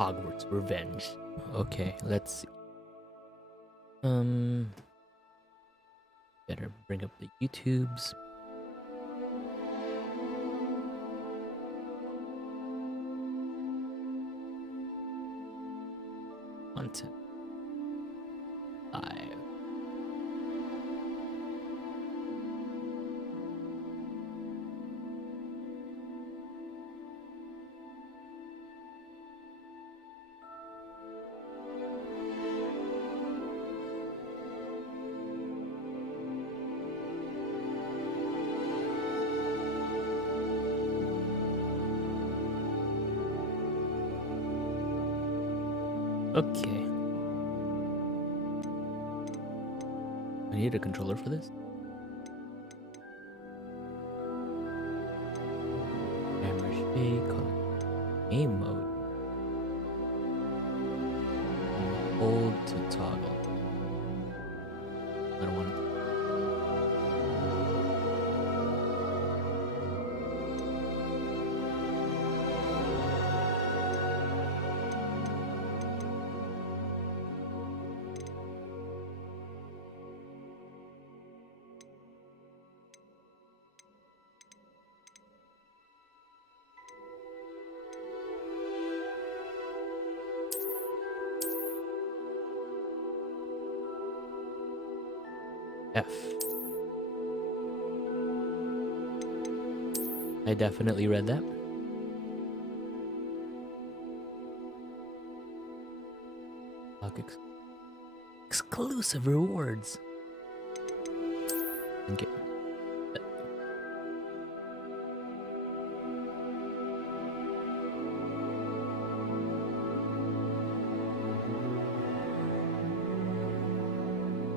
Hogwarts Revenge. Okay, let's see. Better bring up the YouTubes. Content. Live. Okay. I need a controller for this. Camera shake. Game mode. Hold to toggle. I don't want to. F. I definitely read that. Exclusive rewards. Okay.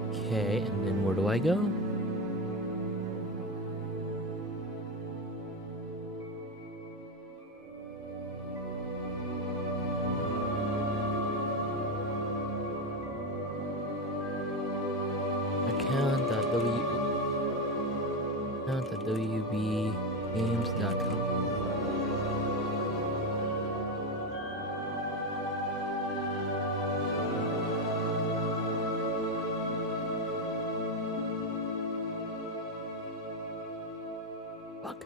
Okay, and then where do I go? Account.wbgames.com. Fuck.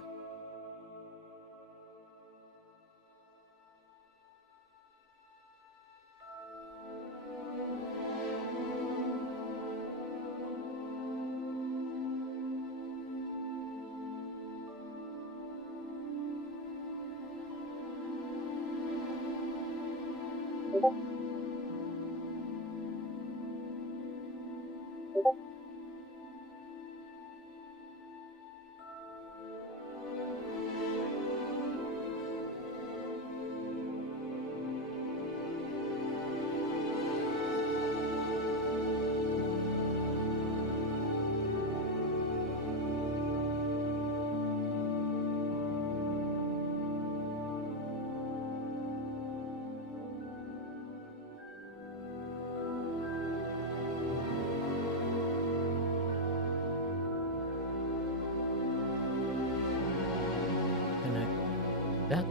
That.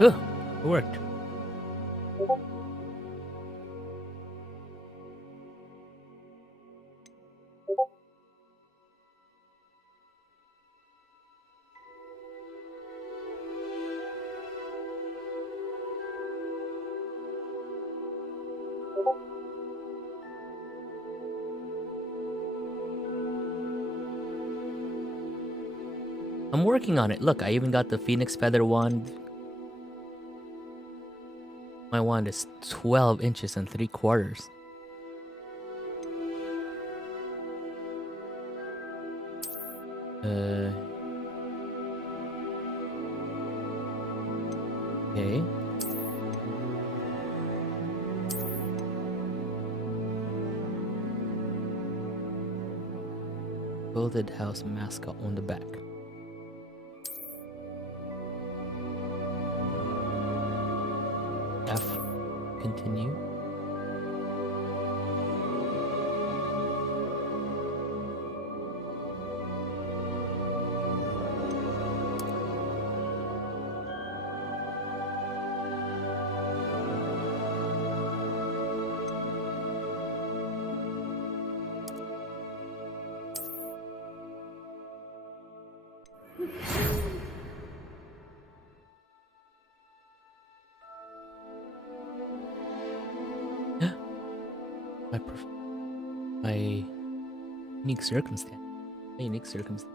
Oh, it worked. I'm working on it. Look, I even got the Phoenix Feather wand. My wand is 12 inches and 3/4. Okay. Gilded House mascot on the back. F. Continue. My my unique circumstance. My unique circumstance.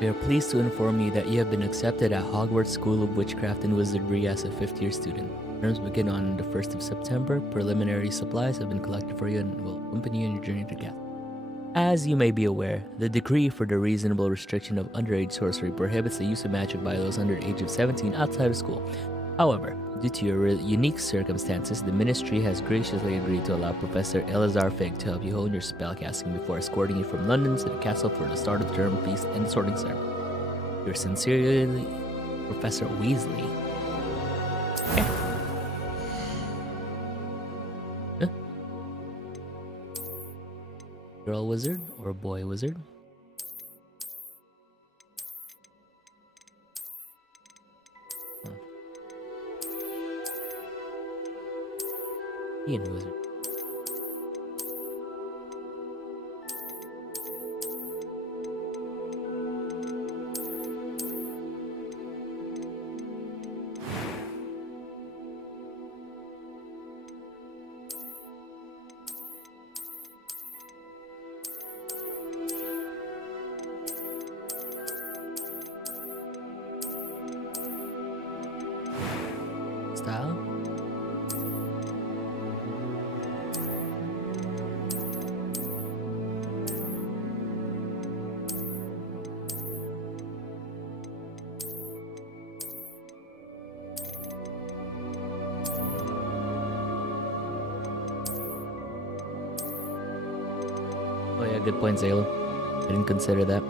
We are pleased to inform you that you have been accepted at Hogwarts School of Witchcraft and Wizardry as a fifth-year student. Terms begin on the 1st of September. Preliminary supplies have been collected for you and will accompany you on your journey to Castle. As you may be aware, the decree for the reasonable restriction of underage sorcery prohibits the use of magic by those under the age of 17 outside of school. However, due to your unique circumstances, the Ministry has graciously agreed to allow Professor Elazar Fig to help you hone your spellcasting before escorting you from London to the castle for the start of the term feast and sorting ceremony. Yours sincerely, Professor Weasley. Okay. Huh? Girl wizard or boy wizard? Ian wizard. Style? Oh yeah, good point, Zayla. I didn't consider that.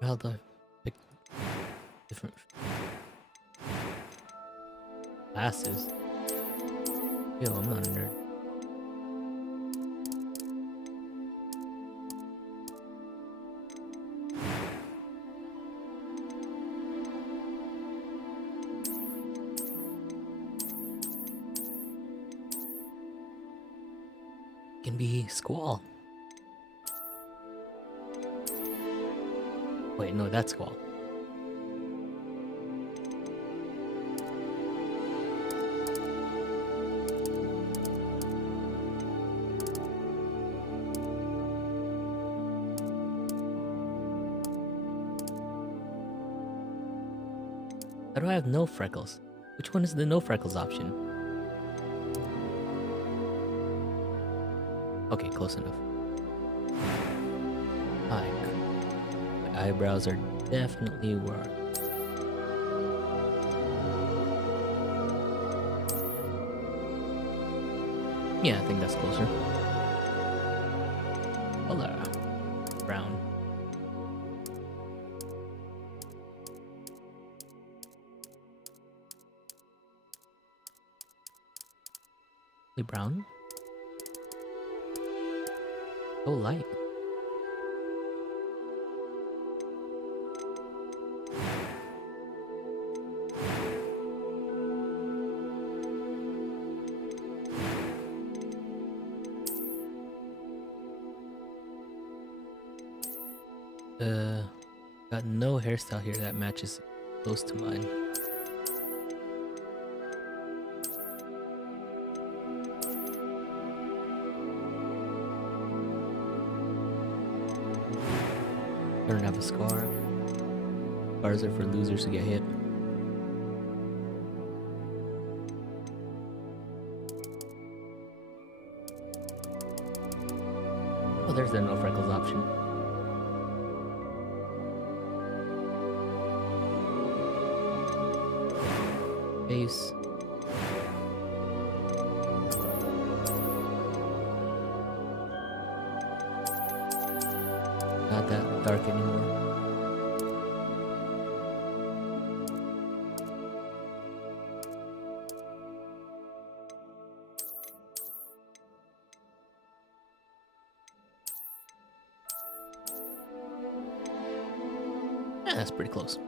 How do I pick different classes? Yo, I'm not a nerd. Can be Squall. Wait, no, that's Squall. How do I have no freckles? Which one is the no freckles option? Okay, close enough. My eyebrows are definitely where. Yeah, I think that's closer. Color. Brown. Brown? So light. Got no hairstyle here that matches close to mine. I don't have a scar. Scars are for losers who get hit. Oh, there's the no freckles option. Face. Not that dark anymore. Yeah, that's pretty close.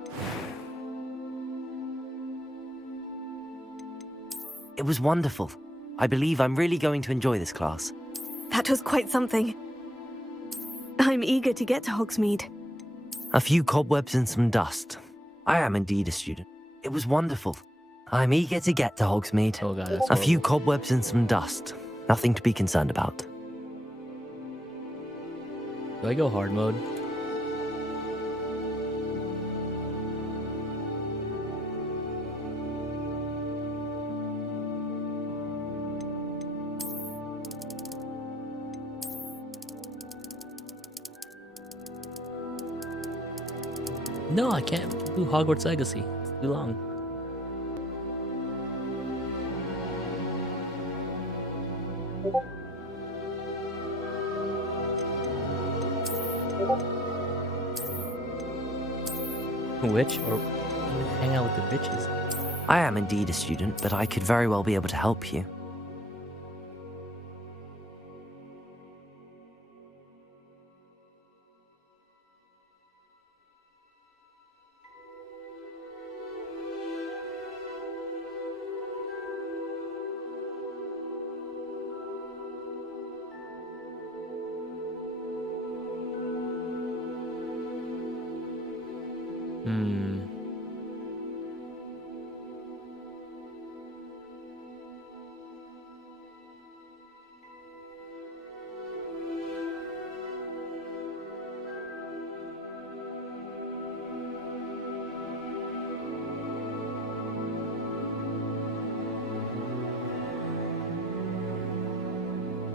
It was wonderful. I believe I'm really going to enjoy this class. That was quite something. I'm eager to get to Hogsmeade. A few cobwebs and some dust. I am indeed a student. It was wonderful. I'm eager to get to Hogsmeade. Oh god, that's A few horrible. cobwebs and some dust. Nothing to be concerned about. Do I go hard mode? No, I can't do Hogwarts Legacy. It's too long. Witch or hang out with the bitches? I am indeed a student, but I could very well be able to help you.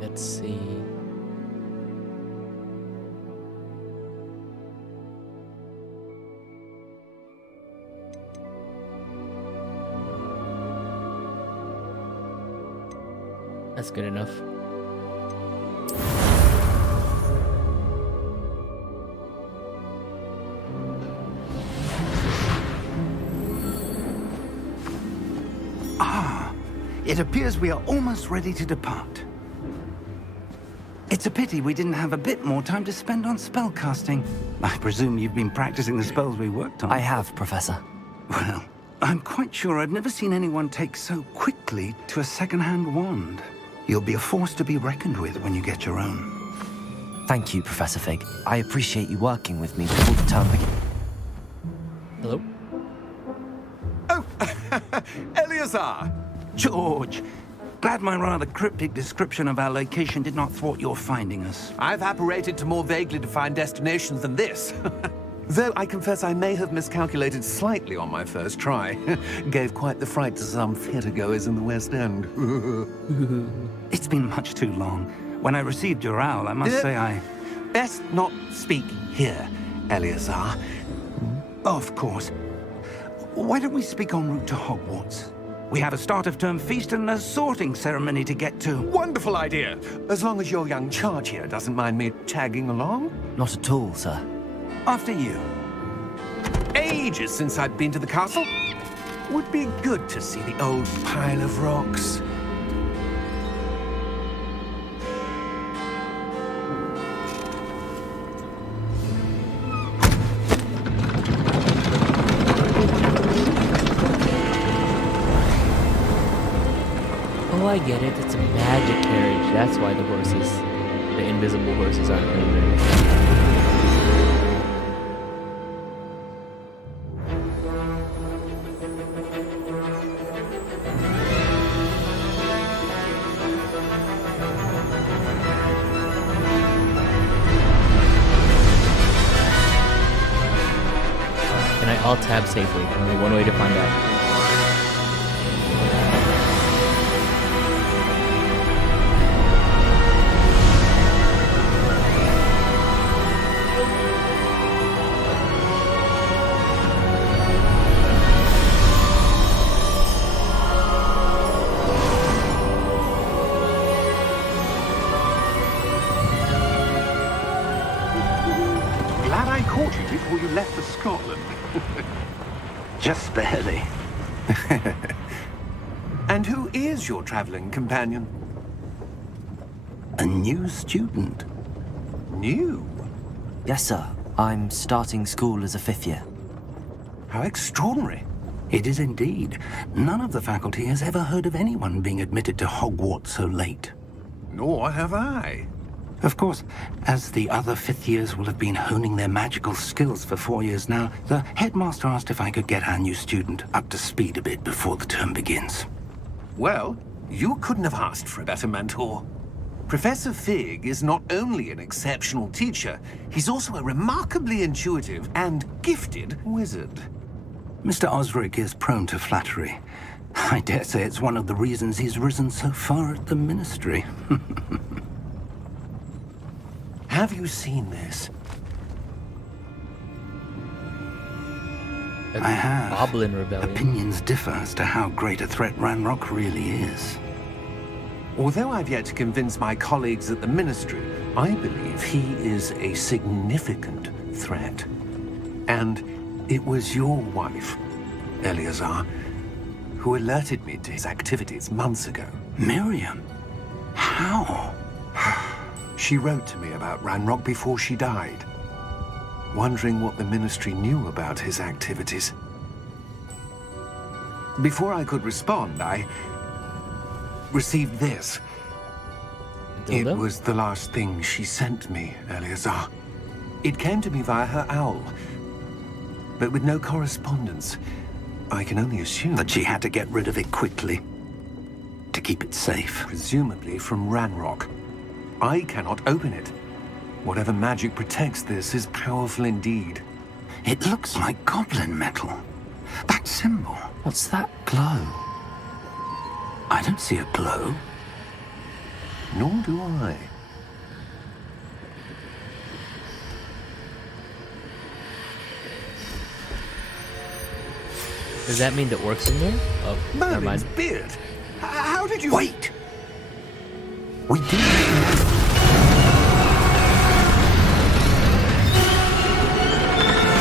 Let's see. That's good enough. It appears we are almost ready to depart. It's a pity we didn't have a bit more time to spend on spellcasting. I presume you've been practicing the spells we worked on. I have, Professor. Well, I'm quite sure I've never seen anyone take so quickly to a second-hand wand. You'll be a force to be reckoned with when you get your own. Thank you, Professor Fig. I appreciate you working with me before the term begins. Hello? Oh, Eleazar! George, glad my rather cryptic description of our location did not thwart your finding us. I've apparated to more vaguely defined destinations than this. Though I confess I may have miscalculated slightly on my first try. Gave quite the fright to some theatre-goers in the West End. It's been much too long. When I received your owl, I must say I... Best not speak here, Eleazar. Of course. Why don't we speak en route to Hogwarts? We have a start-of-term feast and a sorting ceremony to get to. Wonderful idea! As long as your young charge here doesn't mind me tagging along. Not at all, sir. After you. Ages since I'd been to the castle. Would be good to see the old pile of rocks. Oh, I get it. It's a magic carriage. That's why the horses, the invisible horses, aren't moving. Can I alt tab safely? Only one way to find out. Glad I caught you before you left for Scotland. Just barely. And who is your traveling companion? A new student. New? Yes, sir. I'm starting school as a 5th year. How extraordinary. It is indeed. None of the faculty has ever heard of anyone being admitted to Hogwarts so late. Nor have I. Of course, as the other fifth years will have been honing their magical skills for 4 years now, the headmaster asked if I could get our new student up to speed a bit before the term begins. Well, you couldn't have asked for a better mentor. Professor Fig is not only an exceptional teacher, he's also a remarkably intuitive and gifted wizard. Mr. Osric is prone to flattery. I dare say it's one of the reasons he's risen so far at the Ministry. Have you seen this? A I have. Goblin rebellion. Opinions differ as to how great a threat Ranrock really is. Although I've yet to convince my colleagues at the Ministry, I believe he is a significant threat. And it was your wife, Eleazar, who alerted me to his activities months ago. Miriam? How? She wrote to me about Ranrock before she died, wondering what the Ministry knew about his activities. Before I could respond, I received this. It Dildo? was the last thing she sent me, Eleazar. It came to me via her owl, but with no correspondence. I can only assume That she had to get rid of it quickly. To keep it safe. presumably from Ranrock. I cannot open it. Whatever magic protects this is powerful indeed. It looks like goblin metal. That symbol. What's that glow? I don't see a glow. Nor do I. Does that mean the orcs in there? Oh, never Merlin's mind. beard! How did you... Wait! We did.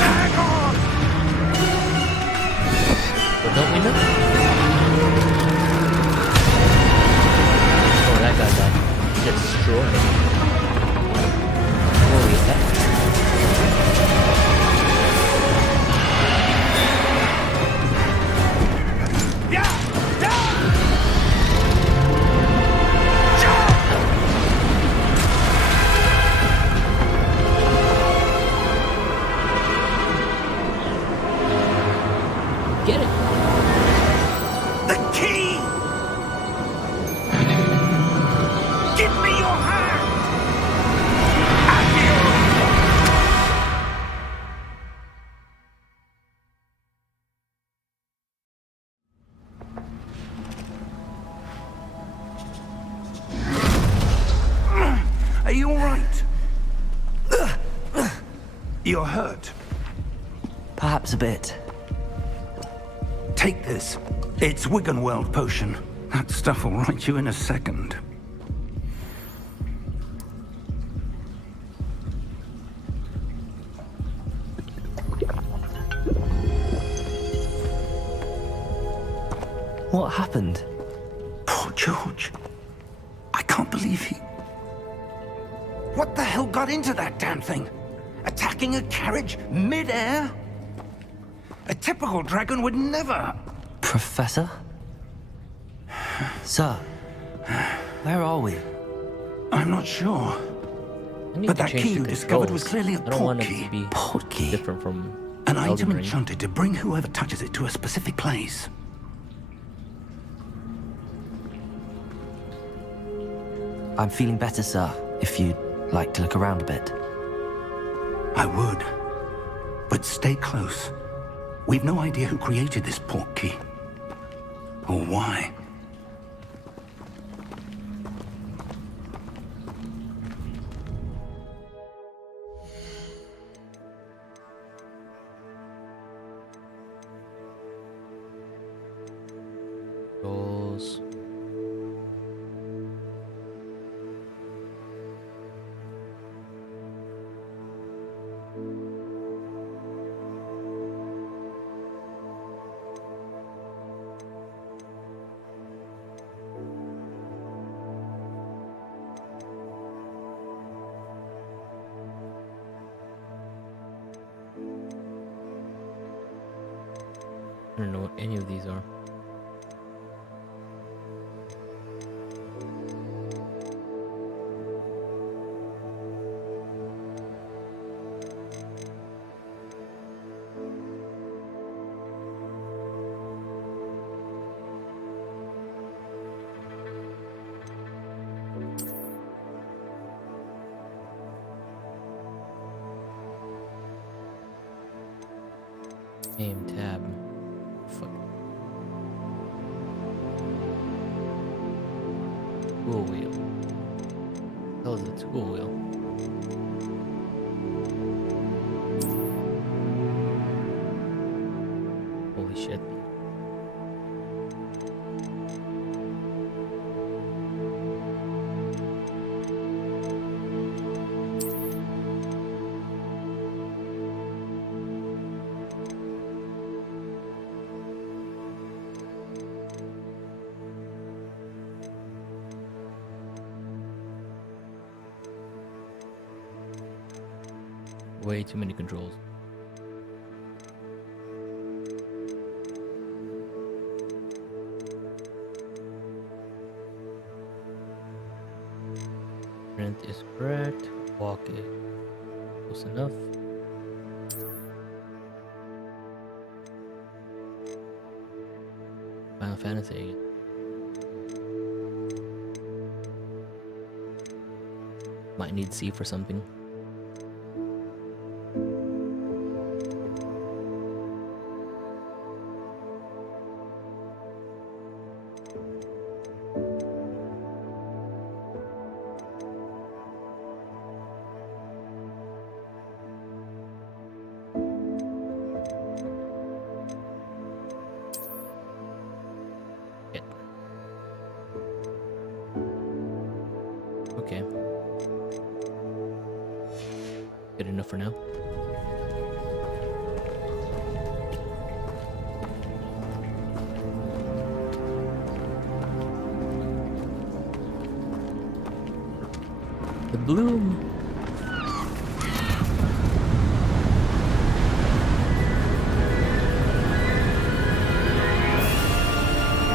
Hang on! But don't we know? Oh, that guy got destroyed. Holy heck. Get it. The key! Give me your hand! Are you all right? You're hurt. Perhaps a bit. Take this. It's Wiggenweld potion. That stuff will right you in a second. What happened? Poor George. I can't believe he... What the hell got into that damn thing? Attacking a carriage mid-air? A typical dragon would never... Professor? Sir, where are we? I'm not sure. I need But to that change key the you discovered was controls. clearly a I don't want port it key. to be Port key? different from An Elden item Ring. enchanted to bring whoever touches it to a specific place. I'm feeling better, sir, if you'd like to look around a bit. I would. But stay close. We've no idea who created this port key. Or why. Controls. I don't know what any of these are. Aim tab. Fuck. Tool wheel. That was a tool wheel. Holy shit. Way too many controls. Strength is correct. Walk is close enough. Final Fantasy again. Might need C for something. Okay. Good enough for now. The bloom.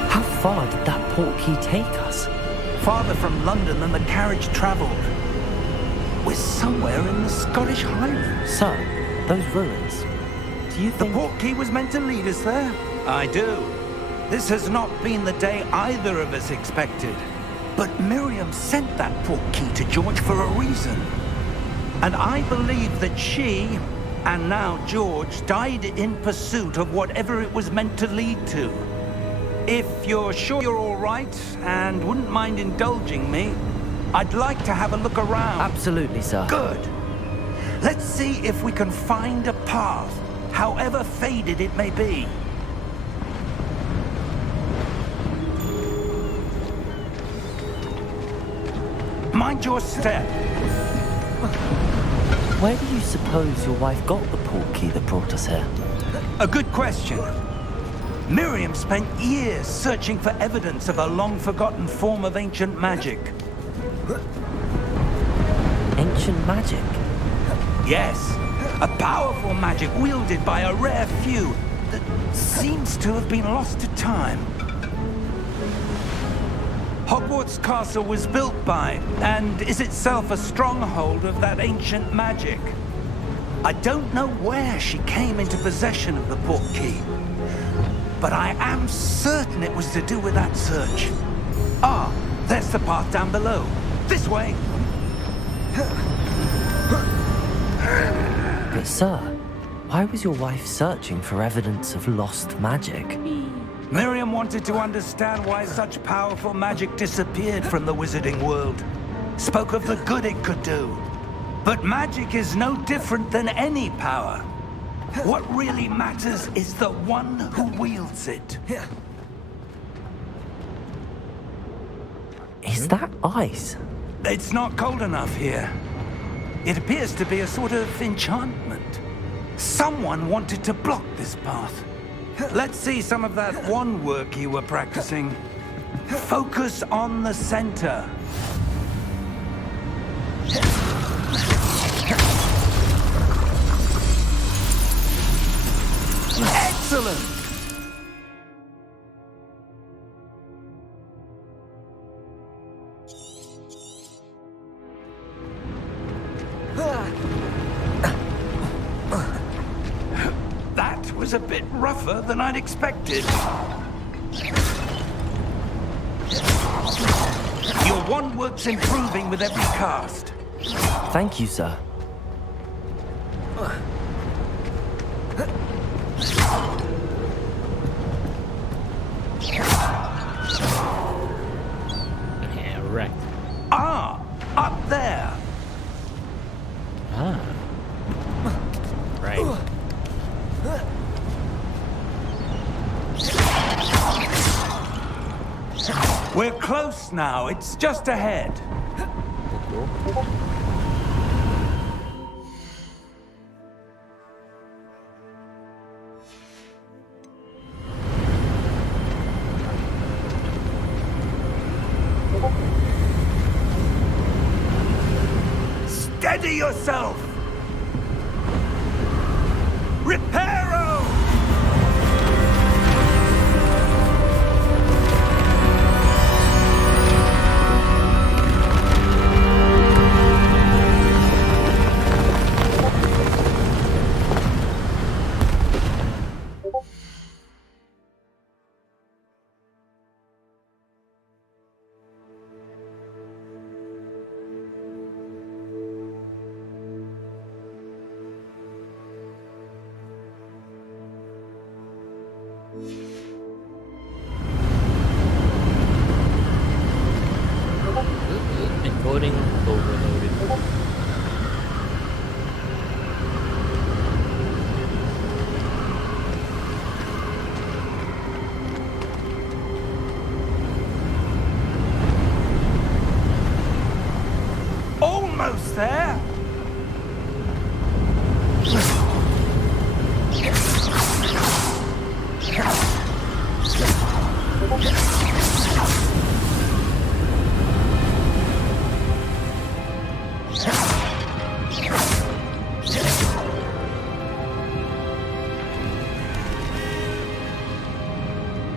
How far did that portkey take us? Farther from London than the carriage travelled. We're somewhere in the Scottish Highlands. Sir, those ruins. Do you The think... portkey was meant to lead us there? I do. This has not been the day either of us expected. But Miriam sent that portkey to George for a reason. And I believe that she, and now George, died in pursuit of whatever it was meant to lead to. If you're sure you're all right and wouldn't mind indulging me, I'd like to have a look around. Absolutely, sir. Good. Let's see if we can find a path, however faded it may be. Mind your step. Where do you suppose your wife got the portkey that brought us here? A good question. Miriam spent years searching for evidence of a long-forgotten form of ancient magic. Ancient magic? Yes, a powerful magic wielded by a rare few that seems to have been lost to time. Hogwarts Castle was built by, and is itself a stronghold of that ancient magic. I don't know where she came into possession of the portkey, but I am certain it was to do with that search. Ah, there's the path down below. This way. But sir, why was your wife searching for evidence of lost magic? Miriam wanted to understand why such powerful magic disappeared from the wizarding world. Spoke of the good it could do. But magic is no different than any power. What really matters is the one who wields it. Is that ice? It's not cold enough here. It appears to be a sort of enchantment. Someone wanted to block this path. Let's see some of that wand work you were practicing. Focus on the center. Excellent! was a bit rougher than I'd expected. Your wand works improving with every cast. Thank you, sir. Yeah, right. Ah, up there. Ah. Right. We're close now. It's just ahead. Cool. Steady yourself! Reparo! Encoding overloaded. Almost there!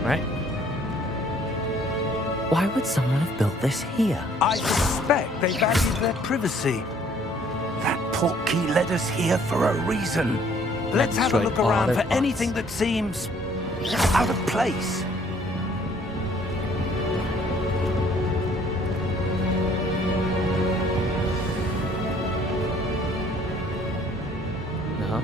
Right? Why would someone have built this here? I suspect they value their privacy. That portkey led us here for a reason. Let's have a destroyed look all around their for plots. anything that seems out of place. Uh-huh.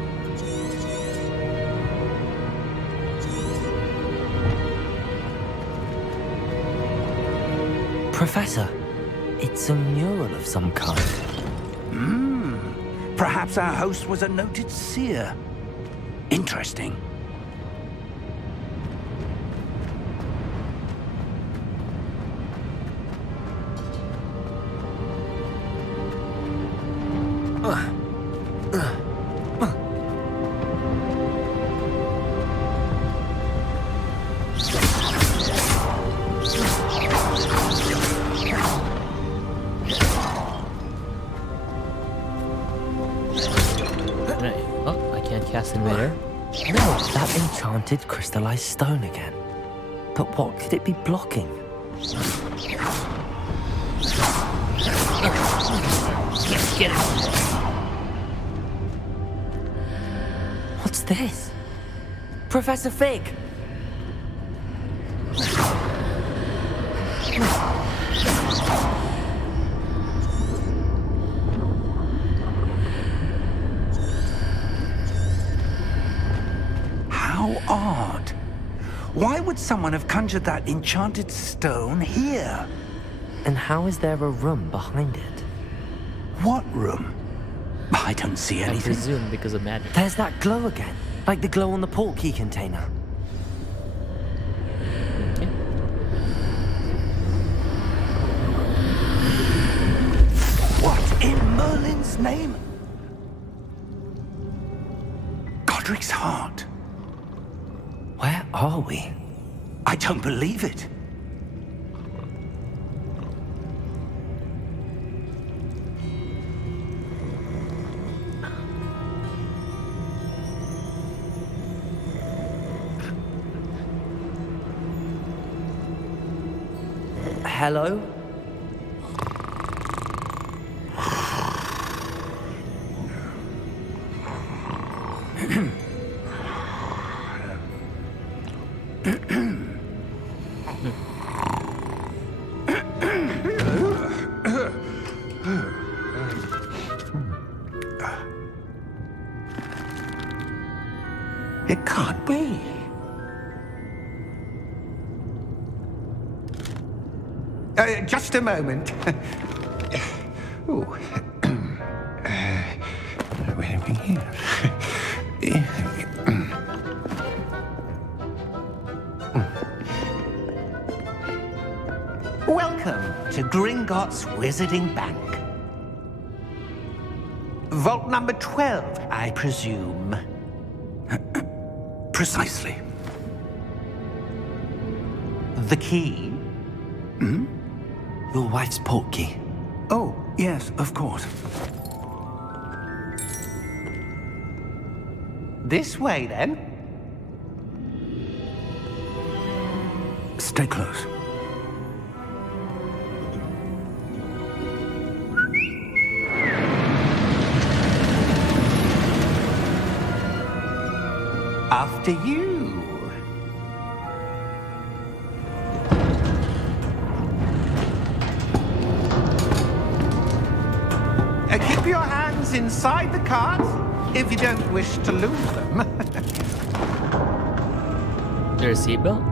Professor, it's a mural of some kind. Perhaps our host was a noted seer. Interesting. Oh, I can't cast in midair. No, that enchanted crystallized stone again. But what could it be blocking? Get it. What's this? Professor Fig! How odd. Why would someone have conjured that enchanted stone here? And how is there a room behind it? What room? I don't see I anything. presume because of magic. There's that glow again, like the glow on the portkey container. Okay. What in Merlin's name? Godric's heart. Where are we? I don't believe it. Hello? It can't be. Just a moment. Ooh. Where are we here? Welcome to Gringotts Wizarding Bank. Vault number 12, I presume. Precisely. The key? Your wife's portkey. Oh, yes, of course. This way, then. Stay close. After you. Keep your hands inside the cart if you don't wish to lose them. Is there a seatbelt?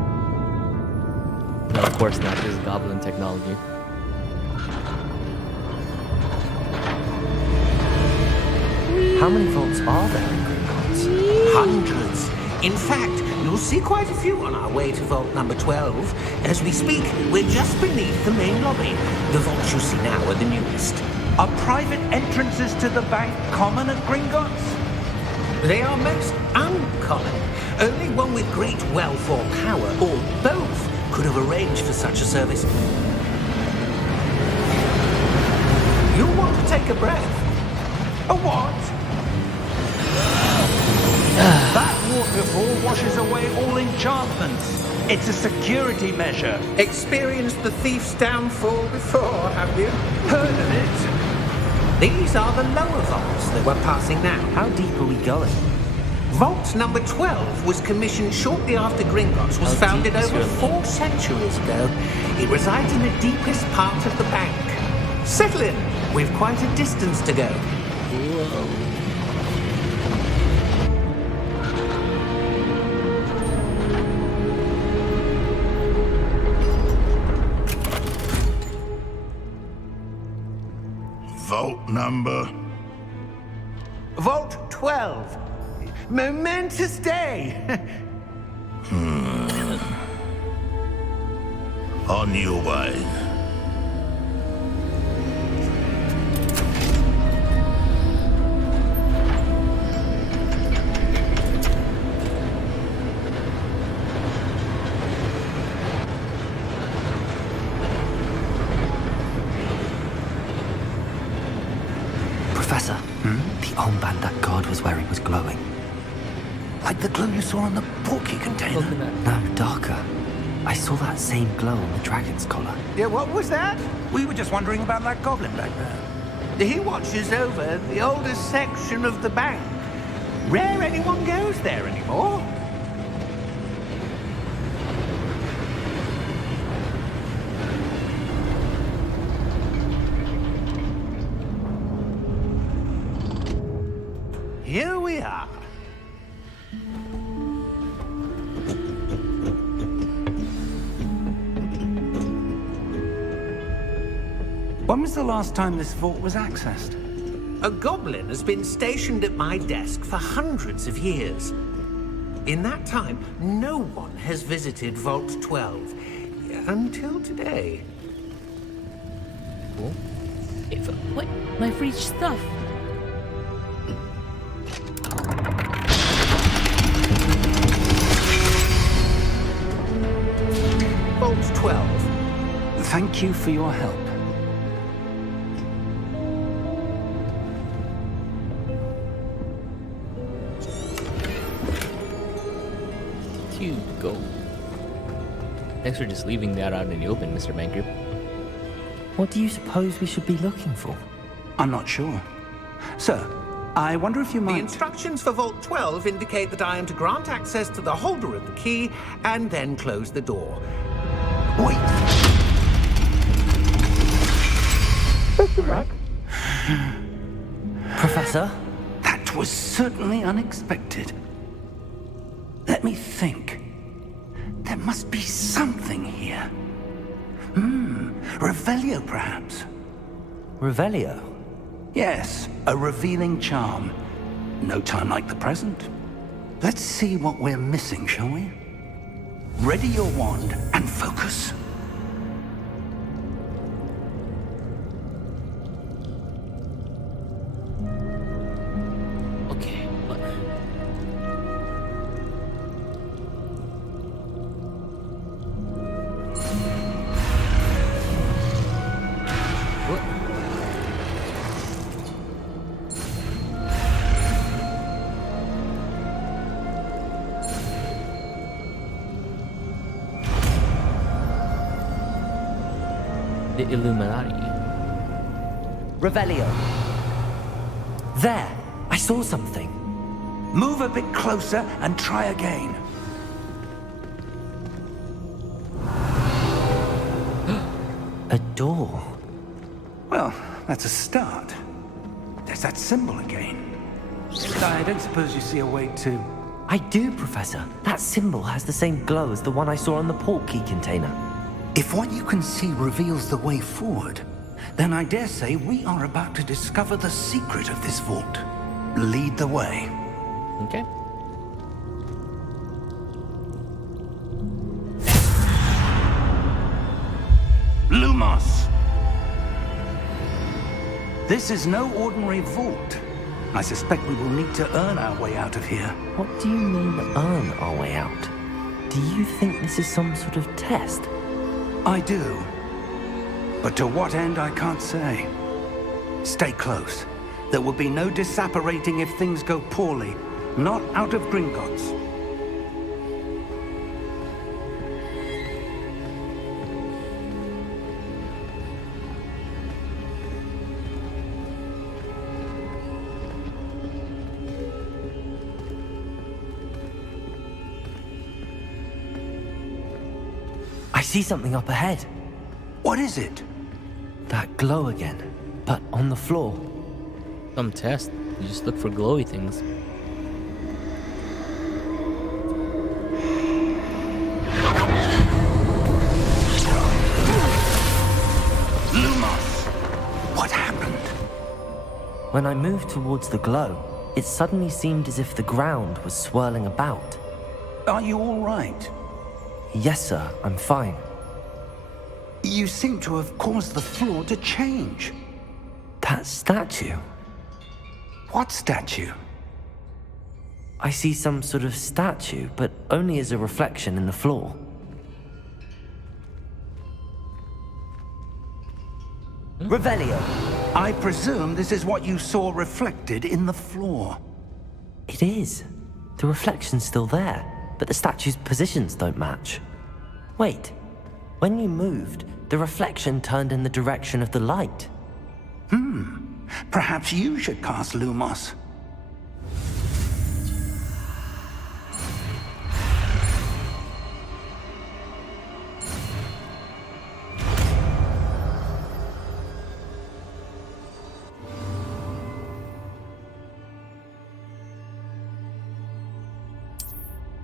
No, of course not. This is goblin technology. How many vaults are there in Gringotts? Hundreds. In fact, you'll see quite a few on our way to vault number 12. As we speak, we're just beneath the main lobby. The vaults you see now are the newest. Are private entrances to the bank common at Gringotts? They are most uncommon. Only one with great wealth or power, or both, could have arranged for such a service. You'll want to take a breath. A what? That waterfall washes away all enchantments. It's a security measure. Experienced the thief's downfall before, have you? Heard of it? These are the lower vaults that we're passing now. How deep are we going? Vault number 12 was commissioned shortly after Gringotts was How founded deep is over your 4 centuries ago. It resides in the deepest part of the bank. Settle in. We've quite a distance to go. Vault number. Vault 12. Momentous day. On your way. Professor, the armband that guard was wearing was glowing. Like the glow you saw on the portkey container? No, darker. I saw that same glow on the dragon's collar. Yeah, what was that? We were just wondering about that goblin back there. He watches over the oldest section of the bank. Rare anyone goes there anymore. Here we are. When was the last time this vault was accessed? A goblin has been stationed at my desk for hundreds of years. In that time, no one has visited Vault 12 until today. Cool. What? My free stuff. Vault 12. Thank you for your help. You go. Thanks for just leaving that out in the open, Mr. Banker. What do you suppose we should be looking for? I'm not sure. Sir, I wonder if you The might... instructions for Vault 12 indicate that I am to grant access to the holder of the key and then close the door. Wait! Professor? That was certainly unexpected. Let me think. There must be something here. Revelio, perhaps? Revelio? Yes, a revealing charm. No time like the present. Let's see what we're missing, shall we? Ready your wand and focus. Okay, what? What? The Illuminati. Revelio. There! I saw something. Move a bit closer and try again. A door. Well, that's a start. There's that symbol again. I don't suppose you see a way to... I do, Professor. That symbol has the same glow as the one I saw on the port key container. If what you can see reveals the way forward, then I dare say we are about to discover the secret of this vault. Lead the way. Okay. Lumos! This is no ordinary vault. I suspect we will need to earn our way out of here. What do you mean, earn our way out? Do you think this is some sort of test? I do. But to what end, I can't say. Stay close. There will be no disapparating if things go poorly. Not out of Gringotts. I see something up ahead. What is it? That glow again, but on the floor. Some test. You just look for glowy things. Lumos! What happened? When I moved towards the glow, it suddenly seemed as if the ground was swirling about. Are you all right? Yes, sir, I'm fine. You seem to have caused the floor to change. That statue. What statue? I see some sort of statue, but only as a reflection in the floor. Revelio. I presume this is what you saw reflected in the floor. It is. The reflection's still there, but the statue's positions don't match. Wait. When you moved, the reflection turned in the direction of the light. Perhaps you should cast Lumos.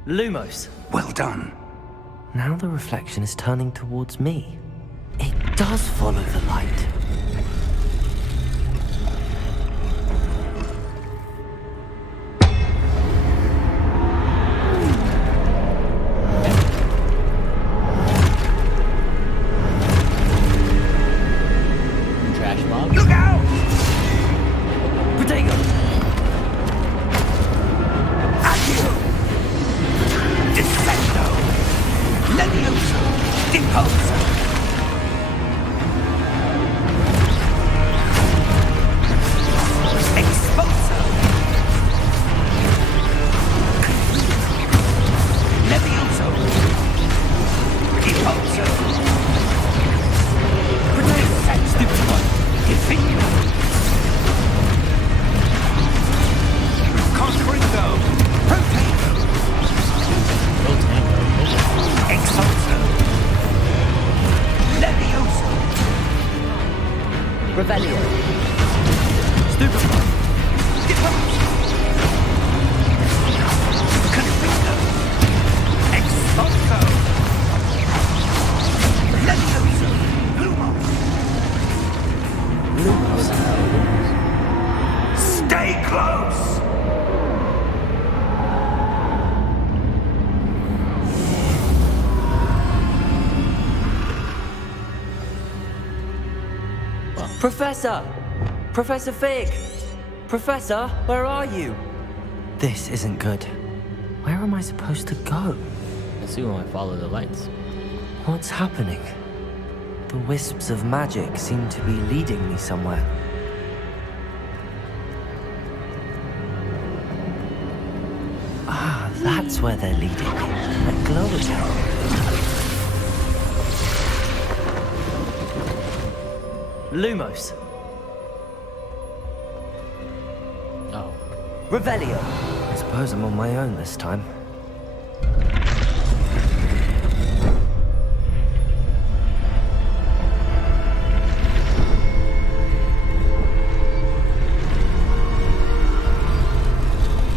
Lumos. Well done. Now the reflection is turning towards me. It does follow the light. Trash mob. Look out! Protego! Accio! Defendo! Levioso! Deposo! Professor! Professor Fig! Professor, where are you? This isn't good. Where am I supposed to go? I assume I follow the lights. What's happening? The wisps of magic seem to be leading me somewhere. Ah, that's where they're leading me. That glow tower. Lumos. Oh. Revelio. I suppose I'm on my own this time.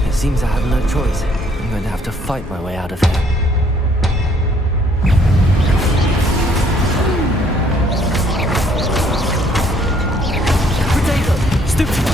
It seems I have no choice. I'm going to have to fight my way out of here. Potato! Stupefy!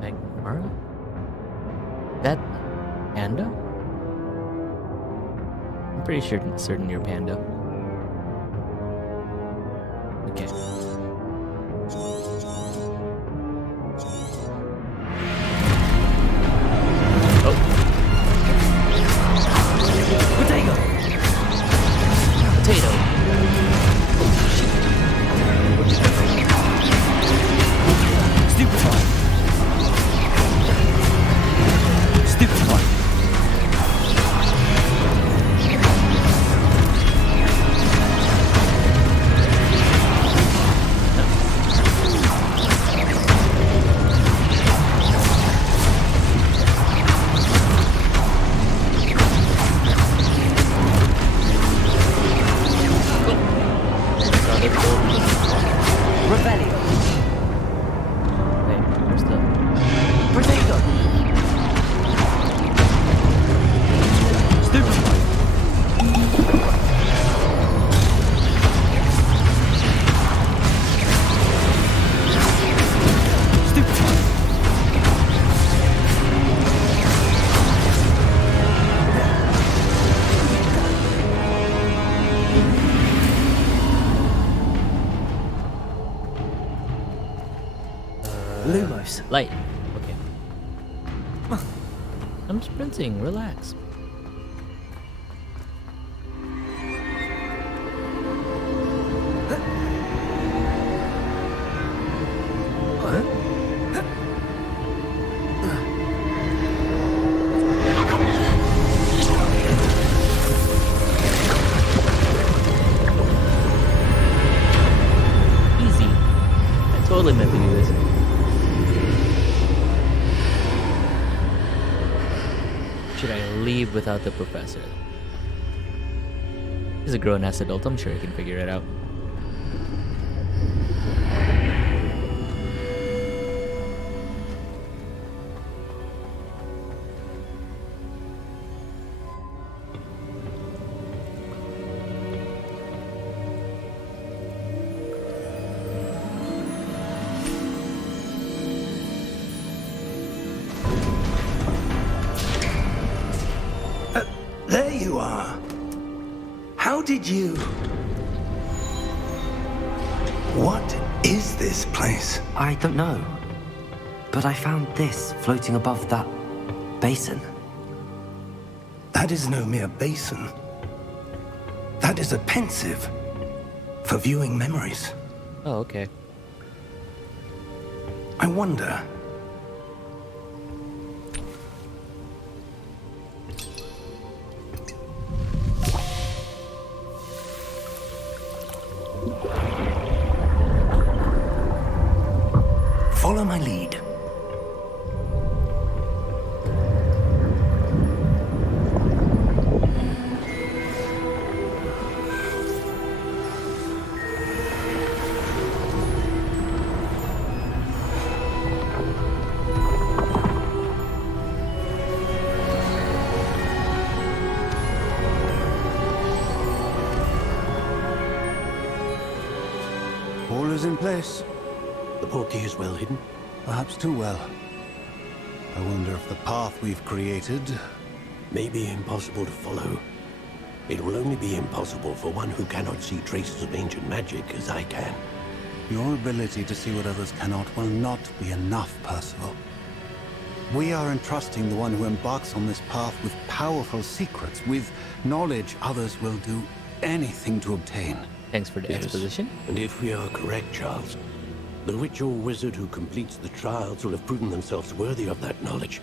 Magmara? That Panda? I'm pretty certain you're Panda. Okay. Oh. Potato! Potato. Stupefy! Stupefy! Revelio! Wait, where's the... Potato! Stupefy! Stupefy! Lumos. Light. Okay. I'm sprinting. Relax. Easy. I totally meant to do this. Should I leave without the professor? He's a grown-ass adult. I'm sure he can figure it out. There you are. How did you... What is this place? I don't know. But I found this floating above that basin. That is no mere basin. That is a pensive for viewing memories. Oh, okay. I wonder... Follow my lead. All is in place. The portkey is well hidden. Perhaps too well. I wonder if the path we've created... May be impossible to follow. It will only be impossible for one who cannot see traces of ancient magic as I can. Your ability to see what others cannot will not be enough, Percival. We are entrusting the one who embarks on this path with powerful secrets, with knowledge others will do anything to obtain. Thanks for the exposition. And if we are correct, Charles, the witch or wizard who completes the trials will have proven themselves worthy of that knowledge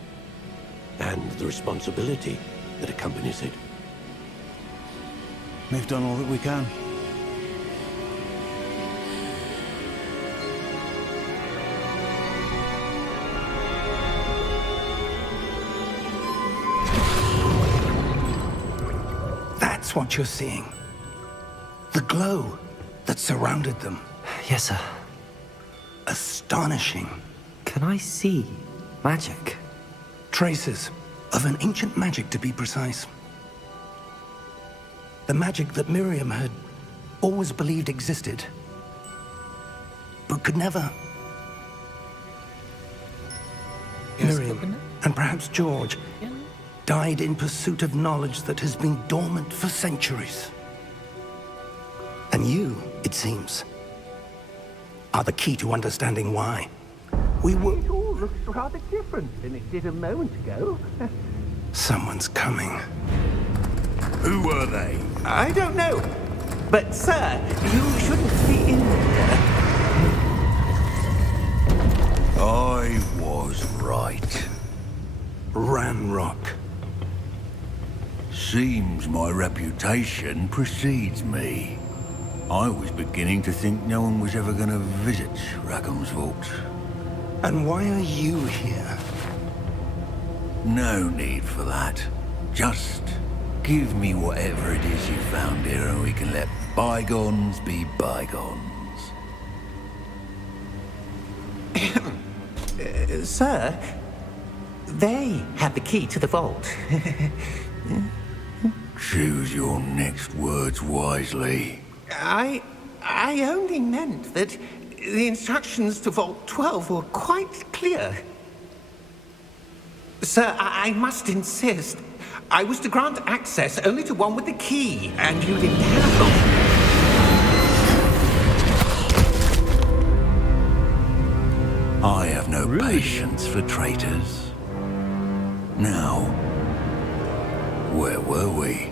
and the responsibility that accompanies it. We've done all that we can. That's what you're seeing. The glow that surrounded them. Yes, sir. Astonishing. Can I see magic? Traces of an ancient magic, to be precise. The magic that Miriam had always believed existed, but could never. Miriam, and perhaps George, died in pursuit of knowledge that has been dormant for centuries. And you, it seems, are the key to understanding why. We were... It all looks rather different than it did a moment ago. Someone's coming. Who were they? I don't know. But, sir, you shouldn't be in there. I was right. Ranrock. Seems my reputation precedes me. I was beginning to think no one was ever going to visit Rackham's vault. And why are you here? No need for that. Just give me whatever it is you found here and we can let bygones be bygones. Sir, they have the key to the vault. Choose your next words wisely. I only meant that the instructions to Vault 12 were quite clear. Sir, I must insist. I was to grant access only to one with the key, and you didn't have I have no patience for traitors. Now, where were we?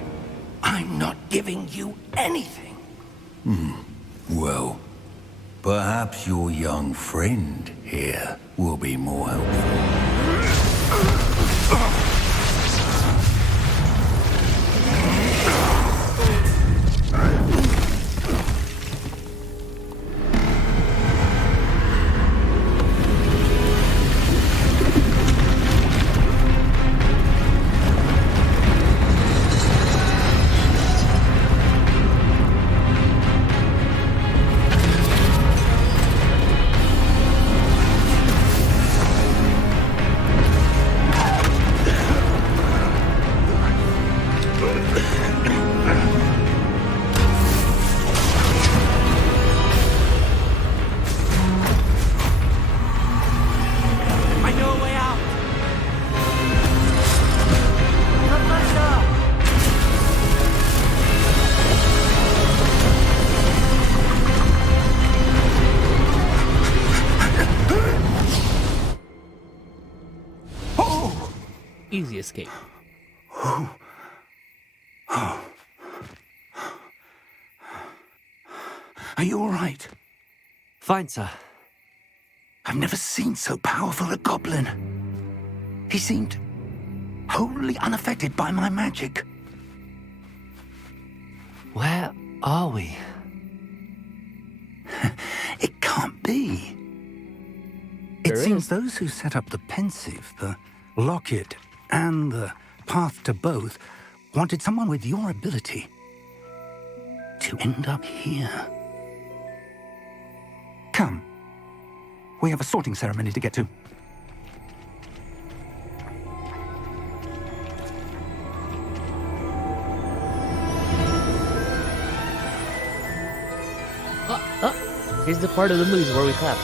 I'm not giving you anything. Well, perhaps your young friend here will be more helpful. Easy escape. Are you all right? Fine, sir. I've never seen so powerful a goblin. He seemed wholly unaffected by my magic. Where are we? It can't be. It seems those who set up the pensive, the locket, and the path to both wanted someone with your ability to end up here. Come. We have a sorting ceremony to get to. Here's Here's the part of the movies where we clap.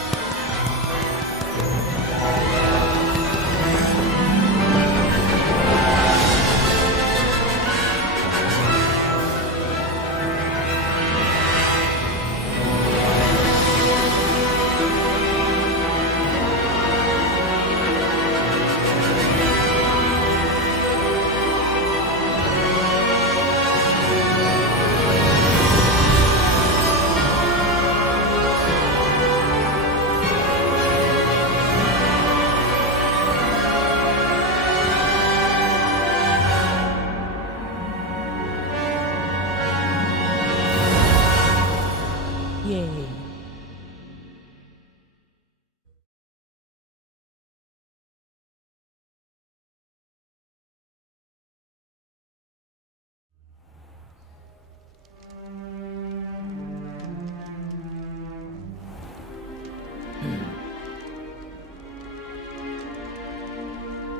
Yay.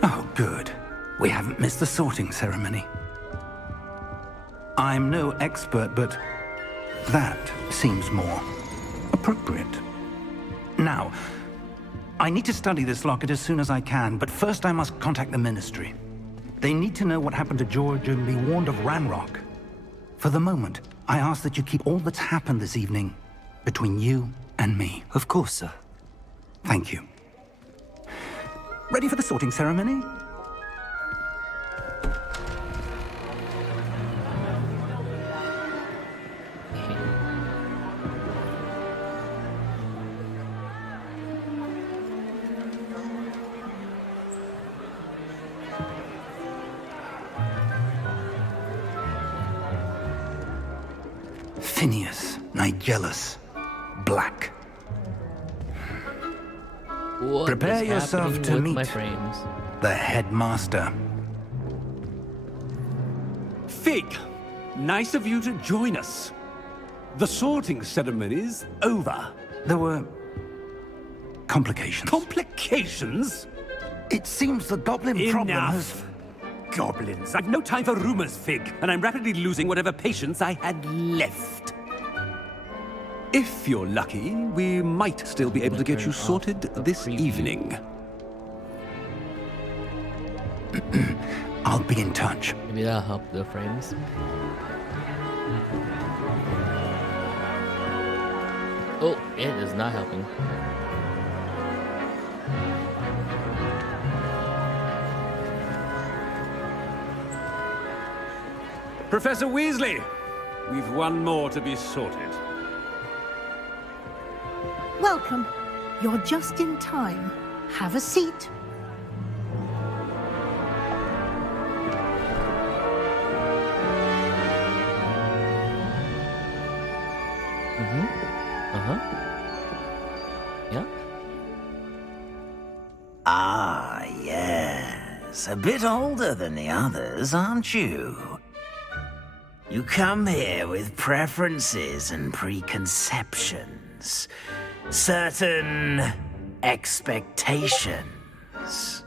Oh, good. We haven't missed the sorting ceremony. I'm no expert, but that seems more appropriate. Now, I need to study this locket as soon as I can, but first I must contact the Ministry. They need to know what happened to George and be warned of Ranrock. For the moment, I ask that you keep all that's happened this evening between you and me. Of course, sir. Thank you. Ready for the sorting ceremony? Phineas, Nigellus, Black. What Prepare is yourself happening to with meet my frames? the headmaster. Fig, nice of you to join us. The sorting ceremony's over. There were complications. Complications? It seems the goblin problem has... Enough. Goblins. I've no time for rumors, Fig, and I'm rapidly losing whatever patience I had left. If you're lucky, we might still be able to get you sorted this evening. I'll be in touch. Maybe that'll help the frames. Oh, it is not helping. Professor Weasley, we've one more to be sorted. Welcome. You're just in time. Have a seat. Yeah. Ah, yes. A bit older than the others, aren't you? You come here with preferences and preconceptions. Certain expectations.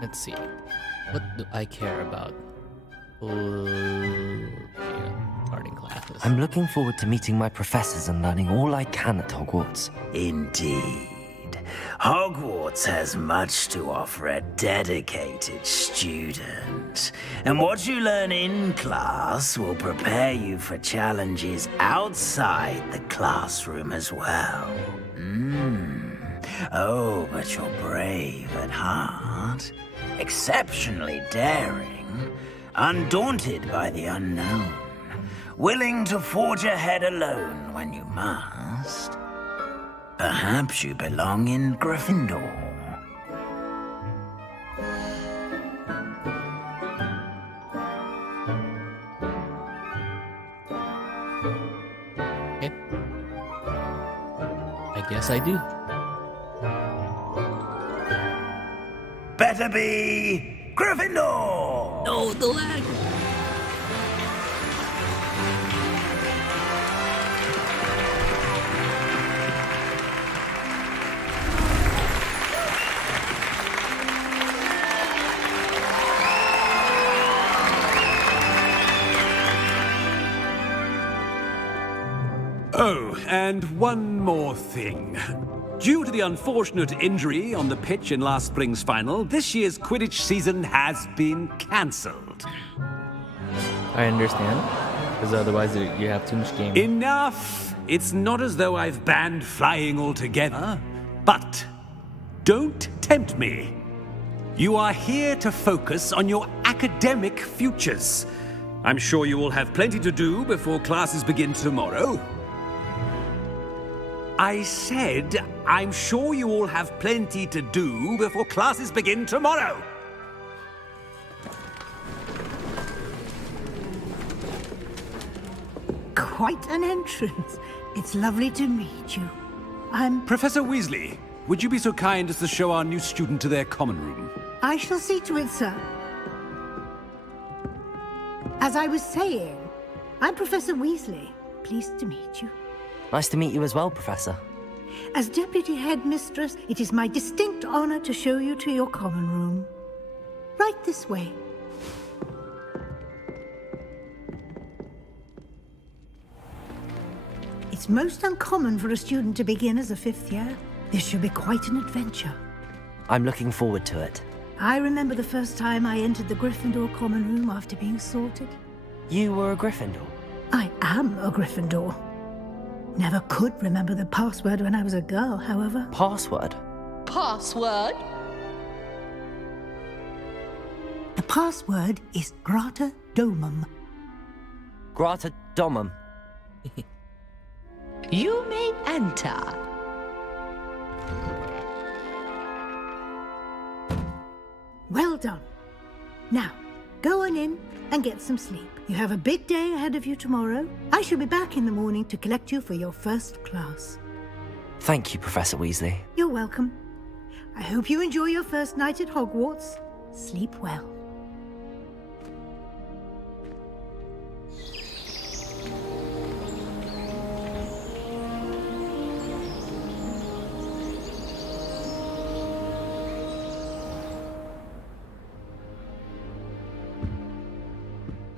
Let's see. What do I care about? Starting classes. I'm looking forward to meeting my professors and learning all I can at Hogwarts. Indeed. Hogwarts has much to offer a dedicated student. And what you learn in class will prepare you for challenges outside the classroom as well. Oh, but you're brave at heart. Exceptionally daring. Undaunted by the unknown. Willing to forge ahead alone when you must. Perhaps you belong in Gryffindor. Okay. I guess I do. Better be Gryffindor! No, the lag. Oh, and one more thing. Due to the unfortunate injury on the pitch in last spring's final, this year's Quidditch season has been cancelled. I understand, because otherwise you have too much game. Enough! It's not as though I've banned flying altogether, but don't tempt me. You are here to focus on your academic futures. I'm sure you will have plenty to do before classes begin tomorrow. I said, I'm sure you all have plenty to do before classes begin tomorrow. Quite an entrance. It's lovely to meet you. Professor Weasley, would you be so kind as to show our new student to their common room? I shall see to it, sir. As I was saying, I'm Professor Weasley. Pleased to meet you. Nice to meet you as well, Professor. As Deputy Headmistress, it is my distinct honor to show you to your common room. Right this way. It's most uncommon for a student to begin as a fifth year. This should be quite an adventure. I'm looking forward to it. I remember the first time I entered the Gryffindor common room after being sorted. You were a Gryffindor? I am a Gryffindor. Never could remember the password when I was a girl, however. Password? Password? The password is Grata Domum. Grata Domum. You may enter. Well done. Now, go on in and get some sleep. You have a big day ahead of you tomorrow. I shall be back in the morning to collect you for your first class. Thank you, Professor Weasley. You're welcome. I hope you enjoy your first night at Hogwarts. Sleep well.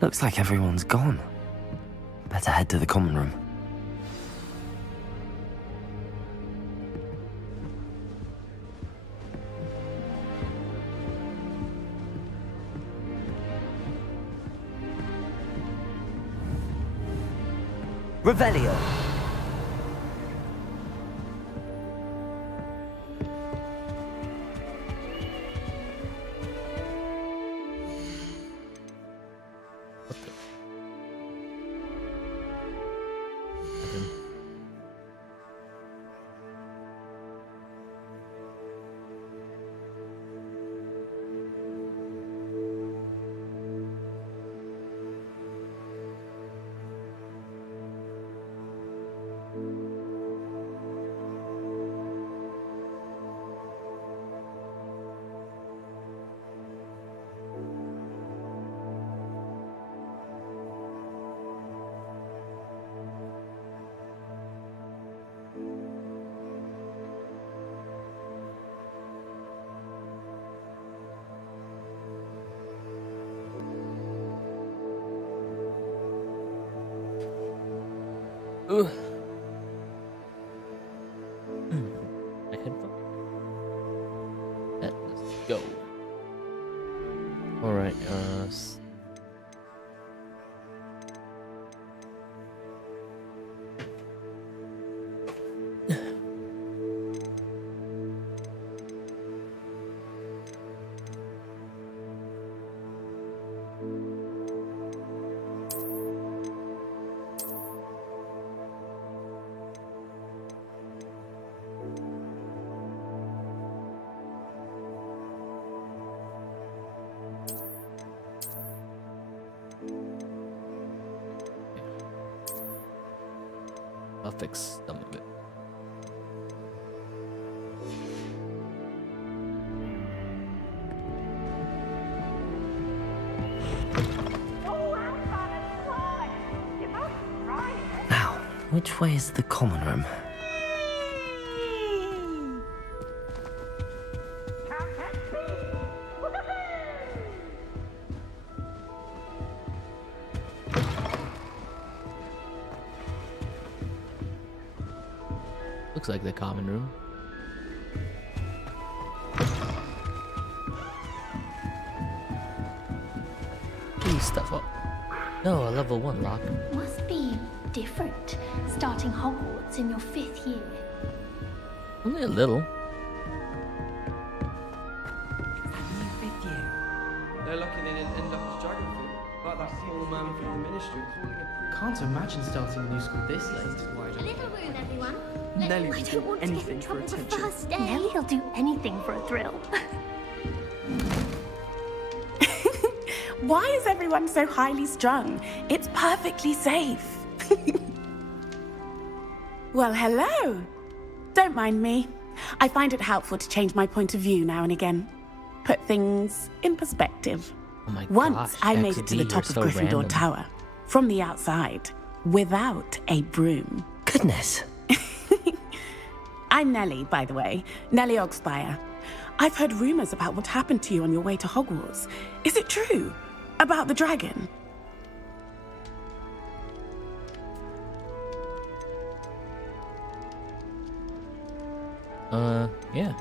Looks like everyone's gone. Better head to the common room. Revelio. Ugh. My headphone. Let's go. All right. I'll fix some of it. Now, which way is the common room? Looks like the common room. Please stuff up. No, a level 1 lock. Must be different, starting Hogwarts in your 5th year. Only a little. They're lucky they didn't end up as dragon fruit, like that poor man from the ministry calling a Can't imagine starting a new school this late. A little room, everyone. Nelly I will don't do want to get in anything for trouble the attention. first day. Nelly'll do anything for a thrill. Why is everyone so highly strung? It's perfectly safe. Well, hello. Don't mind me. I find it helpful to change my point of view now and again. Put things in perspective. Oh my Once gosh, I made it to the XD, top of you're so Gryffindor random. Tower, from the outside, without a broom. Goodness. I'm Nelly, by the way. Nelly Ogspire. I've heard rumors about what happened to you on your way to Hogwarts. Is it true? About the dragon? Yeah,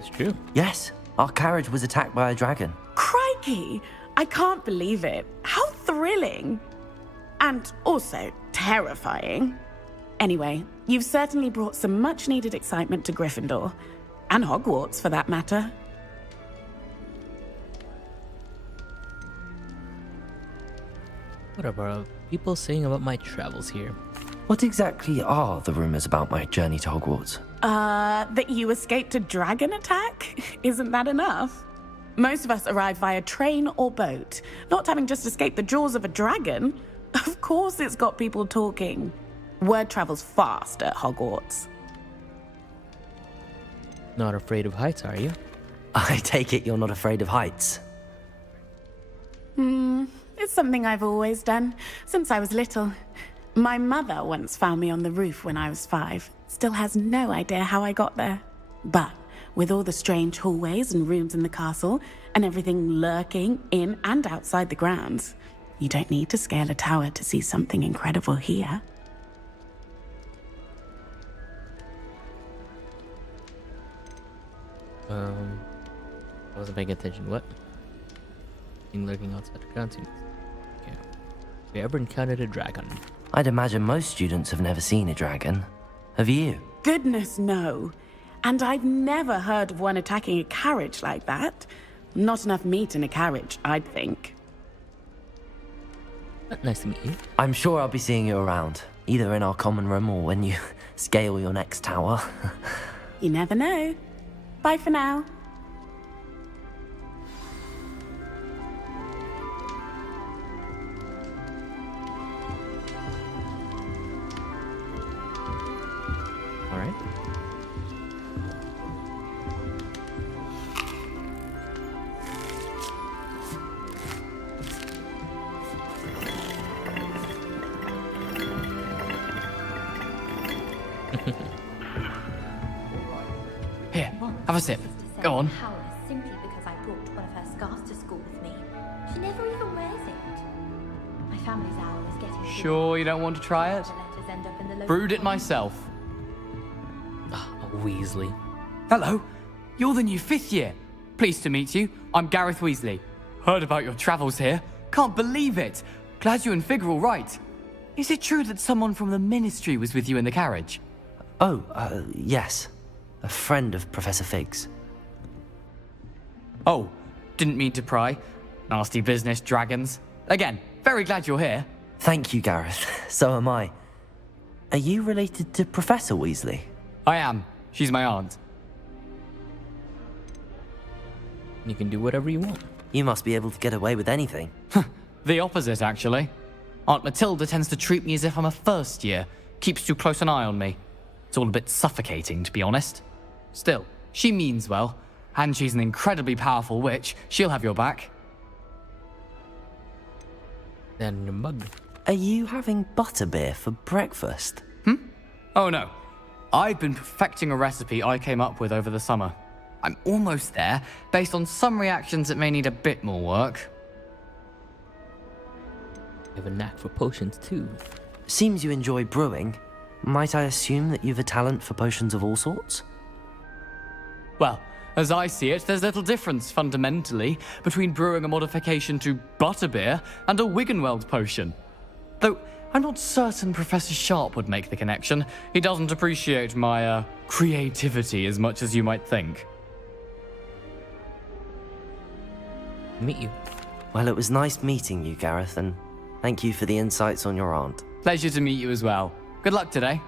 it's true. Yes, our carriage was attacked by a dragon. Crikey! I can't believe it. How thrilling! And also terrifying. Anyway, you've certainly brought some much-needed excitement to Gryffindor. And Hogwarts, for that matter. What about people saying about my travels here? What exactly are the rumors about my journey to Hogwarts? That you escaped a dragon attack? Isn't that enough? Most of us arrive via train or boat, not having just escaped the jaws of a dragon. Of course it's got people talking. Word travels fast at Hogwarts. Not afraid of heights, are you? I take it you're not afraid of heights. It's something I've always done, since I was little. My mother once found me on the roof when I was 5. Still has no idea how I got there. But with all the strange hallways and rooms in the castle, and everything lurking in and outside the grounds, you don't need to scale a tower to see something incredible here. I wasn't paying attention. What? Being lurking outside the grounds. Okay. Have you ever encountered a dragon? I'd imagine most students have never seen a dragon. Have you? Goodness, no. And I've never heard of one attacking a carriage like that. Not enough meat in a carriage, I'd think. Nice to meet you. I'm sure I'll be seeing you around, either in our common room or when you scale your next tower. You never know. Bye for now. All right. Here, have a sip. Go on. Powerless simply because I brought one of her scarves to school with me. She never even wears it. My family's owl is getting Sure you don't want to try it? The letters end up in the local Brewed it pond. myself. Weasley. Hello, you're the new 5th year. Pleased to meet you. I'm Gareth Weasley. Heard about your travels here. Can't believe it. Glad you and Fig are all right. Is it true that someone from the ministry was with you in the carriage? Oh, yes. A friend of Professor Fig's. Oh, didn't mean to pry. Nasty business, dragons. Again, very glad you're here. Thank you, Gareth. So am I. Are you related to Professor Weasley? I am. She's my aunt. You can do whatever you want. You must be able to get away with anything. The opposite, actually. Aunt Matilda tends to treat me as if I'm a first year. Keeps too close an eye on me. It's all a bit suffocating, to be honest. Still, she means well. And she's an incredibly powerful witch. She'll have your back. Then your mug. Are you having butterbeer for breakfast? Oh no. I've been perfecting a recipe I came up with over the summer. I'm almost there, based on some reactions that may need a bit more work. You have a knack for potions too. Seems you enjoy brewing. Might I assume that you've a talent for potions of all sorts? Well, as I see it, there's little difference, fundamentally, between brewing a modification to butterbeer and a Wiggenweld potion. Though, I'm not certain Professor Sharp would make the connection. He doesn't appreciate my, creativity as much as you might think. Meet you. Well, it was nice meeting you, Gareth, and thank you for the insights on your aunt. Pleasure to meet you as well. Good luck today.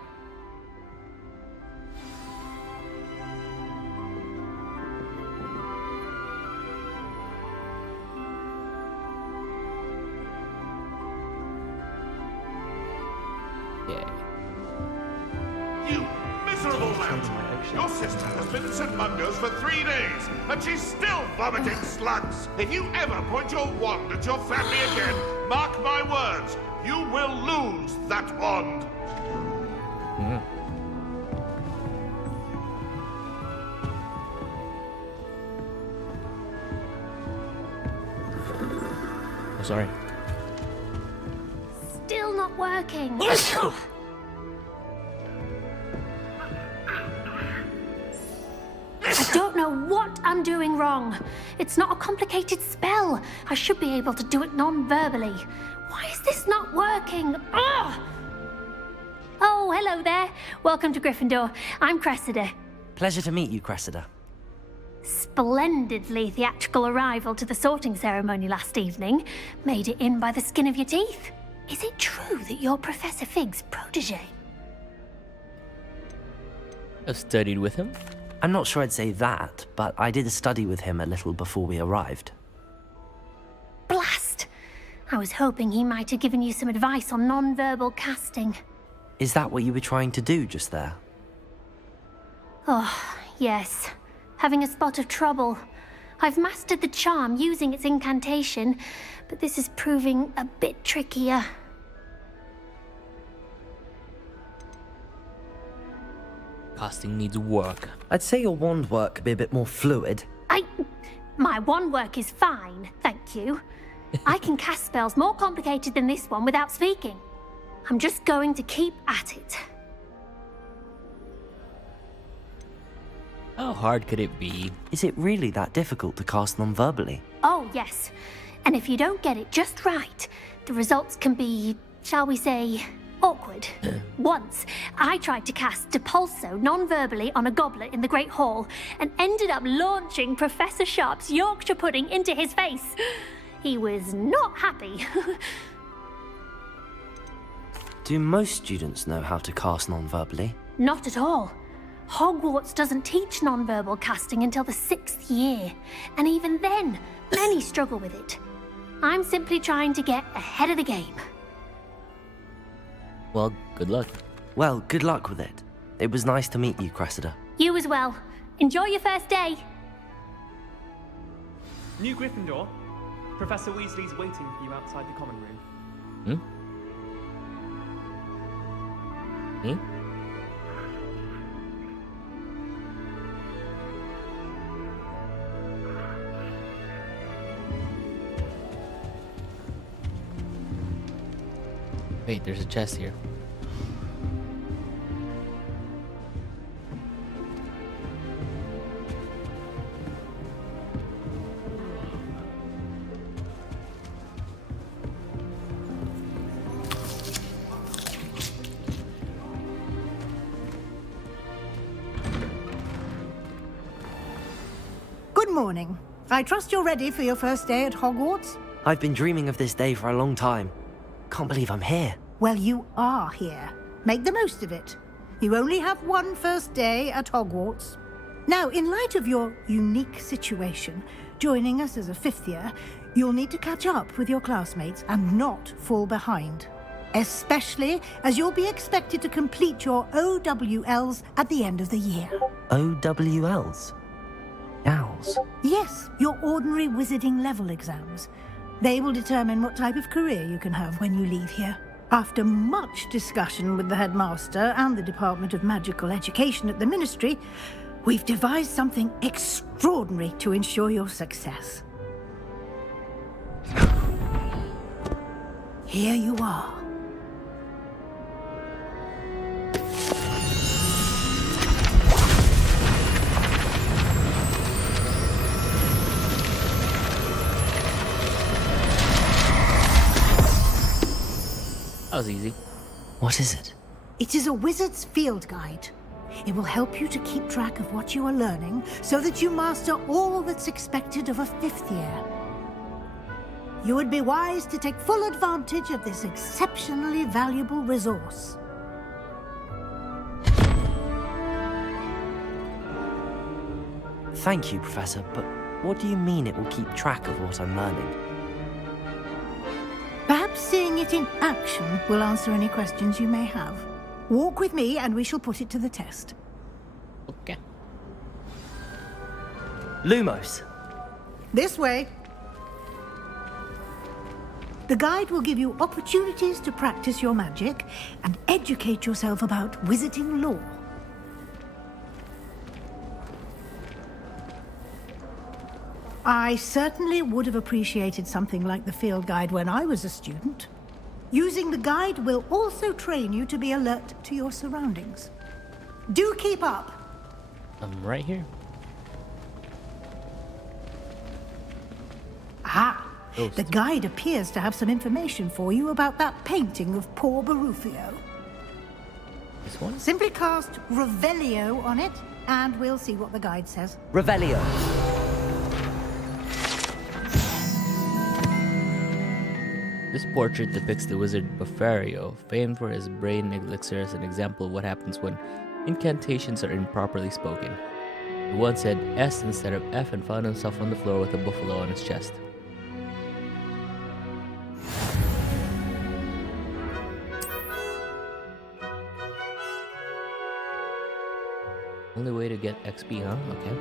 You miserable lout! Your sister has been at St. Mungo's for 3 days, and she's still vomiting slugs! If you ever point your wand at your family again, mark my words, you will lose that wand! Oh, sorry. Still not working. I don't know what I'm doing wrong. It's not a complicated spell. I should be able to do it non-verbally. Why is this not working? Ugh! Oh, hello there. Welcome to Gryffindor. I'm Cressida. Pleasure to meet you, Cressida. Splendidly theatrical arrival to the sorting ceremony last evening. Made it in by the skin of your teeth. Is it true that you're Professor Fig's protege? I've studied with him. I'm not sure I'd say that, but I did study with him a little before we arrived. Blast! I was hoping he might have given you some advice on non-verbal casting. Is that what you were trying to do just there? Oh, yes. Having a spot of trouble. I've mastered the charm using its incantation, but this is proving a bit trickier. Casting needs work. I'd say your wand work could be a bit more fluid. My wand work is fine, thank you. I can cast spells more complicated than this one without speaking. I'm just going to keep at it. How hard could it be? Is it really that difficult to cast non-verbally? Oh, yes. And if you don't get it just right, the results can be, shall we say, awkward. Once, I tried to cast Depulso non-verbally on a goblet in the Great Hall and ended up launching Professor Sharp's Yorkshire pudding into his face. He was not happy. Do most students know how to cast non-verbally? Not at all. Hogwarts doesn't teach non-verbal casting until the 6th year, and even then, many struggle with it. I'm simply trying to get ahead of the game. Well, good luck. Well, good luck with it. It was nice to meet you, Cressida. You as well. Enjoy your first day. New Gryffindor. Professor Weasley's waiting for you outside the common room. Wait, there's a chest here. Good morning. I trust you're ready for your first day at Hogwarts? I've been dreaming of this day for a long time. Can't believe I'm here. Well, you are here. Make the most of it. You only have one first day at Hogwarts. Now, in light of your unique situation, joining us as a 5th year, you'll need to catch up with your classmates and not fall behind. Especially as you'll be expected to complete your OWLs at the end of the year. OWLs? Owls? Yes, your ordinary wizarding level exams. They will determine what type of career you can have when you leave here. After much discussion with the headmaster and the Department of Magical Education at the Ministry, we've devised something extraordinary to ensure your success. Here you are. That was easy. What is it? It is a wizard's field guide. It will help you to keep track of what you are learning so that you master all that's expected of a 5th year. You would be wise to take full advantage of this exceptionally valuable resource. Thank you, Professor, but what do you mean it will keep track of what I'm learning? Perhaps seeing it in action will answer any questions you may have. Walk with me and we shall put it to the test. Okay. Lumos. This way. The guide will give you opportunities to practice your magic and educate yourself about wizarding lore. I certainly would have appreciated something like the field guide when I was a student. Using the guide will also train you to be alert to your surroundings. Do keep up. I'm right here. Ah, the guide appears to have some information for you about that painting of poor Barufio. This one? Simply cast Revelio on it, and we'll see what the guide says. Revelio. This portrait depicts the wizard Buffario, famed for his brain elixir, as an example of what happens when incantations are improperly spoken. He once said S instead of F and found himself on the floor with a buffalo on his chest. Only way to get XP, huh? Okay.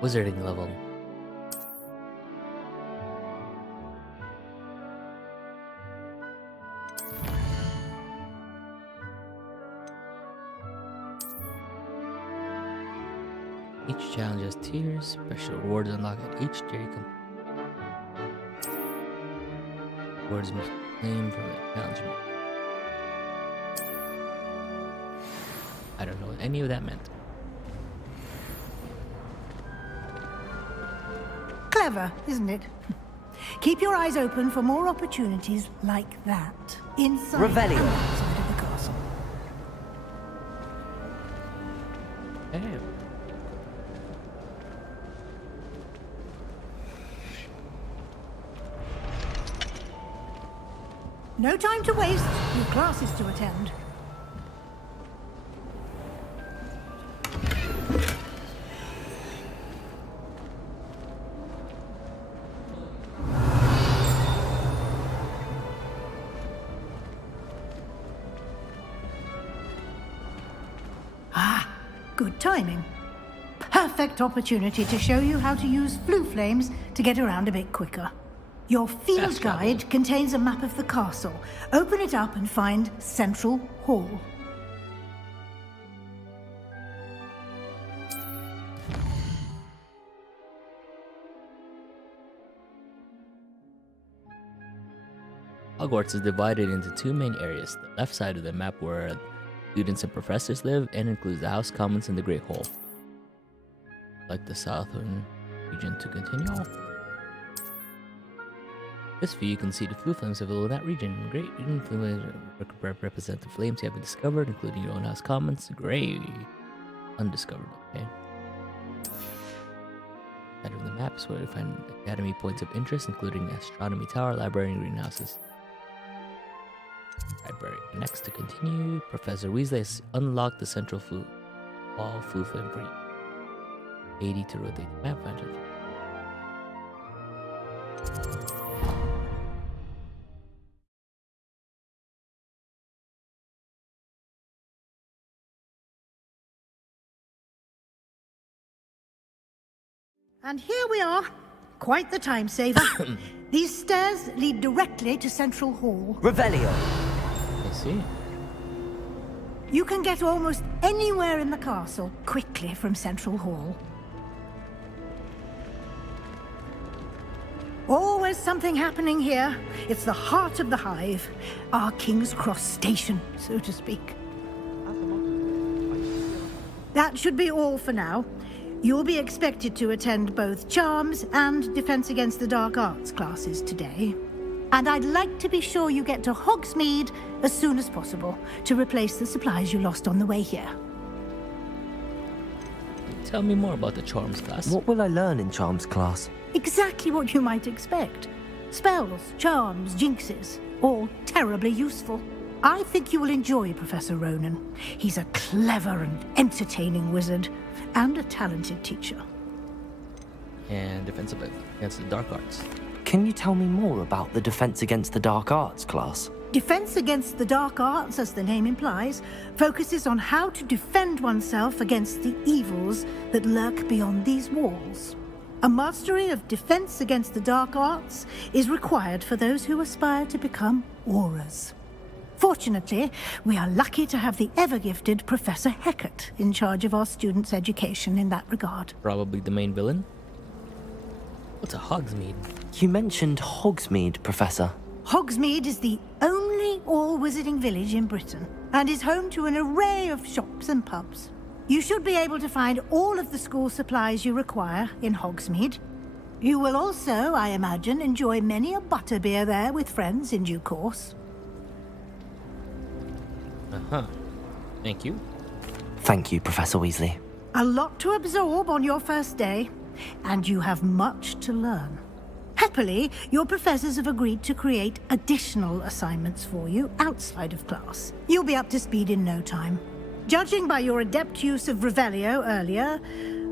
Wizarding level. Each challenge has tiers. Special rewards unlock at each tier. Rewards must claim from a challenge. I don't know what any of that meant. Clever, isn't it? Keep your eyes open for more opportunities like that. Inside Revelio. and outside of the castle. Hey. No time to waste. Your classes to attend. Ah, good timing. Perfect opportunity to show you how to use flue flames to get around a bit quicker. Your field guide contains a map of the castle. Open it up and find Central Hall. Hogwarts is divided into two main areas. The left side of the map where students and professors live and includes the House Commons and the Great Hall. Like the southern region to continue. This view you can see the flue flames available in that region. Great region flames represent the flames you haven't discovered, including your own House Commons. Gray, undiscovered. Okay. Side of the map is where you find academy points of interest, including Astronomy Tower, Library, and Greenhouses. Library. Next to continue, Professor Weasley has unlocked the central flue flame for you. 80 to rotate the map. And here we are. Quite the time saver. These stairs lead directly to Central Hall. Revelio. I see. You can get almost anywhere in the castle quickly from Central Hall. Always something happening here. It's the heart of the hive. Our King's Cross station, so to speak. That should be all for now. You'll be expected to attend both Charms and Defense Against the Dark Arts classes today. And I'd like to be sure you get to Hogsmeade as soon as possible to replace the supplies you lost on the way here. Tell me more about the Charms class. What will I learn in Charms class? Exactly what you might expect. Spells, charms, jinxes, all terribly useful. I think you will enjoy Professor Ronan. He's a clever and entertaining wizard, and a talented teacher. And Defense Against the Dark Arts. Can you tell me more about the Defense Against the Dark Arts class? Defense Against the Dark Arts, as the name implies, focuses on how to defend oneself against the evils that lurk beyond these walls. A mastery of Defense Against the Dark Arts is required for those who aspire to become auras. Fortunately, we are lucky to have the ever-gifted Professor Hecat in charge of our students' education in that regard. Probably the main villain. What's a Hogsmeade? You mentioned Hogsmeade, Professor. Hogsmeade is the only all-wizarding village in Britain, and is home to an array of shops and pubs. You should be able to find all of the school supplies you require in Hogsmeade. You will also, I imagine, enjoy many a butterbeer there with friends in due course. Uh-huh. Thank you. Thank you, Professor Weasley. A lot to absorb on your first day, and you have much to learn. Happily, your professors have agreed to create additional assignments for you outside of class. You'll be up to speed in no time. Judging by your adept use of Revelio earlier,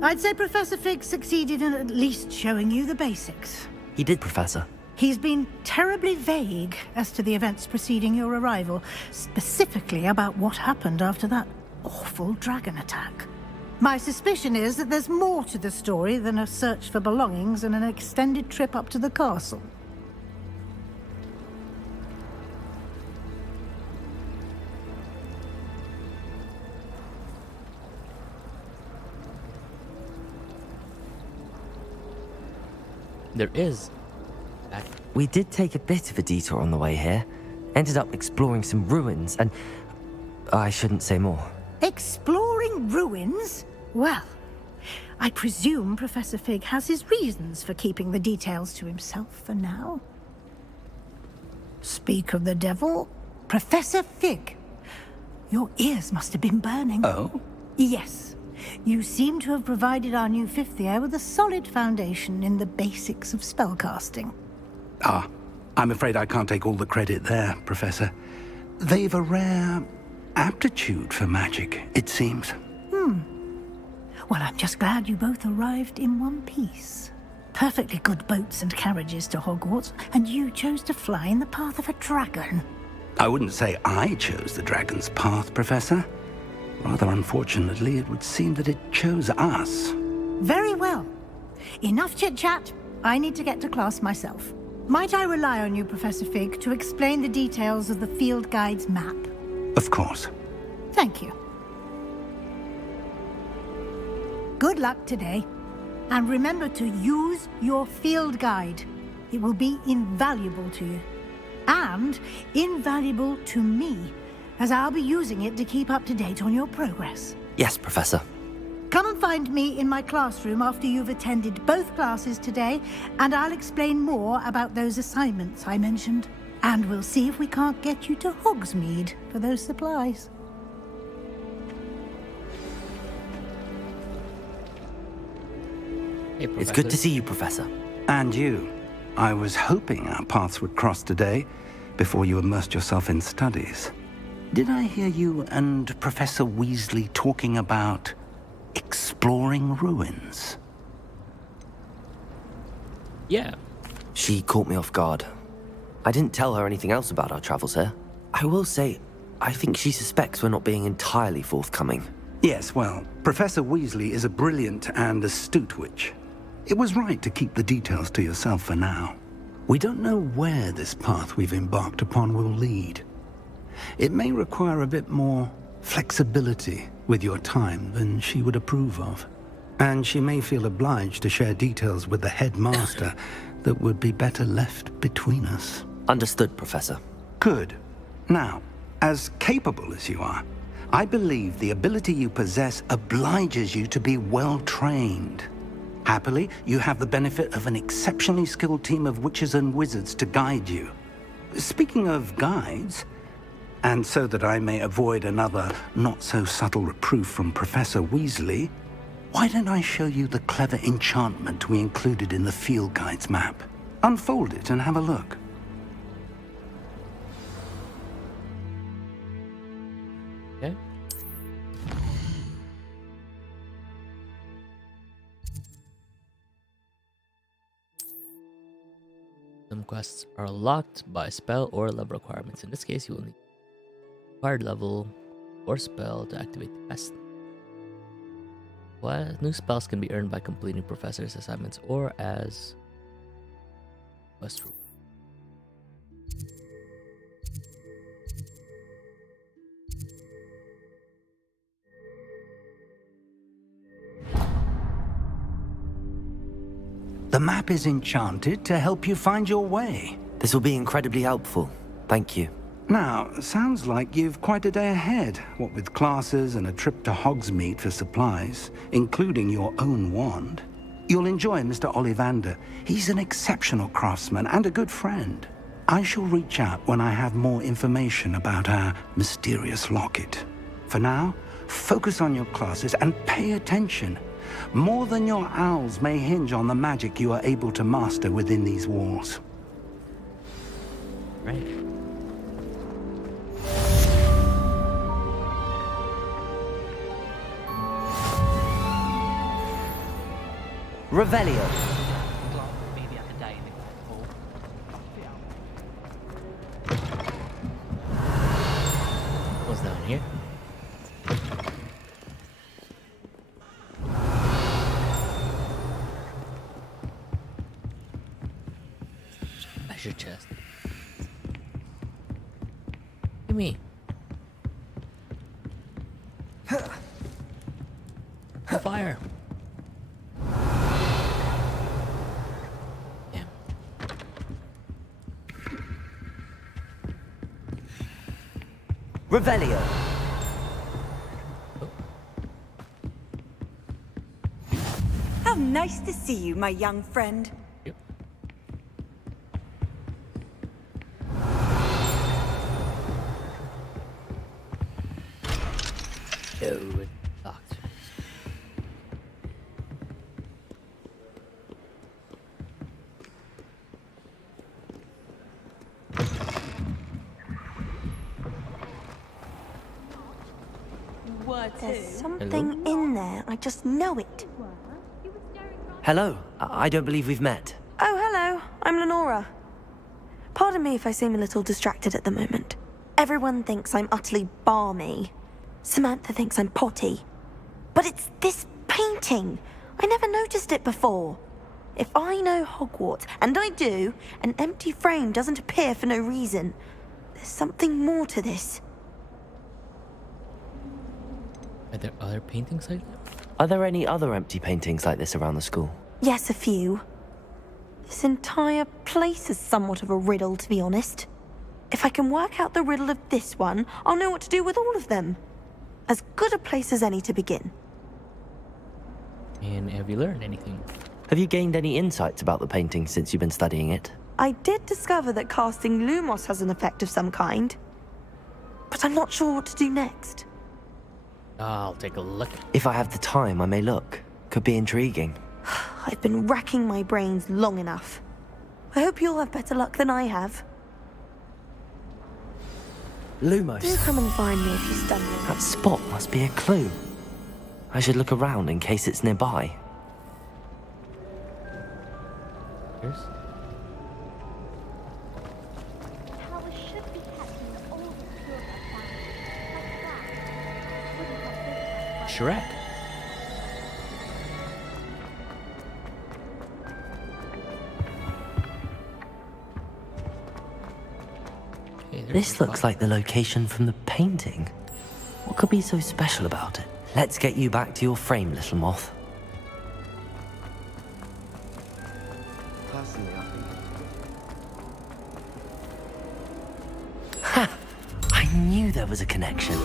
I'd say Professor Fig succeeded in at least showing you the basics. He did, Professor. He's been terribly vague as to the events preceding your arrival, specifically about what happened after that awful dragon attack. My suspicion is that there's more to the story than a search for belongings and an extended trip up to the castle. There is. We did take a bit of a detour on the way here. Ended up exploring some ruins and... I shouldn't say more. Exploring ruins? Well, I presume Professor Fig has his reasons for keeping the details to himself for now. Speak of the devil, Professor Fig. Your ears must have been burning. Oh? Yes. You seem to have provided our new fifth year with a solid foundation in the basics of spellcasting. Ah, I'm afraid I can't take all the credit there, Professor. They've a rare aptitude for magic, it seems. Well, I'm just glad you both arrived in one piece. Perfectly good boats and carriages to Hogwarts, and you chose to fly in the path of a dragon. I wouldn't say I chose the dragon's path, Professor. Rather unfortunately, it would seem that it chose us. Very well. Enough chit-chat. I need to get to class myself. Might I rely on you, Professor Fig, to explain the details of the field guide's map? Of course. Thank you. Good luck today. And remember to use your field guide. It will be invaluable to you. And invaluable to me, as I'll be using it to keep up to date on your progress. Yes, Professor. Come and find me in my classroom after you've attended both classes today, and I'll explain more about those assignments I mentioned. And we'll see if we can't get you to Hogsmeade for those supplies. Hey, it's good to see you, Professor. And you. I was hoping our paths would cross today, before you immersed yourself in studies. Did I hear you and Professor Weasley talking about exploring ruins? Yeah. She caught me off guard. I didn't tell her anything else about our travels here. I will say, I think she suspects we're not being entirely forthcoming. Yes, well, Professor Weasley is a brilliant and astute witch. It was right to keep the details to yourself for now. We don't know where this path we've embarked upon will lead. It may require a bit more flexibility with your time than she would approve of. And she may feel obliged to share details with the headmaster that would be better left between us. Understood, Professor. Good. Now, as capable as you are, I believe the ability you possess obliges you to be well trained. Happily, you have the benefit of an exceptionally skilled team of witches and wizards to guide you. Speaking of guides, and so that I may avoid another not-so-subtle reproof from Professor Weasley, why don't I show you the clever enchantment we included in the field guide's map? Unfold it and have a look. Okay. Some quests are locked by spell or level requirements. In this case, you will need required level or spell to activate the quest. What new spells can be earned by completing professor's assignments or as quest room. The map is enchanted to help you find your way. This will be incredibly helpful. Thank you. Now, sounds like you've quite a day ahead, what with classes and a trip to Hogsmeade for supplies, including your own wand. You'll enjoy Mr. Ollivander. He's an exceptional craftsman and a good friend. I shall reach out when I have more information about our mysterious locket. For now, focus on your classes and pay attention. More than your owls may hinge on the magic you are able to master within these walls. Right. Revelio. What's down here? Treasure chest. Give me. Fire. Damn. Revelio. How nice to see you, my young friend. Oh, it locked. There's something in there. I just know it. Hello. I don't believe we've met. Oh, hello. I'm Lenora. Pardon me if I seem a little distracted at the moment. Everyone thinks I'm utterly balmy. Samantha thinks I'm potty. But it's this painting. I never noticed it before. If I know Hogwarts, and I do, an empty frame doesn't appear for no reason. There's something more to this. Are there other paintings like that? Are there any other empty paintings like this around the school? Yes, a few. This entire place is somewhat of a riddle, to be honest. If I can work out the riddle of this one, I'll know what to do with all of them. As good a place as any to begin. And have you learned anything? Have you gained any insights about the painting since you've been studying it? I did discover that casting Lumos has an effect of some kind. But I'm not sure what to do next. I'll take a look. If I have the time, I may look. Could be intriguing. I've been racking my brains long enough. I hope you'll have better luck than I have. Lumos. Do come and find me if you're studying. That spot must be a clue. I should look around in case it's nearby. Yes. Shrek. This looks like the location from the painting. What could be so special about it? Let's get you back to your frame, little moth. Personally, I think... Ha! I knew there was a connection.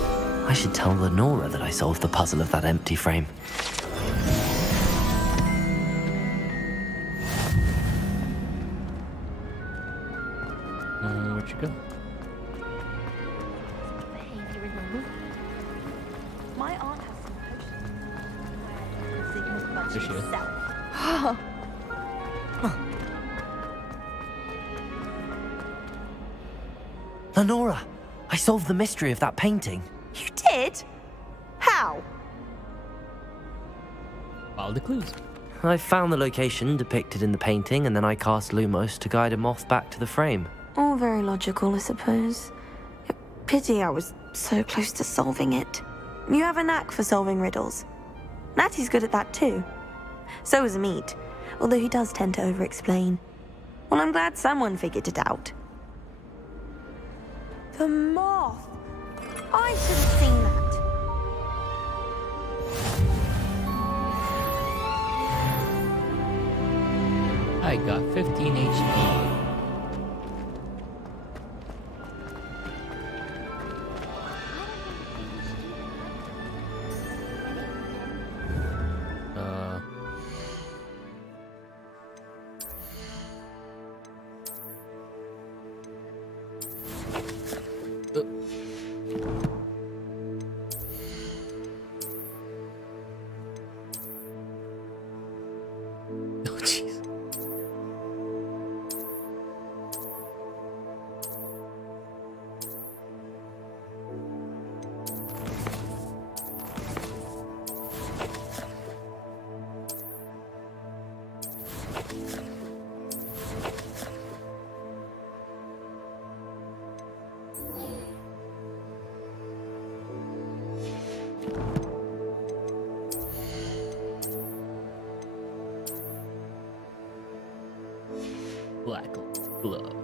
I should tell Lenora that I solved the puzzle of that empty frame. Where'd you go? Behavior in the room. My aunt has some potions. Sigma's bunch There she is. herself. Lenora, I solved the mystery of that painting. You did? How? Follow the clues. I found the location depicted in the painting, and then I cast Lumos to guide a moth back to the frame. All very logical, I suppose. Pity I was so close to solving it. You have a knack for solving riddles. Natty's good at that too. So is Amit, although he does tend to over-explain. Well, I'm glad someone figured it out. The moth! I should have seen that. I got 15 HP. Oh, jeez. Black glove.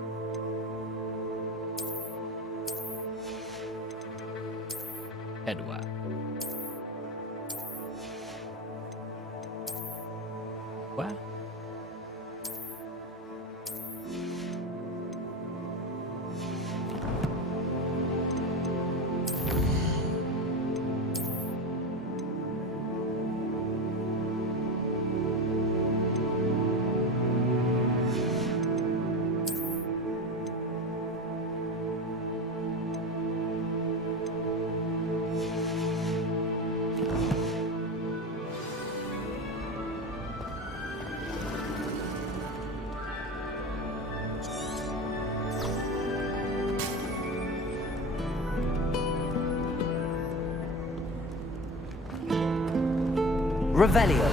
Head whack. What? Revelio.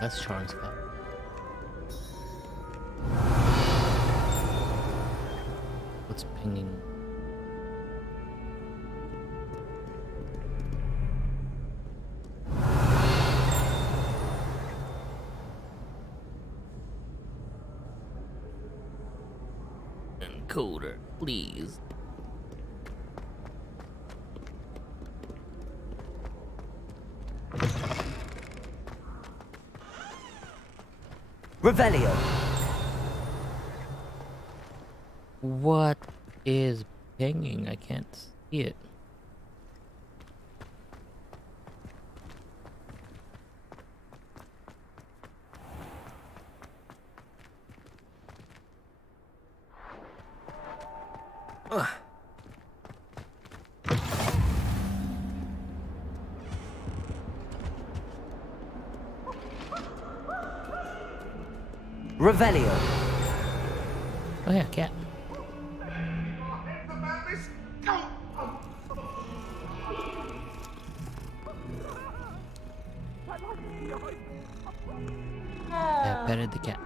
That's Charm's cup. What's pinging? Encoder, please. Revelio. What is pinging? I can't see it. Revelio. Oh yeah, cat. I petted the cat.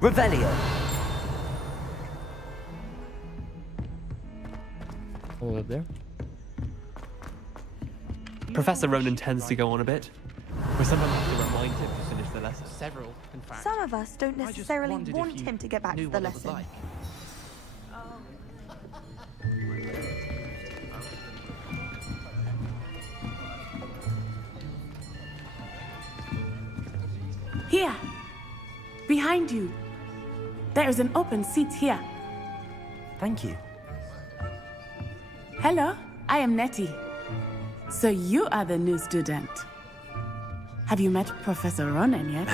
Revelio. Oh, up there. Professor Ronan tends to go on a bit. We sometimes have to remind him to finish the lesson. Several, in fact. Some of us don't necessarily want him to get back to the lesson. Here, behind you. There is an open seat here. Thank you. Hello, I am Nettie. So you are the new student. Have you met Professor Ronan yet?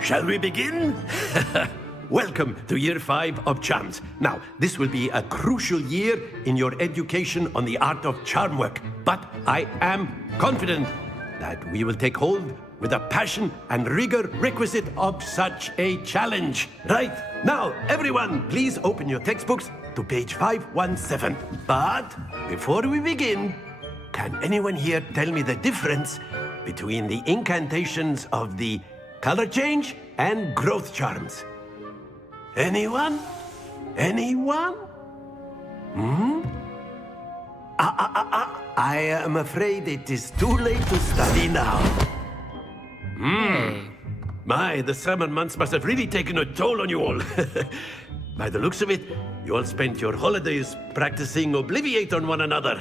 Shall we begin? Welcome to Year 5 of Charms. Now, this will be a crucial year in your education on the art of charm work. But I am confident that we will take hold with the passion and rigor requisite of such a challenge. Right, now, everyone, please open your textbooks to page 517. But before we begin, can anyone here tell me the difference between the incantations of the color change and growth charms? Anyone? Anyone? I am afraid it is too late to study now. My, the summer months must have really taken a toll on you all. By the looks of it, you all spent your holidays practicing Obliviate on one another.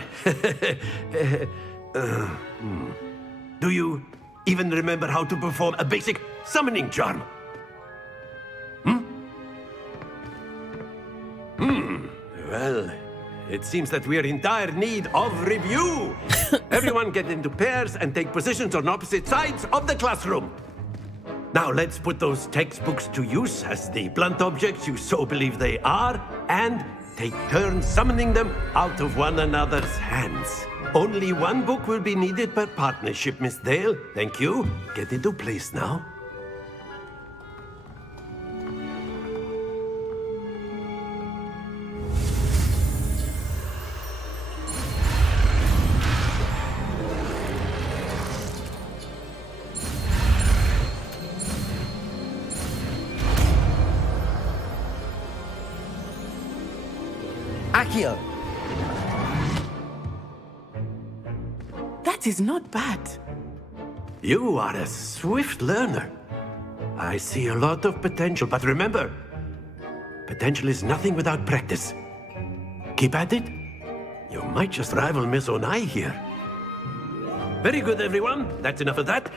Do you even remember how to perform a basic summoning charm? Well, it seems that we are in dire need of review. Everyone get into pairs and take positions on opposite sides of the classroom. Now let's put those textbooks to use as the blunt objects you so believe they are, and take turns summoning them out of one another's hands. Only one book will be needed per partnership, Miss Dale. Thank you. Get into place now. Accio! That is not bad. You are a swift learner. I see a lot of potential, but remember, potential is nothing without practice. Keep at it. You might just rival Miss Onai here. Very good, everyone. That's enough of that.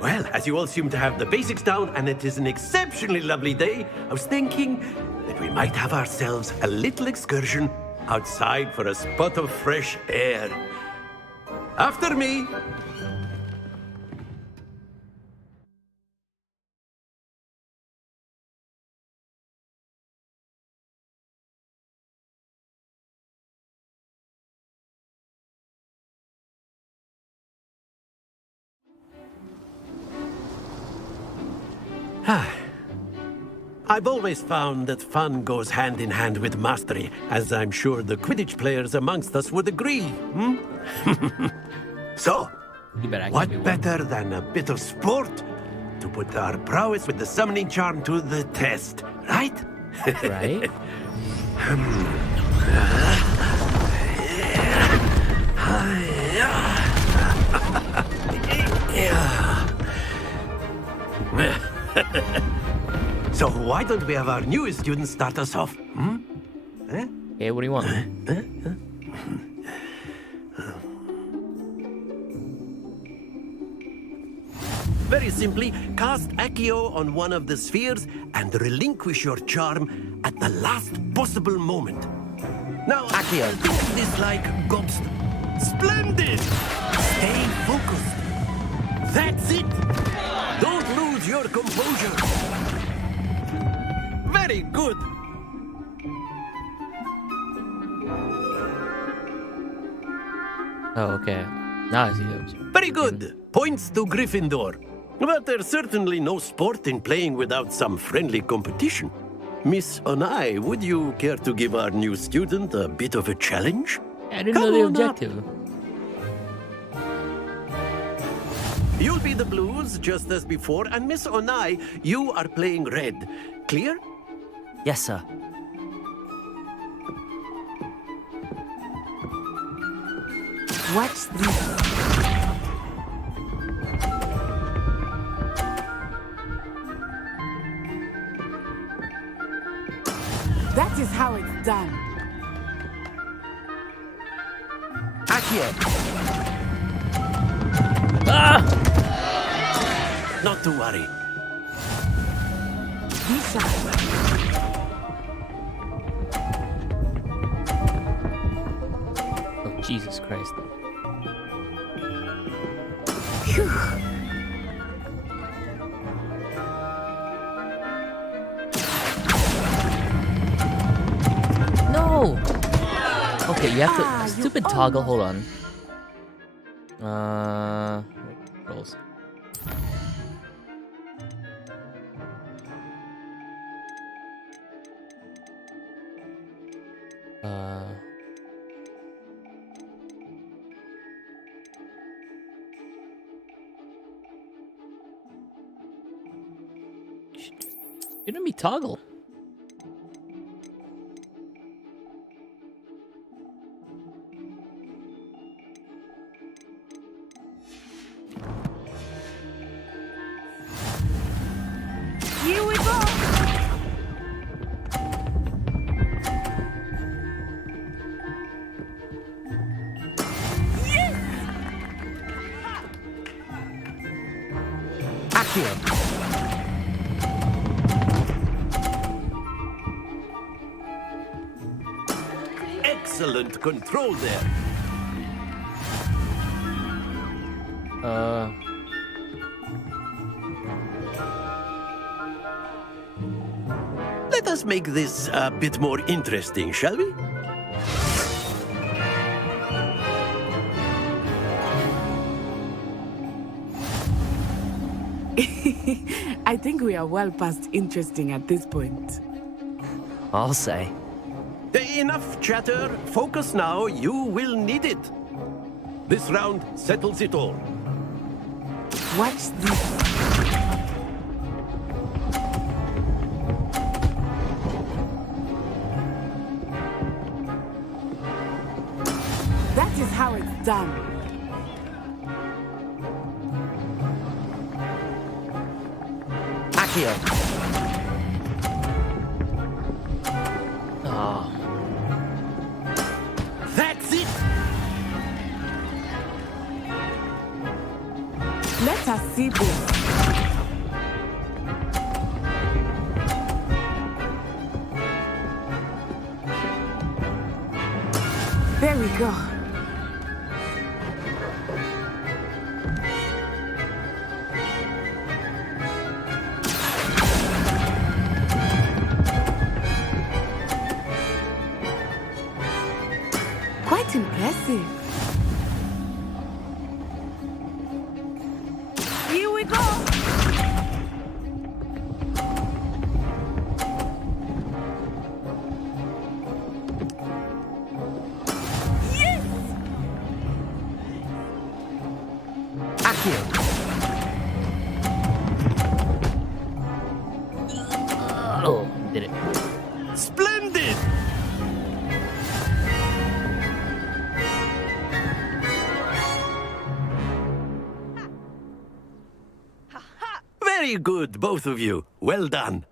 Well, as you all seem to have the basics down, and it is an exceptionally lovely day, I was thinking that we might have ourselves a little excursion outside for a spot of fresh air. After me. I've always found that fun goes hand in hand with mastery, as I'm sure the Quidditch players amongst us would agree. So, what better than a bit of sport to put our prowess with the summoning charm to the test, right? Right. So why don't we have our newest student start us off? Hey, what do you want? Very simply, cast Accio on one of the spheres and relinquish your charm at the last possible moment. Now, Accio. Think of this like gobst. Splendid! Stay focused. That's it! Don't lose your composure. Very good. Oh, okay. Now I see those. Very good. Points to Gryffindor. But there's certainly no sport in playing without some friendly competition. Miss Onai, would you care to give our new student a bit of a challenge? I didn't know the objective. You'll be the blues, just as before, and Miss Onai, you are playing red. Clear? Yes, sir. Watch this. That is how it's done. Accio! Ah! Not to worry. Be sharp. Oh, Jesus Christ. Phew. No! Okay, you have to... Stupid toggle, hold on. Rolls. Shouldn't be toggle. Here we go. Yes! Accio! Excellent control there. Let us make this a bit more interesting, shall we? I think we are well past interesting at this point. I'll say. Enough chatter. Focus now. You will need it. This round settles it all. Watch this. That is how it's done. Accio. Oh. That's it. Let us see this. There we go. Quite impressive. Here we go. Yes! Accio. Oh, did it. Splendid! Very good, both of you. Well done.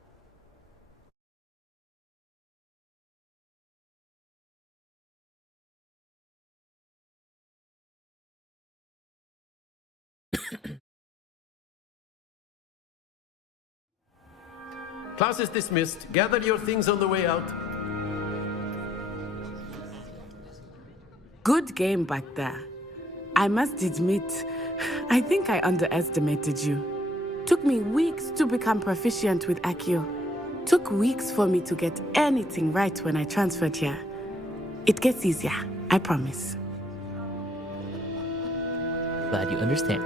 Class is dismissed. Gather your things on the way out. Good game back there. I must admit, I think I underestimated you. Took me weeks to become proficient with Accio. Took weeks for me to get anything right when I transferred here. It gets easier, I promise. Glad you understand.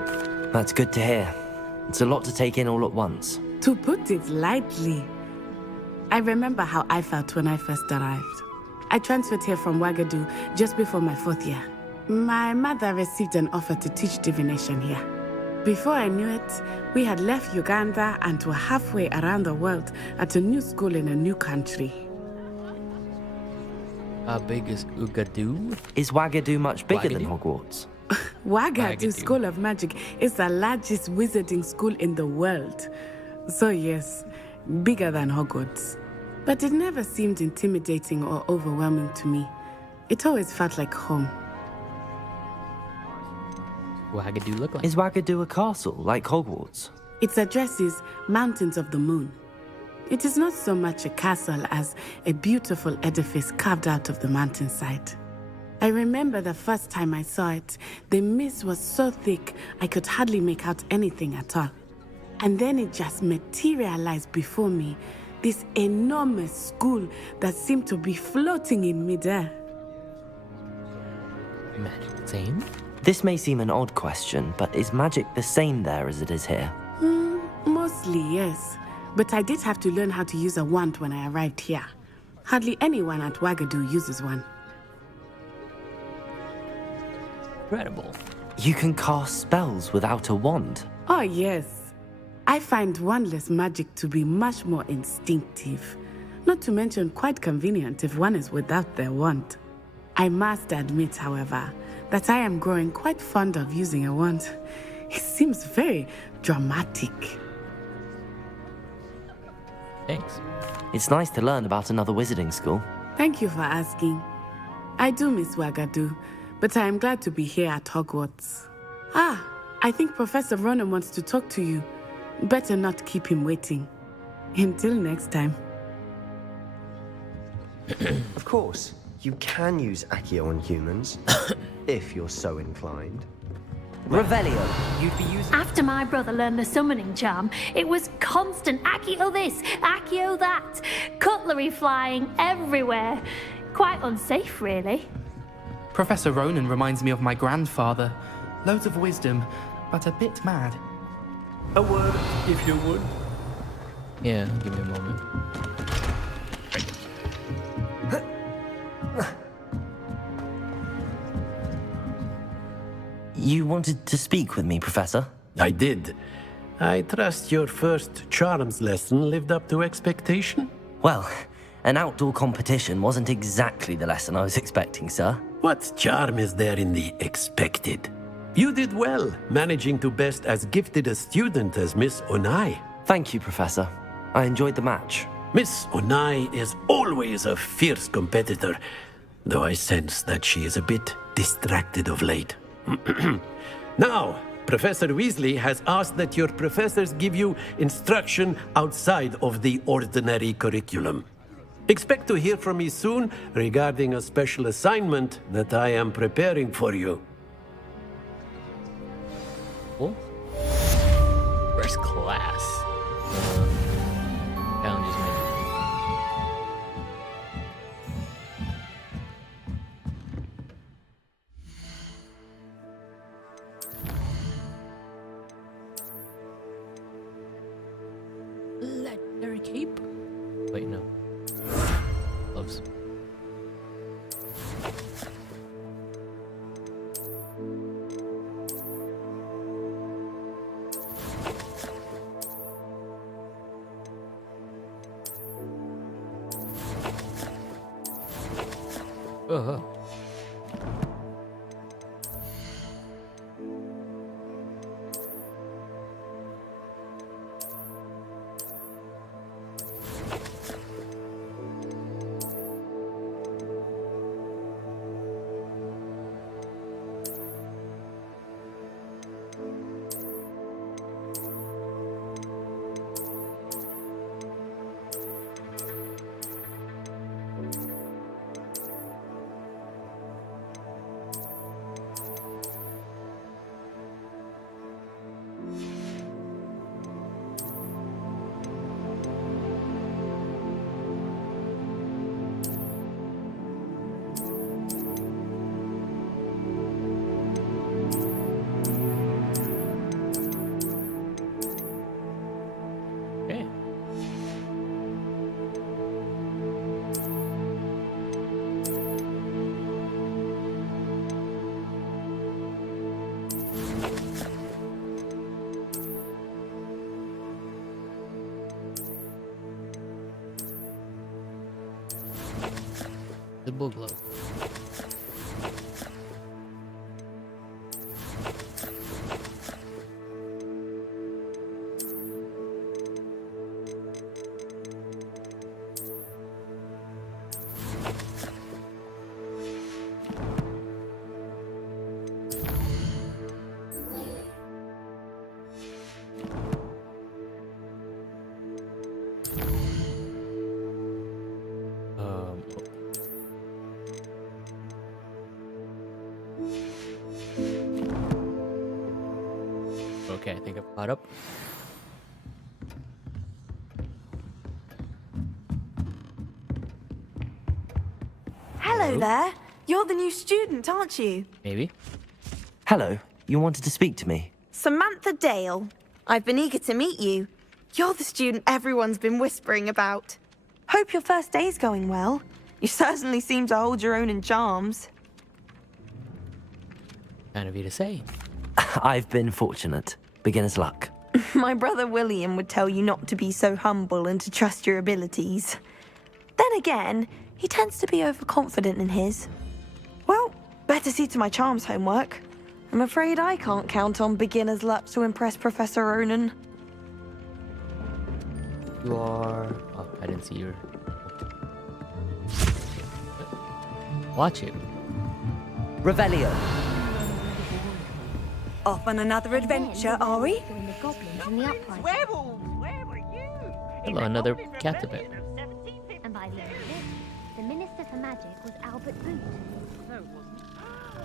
That's good to hear. It's a lot to take in all at once. To put it lightly, I remember how I felt when I first arrived. I transferred here from Ouagadougou just before my 4th year. My mother received an offer to teach divination here. Before I knew it, we had left Uganda and were halfway around the world at a new school in a new country. How big is Ugadoo? Is Wagadu much bigger than Wagadu? Hogwarts? Wagadu Wagadu. School of Magic is the largest wizarding school in the world. So yes, bigger than Hogwarts. But it never seemed intimidating or overwhelming to me. It always felt like home. Wagadu look like? Is Wagadu a castle like Hogwarts? Its address is Mountains of the Moon. It is not so much a castle as a beautiful edifice carved out of the mountainside. I remember the first time I saw it, the mist was so thick I could hardly make out anything at all. And then it just materialized before me, this enormous school that seemed to be floating in midair. Magic the same? This may seem an odd question, but is magic the same there as it is here? Mostly, yes. But I did have to learn how to use a wand when I arrived here. Hardly anyone at Wagadu uses one. Incredible. You can cast spells without a wand. Oh, yes. I find wandless magic to be much more instinctive. Not to mention quite convenient if one is without their wand. I must admit, however, that I am growing quite fond of using a wand. It seems very dramatic. Thanks. It's nice to learn about another wizarding school. Thank you for asking. I do miss Wagadu, but I am glad to be here at Hogwarts. I think Professor Ronan wants to talk to you. Better not keep him waiting. Until next time. Of course, you can use Accio on humans, if you're so inclined. Revelio, you'd be using... After my brother learned the summoning charm, it was constant Accio this, Accio that, cutlery flying everywhere. Quite unsafe, really. Professor Ronan reminds me of my grandfather. Loads of wisdom, but a bit mad. A word, if you would. Yeah, give me a moment. You wanted to speak with me, Professor? I did. I trust your first charms lesson lived up to expectation? Well, an outdoor competition wasn't exactly the lesson I was expecting, sir. What charm is there in the expected? You did well, managing to best as gifted a student as Miss Onai. Thank you, Professor. I enjoyed the match. Miss Onai is always a fierce competitor, though I sense that she is a bit distracted of late. Now, Professor Weasley has asked that your professors give you instruction outside of the ordinary curriculum. Expect to hear from me soon regarding a special assignment that I am preparing for you. Cool. First class. Challenges me. Legendary cape? Wait, no. Gloves. Oh. Invisible glow. Okay, I think I've caught up. Hello there. You're the new student, aren't you? Maybe. Hello, you wanted to speak to me? Samantha Dale. I've been eager to meet you. You're the student everyone's been whispering about. Hope your first day's going well. You certainly seem to hold your own in charms. Kind of you to say. I've been fortunate. Beginner's luck. My brother William would tell you not to be so humble and to trust your abilities. Then again, he tends to be overconfident in his. Well, better see to my charms homework. I'm afraid I can't count on beginner's luck to impress Professor Ronan. You are... Oh, I didn't see your... Watch it. Revelio. Off on another adventure, are we? Join the goblins in the uprising. Werewolves, where were you? Hello, another captivate. And by the end of it, the Minister for Magic was Albert Boot. No, it wasn't.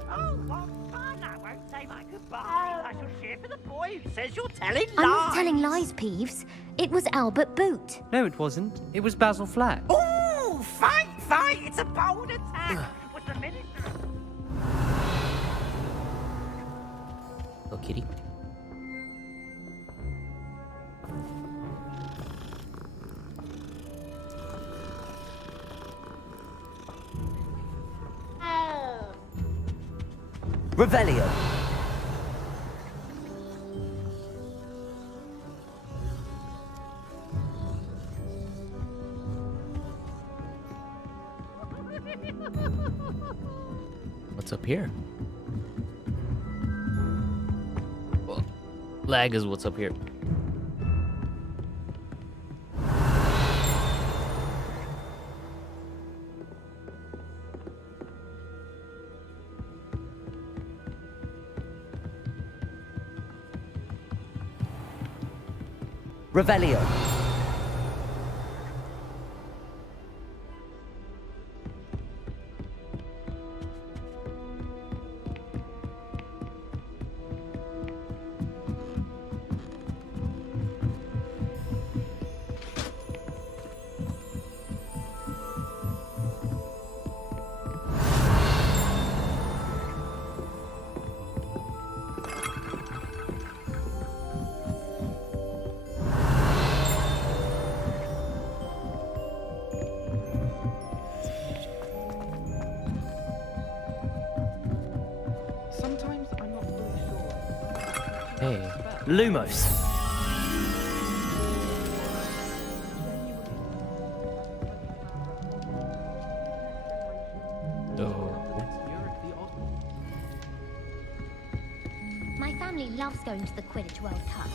Oh, what fun! I won't say my goodbyes. I shall cheer for the boy who says you're telling lies. I'm not telling lies, Peeves. It was Albert Boot. No, it wasn't. It was Basil Flack. Oh, fight, fight! It's a bold attack. Was the minister? Oh, kitty. Revelio. What's up here? Well, lag is what's up here. Revelio. Sometimes I'm not really sure. Hey. Lumos. My family loves going to the Quidditch World Cup.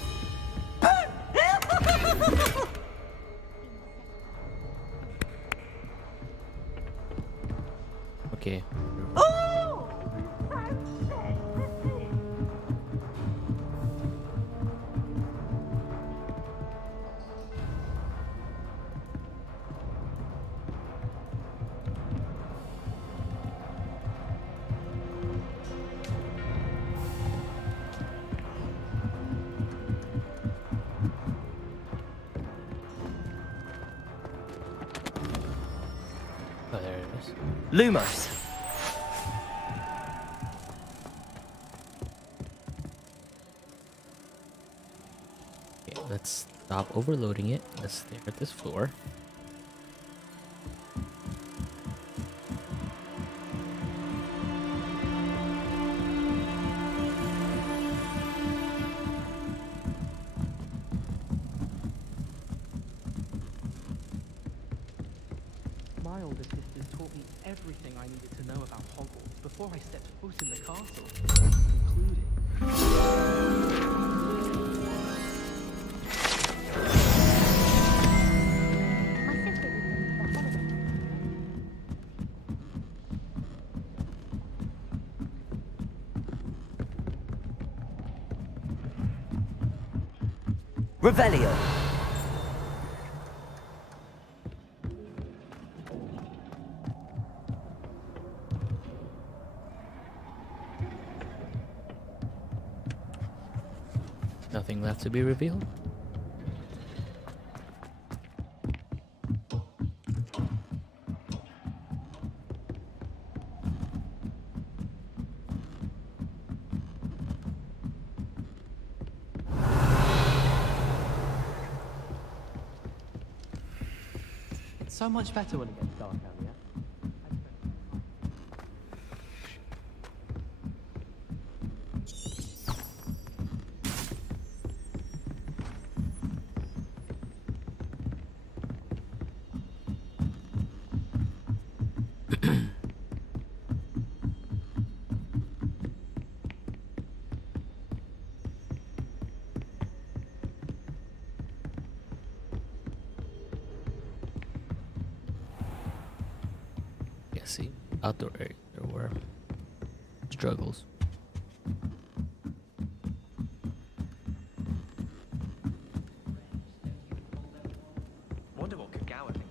Okay. Oh, there it is. Lumos. Okay, let's stop overloading it. Let's stare at this floor. My older sisters taught me everything I needed to know about Hogwarts before I stepped foot in the castle, including... Revelio. Nothing left to be revealed. It's so much better when it gets dark out here. See, outdoor area, there were struggles. Wonder what could Gower think.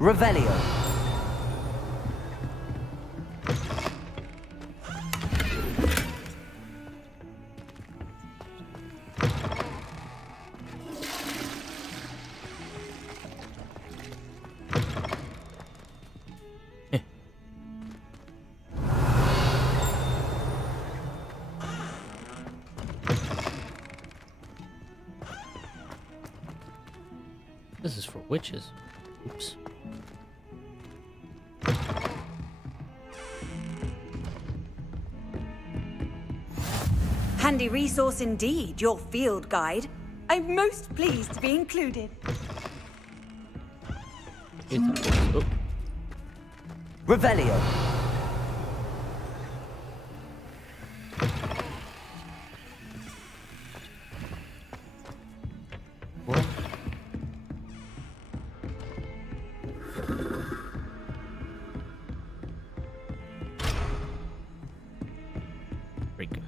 Revelio. This is for witches. Oops. Handy resource indeed, your field guide. I'm most pleased to be included. Oh. Revelio. What? Freaking.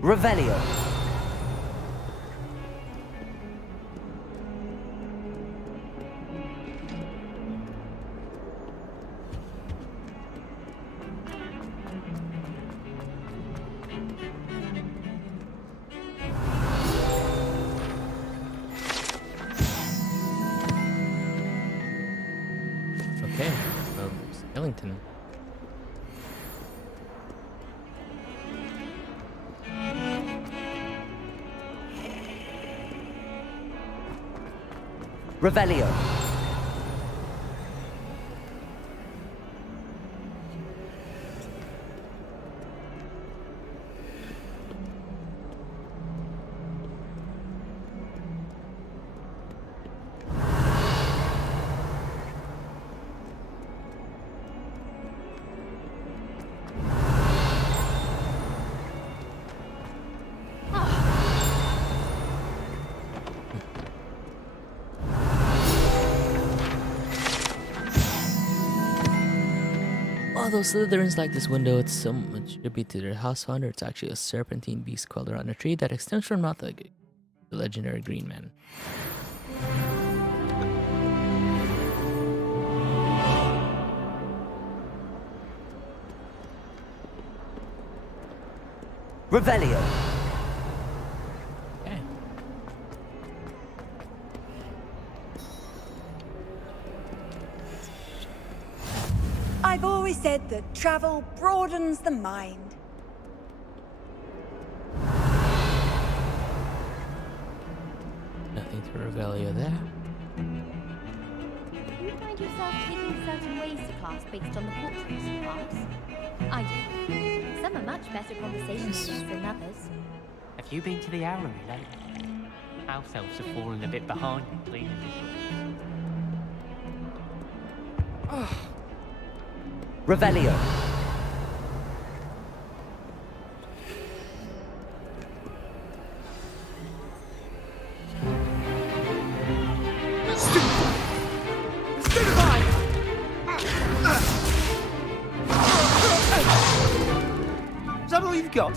Revelio. Okay, Ellington. Revelio. Although Slytherins like this window, it's so much tribute to their house founder. It's actually a serpentine beast crawler on a tree that extends from Mouth the legendary Green Man. Revelio. Okay. said that travel broadens the mind. Nothing to Revelia there. Do you find yourself taking certain ways to class based on the portraits you pass? I do. Some are much better conversationalists than others. Have you been to the Owlery lately? House elves have fallen a bit behind in cleaning this. Revelio. Is that all you've got?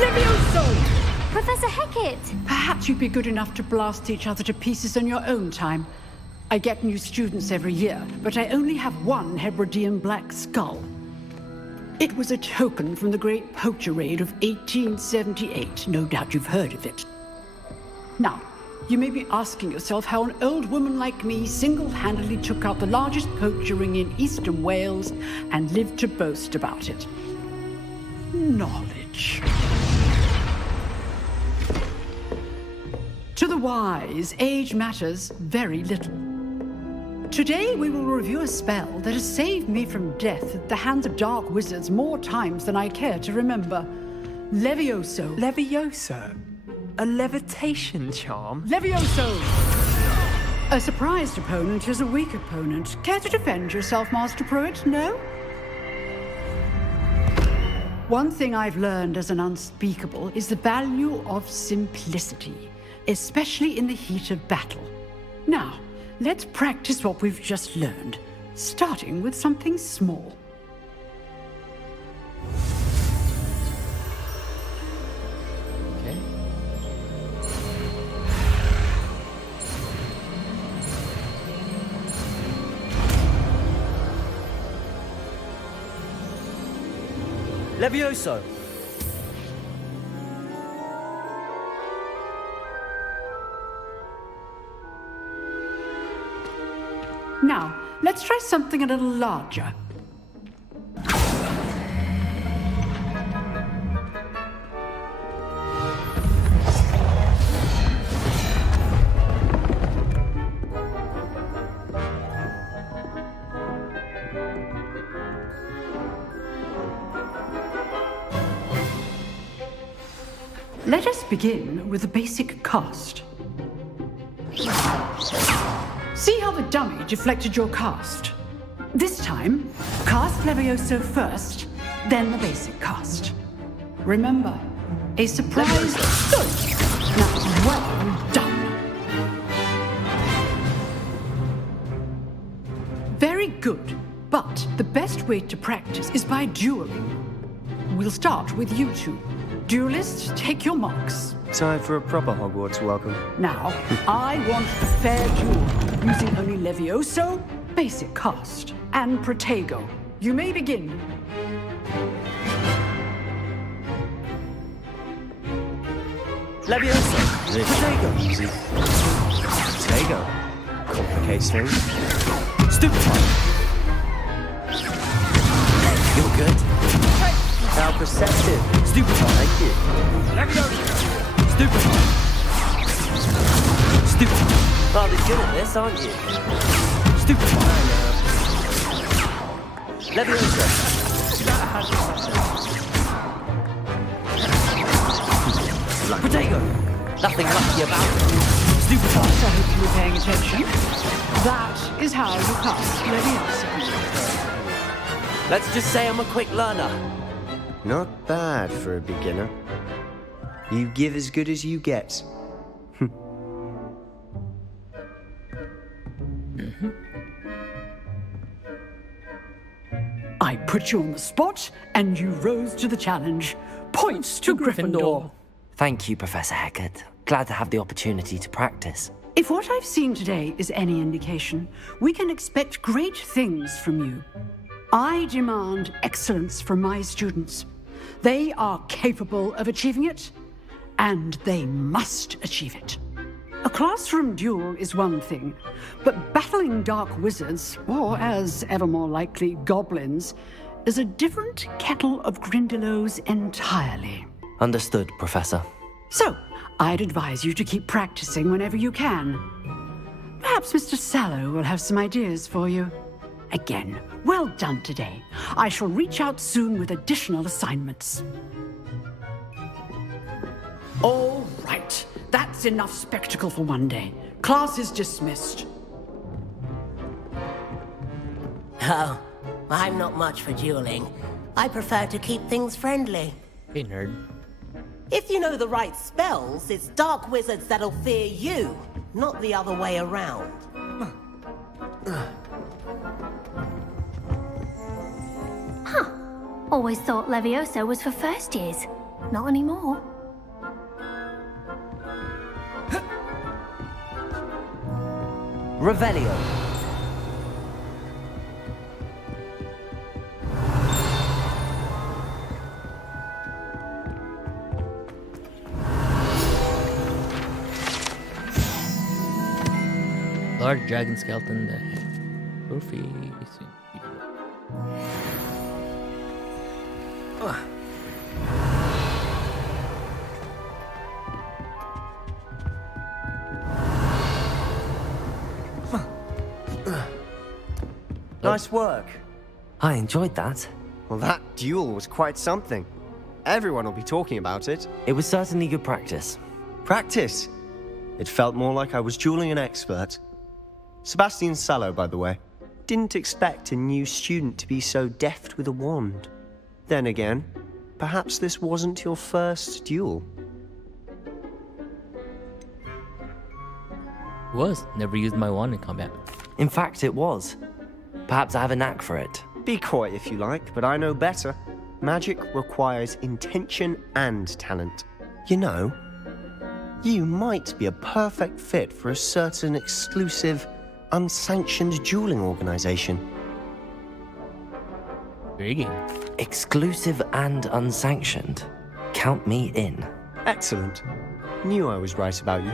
Levioso! Professor Hecat! Perhaps you'd be good enough to blast each other to pieces in your own time. I get new students every year, but I only have one Hebridean black skull. It was a token from the Great Poacher Raid of 1878. No doubt you've heard of it. Now, you may be asking yourself how an old woman like me single-handedly took out the largest poacher ring in eastern Wales and lived to boast about it. Knowledge. To the wise, age matters very little. Today we will review a spell that has saved me from death at the hands of dark wizards more times than I care to remember. Levioso. Levioso? A levitation charm? Levioso! A surprised opponent is a weak opponent. Care to defend yourself, Master Pruitt? No? One thing I've learned as an unspeakable is the value of simplicity, especially in the heat of battle. Now, let's practice what we've just learned, starting with something small. Okay. Levioso. Now, let's try something a little larger. Let us begin with the basic cast. See how the dummy deflected your cast? This time, cast Levioso first, then the basic cast. Remember, a surprise. Good. Now, well done. Very good, but the best way to practice is by dueling. We'll start with you two. Duelists, take your marks. Time for a proper Hogwarts welcome. Now, I want a fair duel, using only Levioso, basic cast, and Protego. You may begin. Levioso. Protego. Protego. Complicates things. Stupefy. You're good. How perceptive. Stupefy. Thank you. Levioso. Stupefy. Stupefy. Rather good at this, aren't you? Stupefy. Levioso. Protego. Nothing lucky about it. Stupefy. I hope you were paying attention. That is how you cast Levioso. Let's just say I'm a quick learner. Not bad for a beginner. You give as good as you get. I put you on the spot, and you rose to the challenge. Points to Gryffindor. Thank you, Professor Hecat. Glad to have the opportunity to practice. If what I've seen today is any indication, we can expect great things from you. I demand excellence from my students. They are capable of achieving it, and they must achieve it. A classroom duel is one thing, but battling dark wizards, or as ever more likely, goblins, is a different kettle of Grindylows entirely. Understood, Professor. So, I'd advise you to keep practicing whenever you can. Perhaps Mr. Sallow will have some ideas for you. Again, well done today. I shall reach out soon with additional assignments. All right. That's enough spectacle for one day. Class is dismissed. Oh, I'm not much for dueling. I prefer to keep things friendly. Hey, nerd. If you know the right spells, it's dark wizards that'll fear you, not the other way around. Huh. Always thought Levioso was for first years. Not anymore. Revelio. Large dragon skeleton. The trophy. Nice work. I enjoyed that. Well, that duel was quite something. Everyone will be talking about it. It was certainly good practice. Practice? It felt more like I was dueling an expert. Sebastian Sallow, by the way. Didn't expect a new student to be so deft with a wand. Then again, perhaps this wasn't your first duel. It was. Never used my wand in combat. In fact, it was. Perhaps I have a knack for it. Be coy if you like, but I know better. Magic requires intention and talent. You know, you might be a perfect fit for a certain exclusive, unsanctioned dueling organization. Intriguing. Exclusive and unsanctioned. Count me in. Excellent. Knew I was right about you.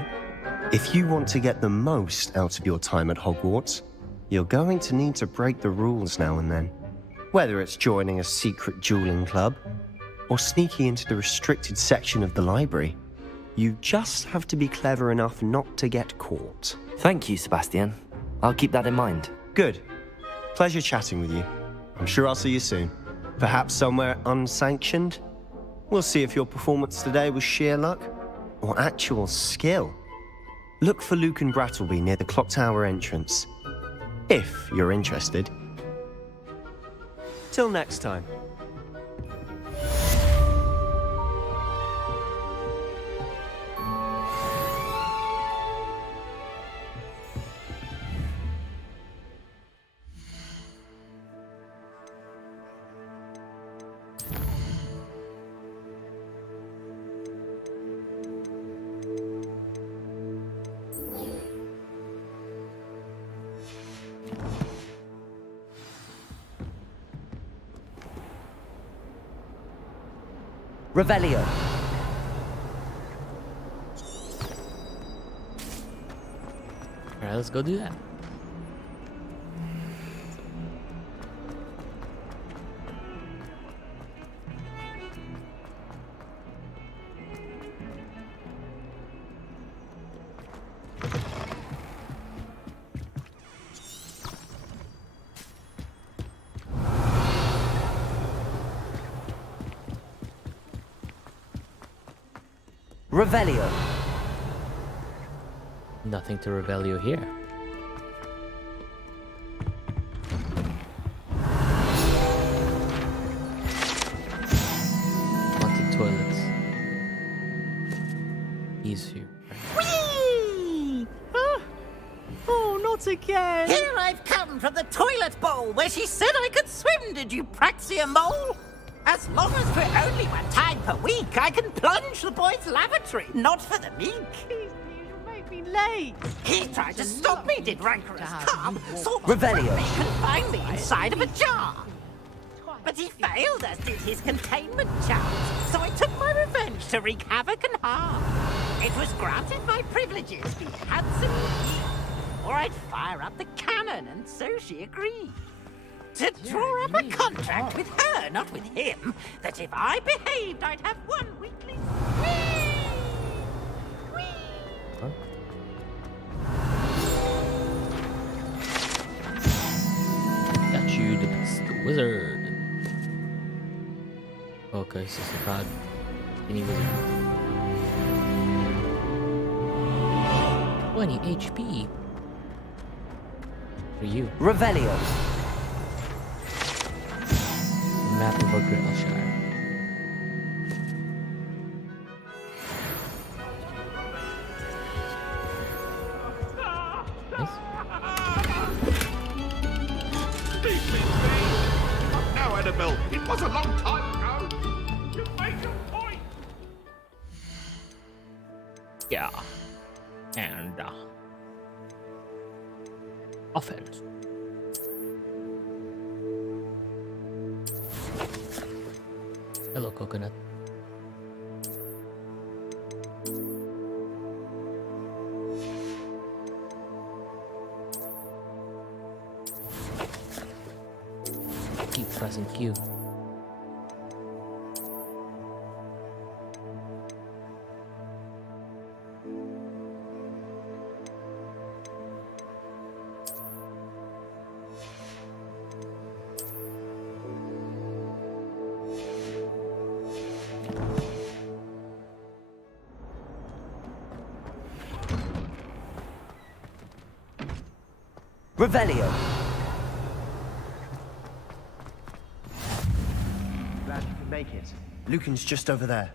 If you want to get the most out of your time at Hogwarts, you're going to need to break the rules now and then. Whether it's joining a secret dueling club, or sneaking into the restricted section of the library, you just have to be clever enough not to get caught. Thank you, Sebastian. I'll keep that in mind. Good. Pleasure chatting with you. I'm sure I'll see you soon. Perhaps somewhere unsanctioned? We'll see if your performance today was sheer luck, or actual skill. Look for Luke and Brattleby near the clock tower entrance. If you're interested. Till next time. Revelio. Alright, let's go do that. Revelio. Nothing to Revelio here. Haunted toilets. Easy. Whee! Oh, not again! Here I've come from the toilet bowl where she said I could swim, did you praxia mole? As long as for only 1 time per week, I can plunge the boys' lavatory, not for the meek. You make me late. He tried to stop me, did rancorous Cobb. Sort of Revelio. confined me inside of a jar. But he failed, as did his containment charms. So I took my revenge to wreak havoc and harm. It was granted my privileges, be handsome yield, or I'd fire up the cannon, and so she agreed. To draw up a contract with her, not with him, that if I behaved, I'd have one weekly... Got you, the wizard. Okay, so it's a god. Any wizard. 20 HP. For you. Revelio. Map of Grailshire. Now, Annabelle, it was a long time ago. You made your point. Yeah. And offense. Hello, coconut. Keep pressing Q. Revelio. Glad you could make it. Lucan's just over there.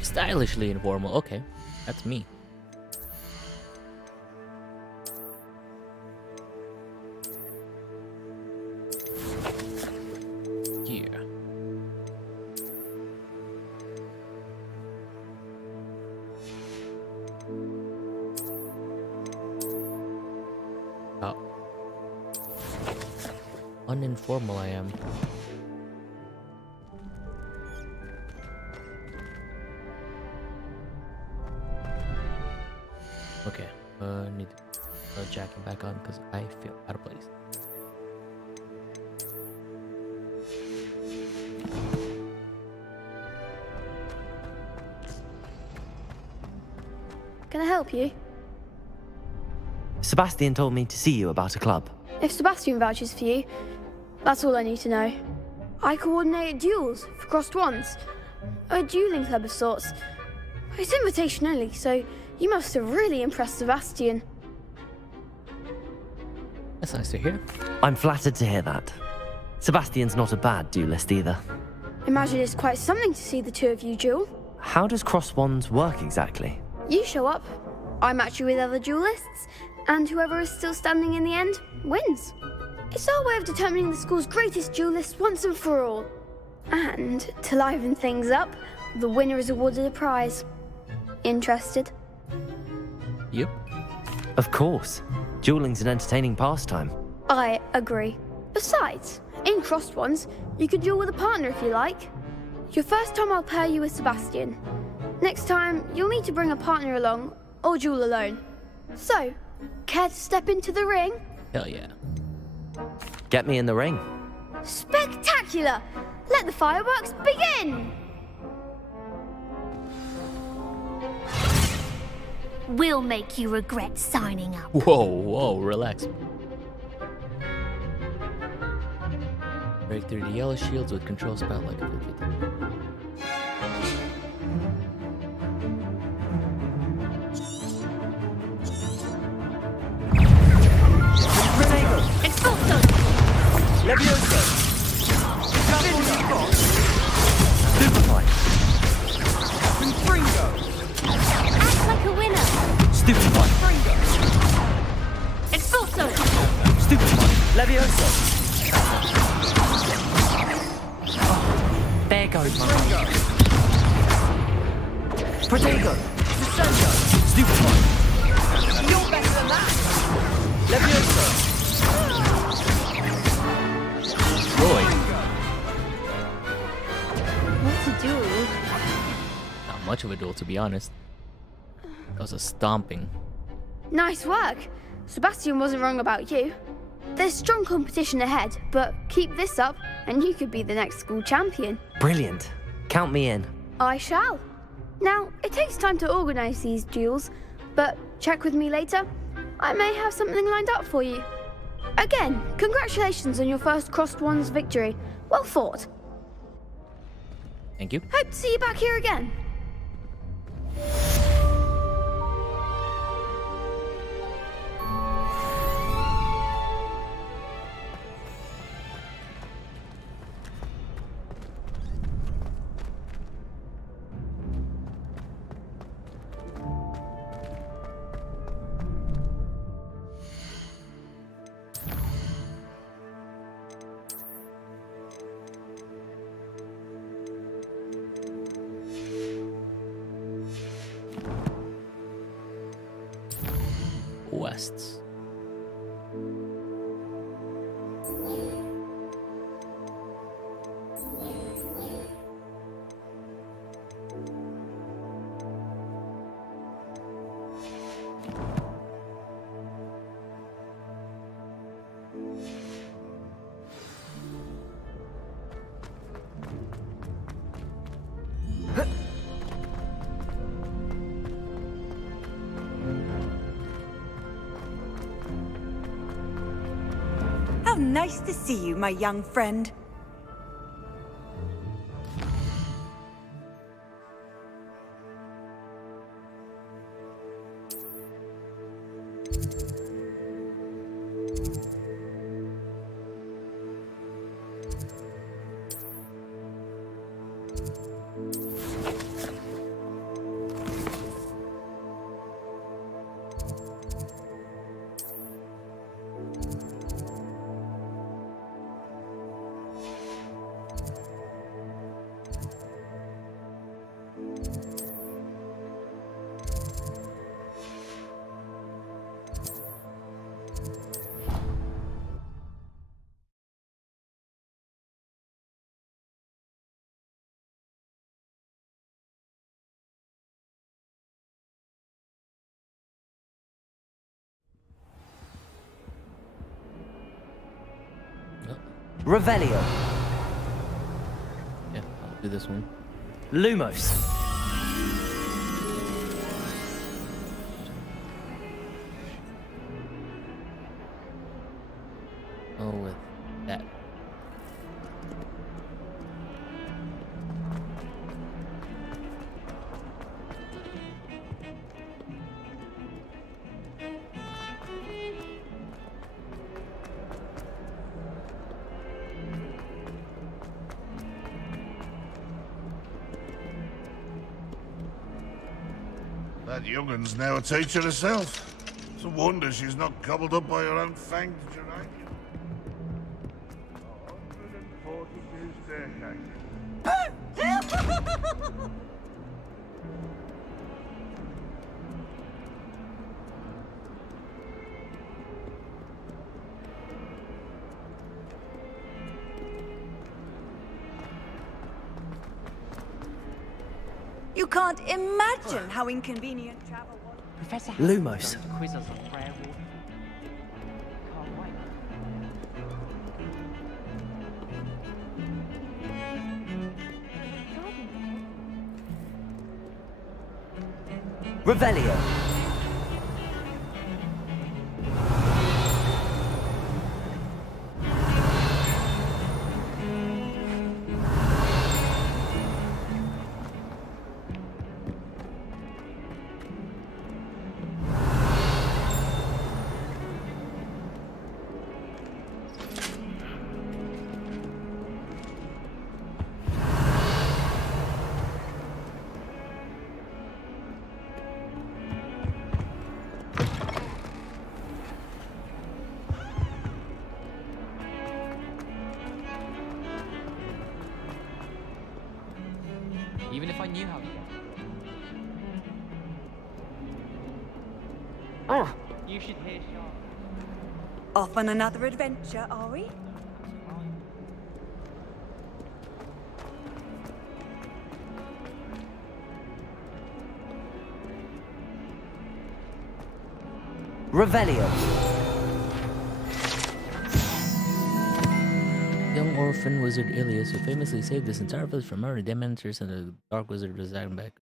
Stylishly informal. Okay, that's me. Uninformal I am. Okay, need to put jacket back on because I feel out of place. Can I help you? Sebastian told me to see you about a club. If Sebastian vouches for you, that's all I need to know. I coordinate duels for crossed wands. A dueling club of sorts. It's invitation only, so you must have really impressed Sebastian. That's nice to hear. I'm flattered to hear that. Sebastian's not a bad duelist either. Imagine it's quite something to see the two of you duel. How does cross wands work exactly? You show up, I match you with other duelists, and whoever is still standing in the end wins. It's our way of determining the school's greatest duelist once and for all. And to liven things up, the winner is awarded a prize. Interested? Yep. Of course. Dueling's an entertaining pastime. I agree. Besides, in crossed ones, you could duel with a partner if you like. Your first time I'll pair you with Sebastian. Next time, you'll need to bring a partner along, or duel alone. So, care to step into the ring? Hell yeah. Get me in the ring. Spectacular! Let the fireworks begin! We'll make you regret signing up. Whoa, relax. Break through the yellow shields with control spell like a 50. Expulso! Levioso! Stupefy! Confringo! Act like a winner! Stupefy! Expulso! Stupefy! Levioso! There goes my... Protego! Incendio! Stupid one! You're better than that! Levioso! Roy. What's a duel? Not much of a duel, to be honest. That was a stomping. Nice work. Sebastian wasn't wrong about you. There's strong competition ahead, but keep this up and you could be the next school champion. Brilliant. Count me in. I shall. Now, it takes time to organise these duels, but check with me later. I may have something lined up for you. Again, congratulations on your first Crossed Wands victory. Well fought. Thank you. Hope to see you back here again. Quests. How nice to see you, my young friend. Revelio. Yeah, I'll do this one. Lumos. Oh, with that. That young'un's now a teacher herself. It's a wonder she's not gobbled up by her own fanged geranium. 140 new staircases. You can't imagine how inconvenient travel was. Professor Lumos. Quiz us on prayer water. Can't wait. Revelio. Even if I knew how to get You should hear Sharp. Off on another adventure, are we? Revelio. Young orphan wizard Ilias, who famously saved this entire village from murder, dementors, and the dark wizard residing back.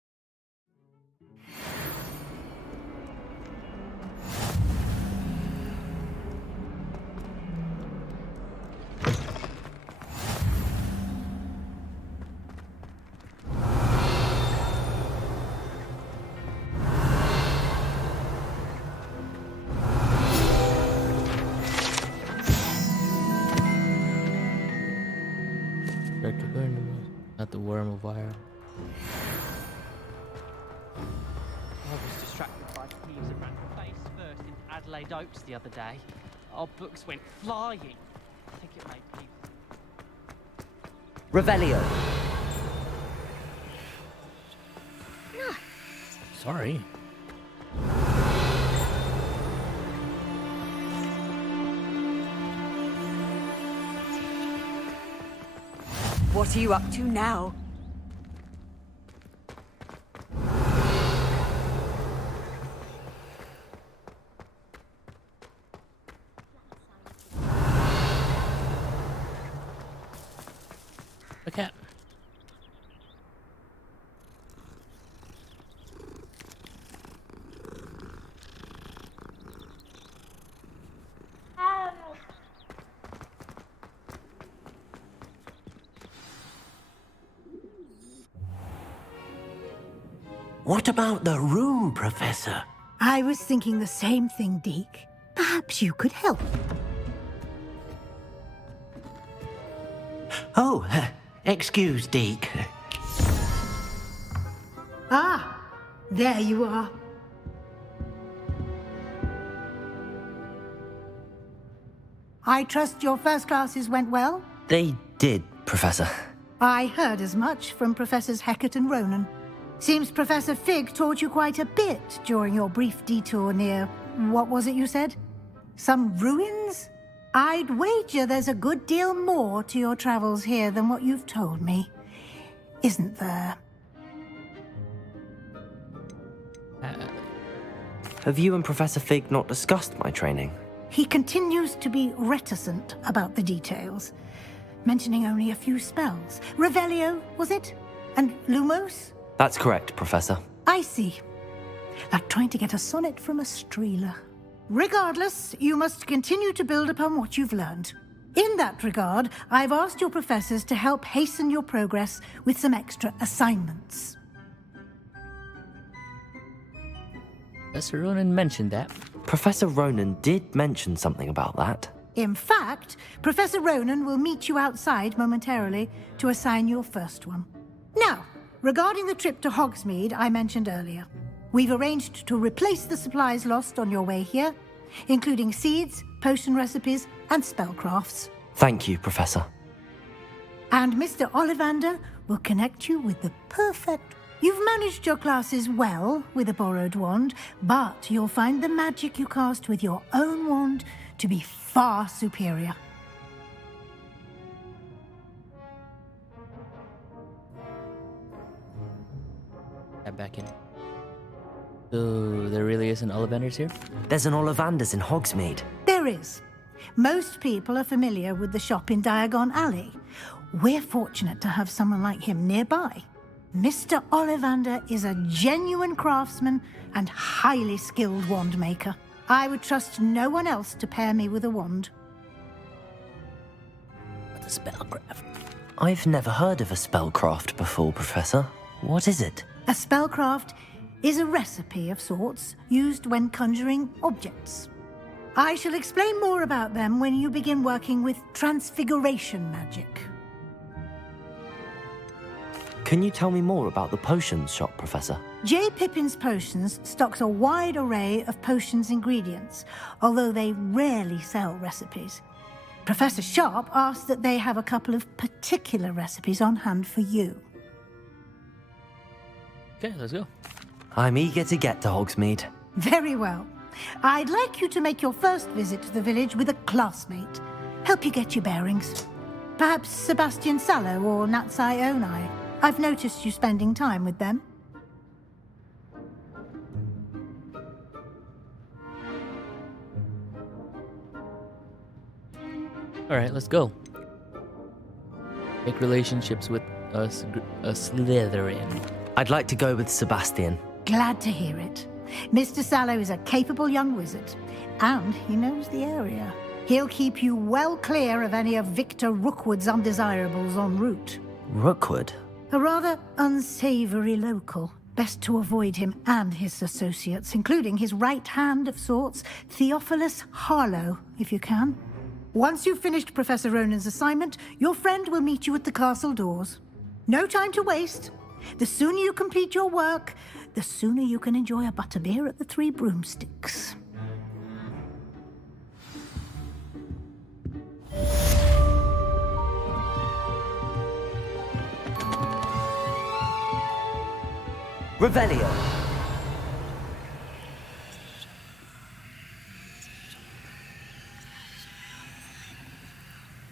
Not the worm of wire. I was distracted by thieves that ran face first into Adelaide Oaks the other day. Our books went flying. I think it made people. Revelio. Sorry. What are you up to now? Okay. What about the room, Professor? I was thinking the same thing, Deke. Perhaps you could help. Oh, excuse, Deke. Ah, there you are. I trust your first classes went well? They did, Professor. I heard as much from Professors Hecat and Ronan. Seems Professor Fig taught you quite a bit during your brief detour near... what was it you said? Some ruins? I'd wager there's a good deal more to your travels here than what you've told me. Isn't there? Have you and Professor Fig not discussed my training? He continues to be reticent about the details, mentioning only a few spells. Revelio, was it? And Lumos? That's correct, Professor. I see. Like trying to get a sonnet from a streeler. Regardless, you must continue to build upon what you've learned. In that regard, I've asked your professors to help hasten your progress with some extra assignments. Professor Ronan mentioned that. Professor Ronan did mention something about that. In fact, Professor Ronan will meet you outside momentarily to assign your first one. Now, regarding the trip to Hogsmeade I mentioned earlier, we've arranged to replace the supplies lost on your way here, including seeds, potion recipes, and spellcrafts. Thank you, Professor. And Mr. Ollivander will connect you with the perfect... You've managed your classes well with a borrowed wand, but you'll find the magic you cast with your own wand to be far superior. Back in. So there really is an Ollivanders here? There's an Ollivanders in Hogsmeade. There is. Most people are familiar with the shop in Diagon Alley. We're fortunate to have someone like him nearby. Mr. Ollivander is a genuine craftsman and highly skilled wand maker. I would trust no one else to pair me with a wand. With a spellcraft. I've never heard of a spellcraft before, Professor. What is it? A spellcraft is a recipe of sorts used when conjuring objects. I shall explain more about them when you begin working with transfiguration magic. Can you tell me more about the potions shop, Professor? J. Pippin's Potions stocks a wide array of potions ingredients, although they rarely sell recipes. Professor Sharp asked that they have a couple of particular recipes on hand for you. Okay, let's go. I'm eager to get to Hogsmeade. Very well. I'd like you to make your first visit to the village with a classmate. Help you get your bearings. Perhaps Sebastian Sallow or Natsai Onai. I've noticed you spending time with them. Alright, let's go. Make relationships with a Slytherin. I'd like to go with Sebastian. Glad to hear it. Mr. Sallow is a capable young wizard, and he knows the area. He'll keep you well clear of any of Victor Rookwood's undesirables en route. Rookwood? A rather unsavory local. Best to avoid him and his associates, including his right hand of sorts, Theophilus Harlow, if you can. Once you've finished Professor Ronan's assignment, your friend will meet you at the castle doors. No time to waste. The sooner you complete your work, the sooner you can enjoy a butterbeer at the Three Broomsticks. Revelio.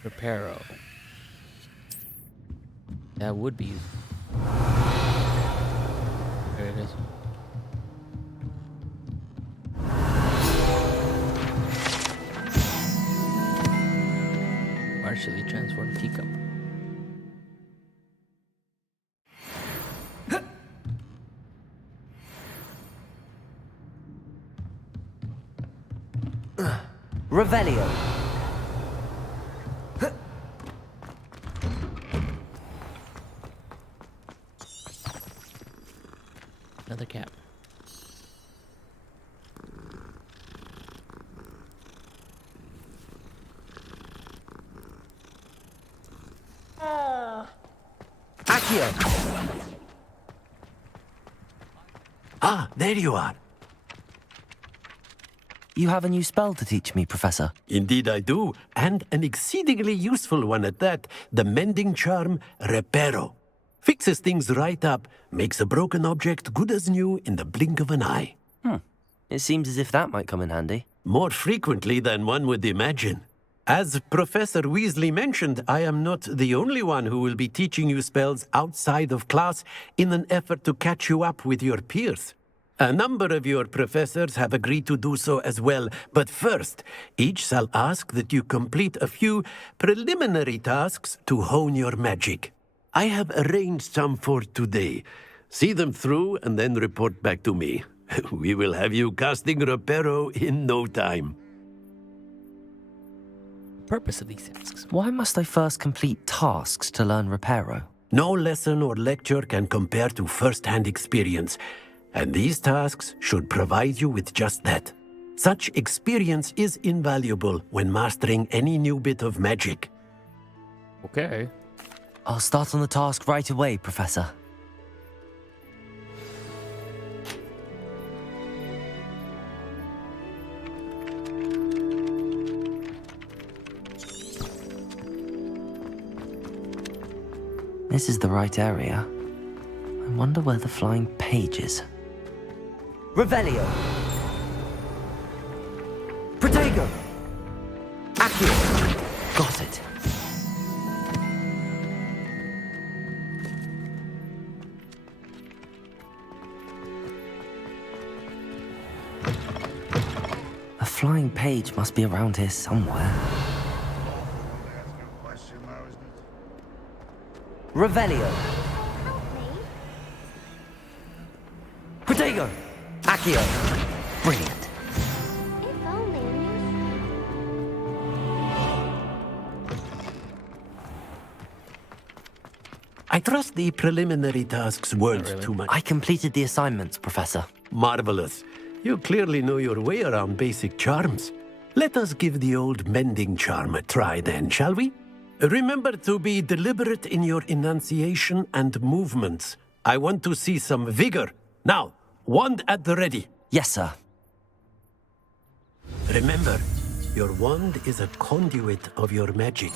Reparo. That would be. There it is. Partially transformed teacup. Revelio. Another cap. Accio. Ah, there you are. You have a new spell to teach me, Professor. Indeed I do, and an exceedingly useful one at that. The mending charm, Reparo. Fixes things right up, makes a broken object good as new in the blink of an eye. It seems as if that might come in handy. More frequently than one would imagine. As Professor Weasley mentioned, I am not the only one who will be teaching you spells outside of class in an effort to catch you up with your peers. A number of your professors have agreed to do so as well, but first, each shall ask that you complete a few preliminary tasks to hone your magic. I have arranged some for today. See them through and then report back to me. We will have you casting Reparo in no time. Purpose of these tasks. Why must I first complete tasks to learn Reparo? No lesson or lecture can compare to first-hand experience, and these tasks should provide you with just that. Such experience is invaluable when mastering any new bit of magic. Okay. I'll start on the task right away, Professor. This is the right area. I wonder where the flying page is. Revelio! Protego! Accio! Got it. A flying page must be around here somewhere. Revelio! Protego! Accio! Brilliant. I trust the preliminary tasks weren't too much. I completed the assignments, Professor. Marvelous. You clearly know your way around basic charms. Let us give the old mending charm a try then, shall we? Remember to be deliberate in your enunciation and movements. I want to see some vigor. Now, wand at the ready. Yes, sir. Remember, your wand is a conduit of your magic.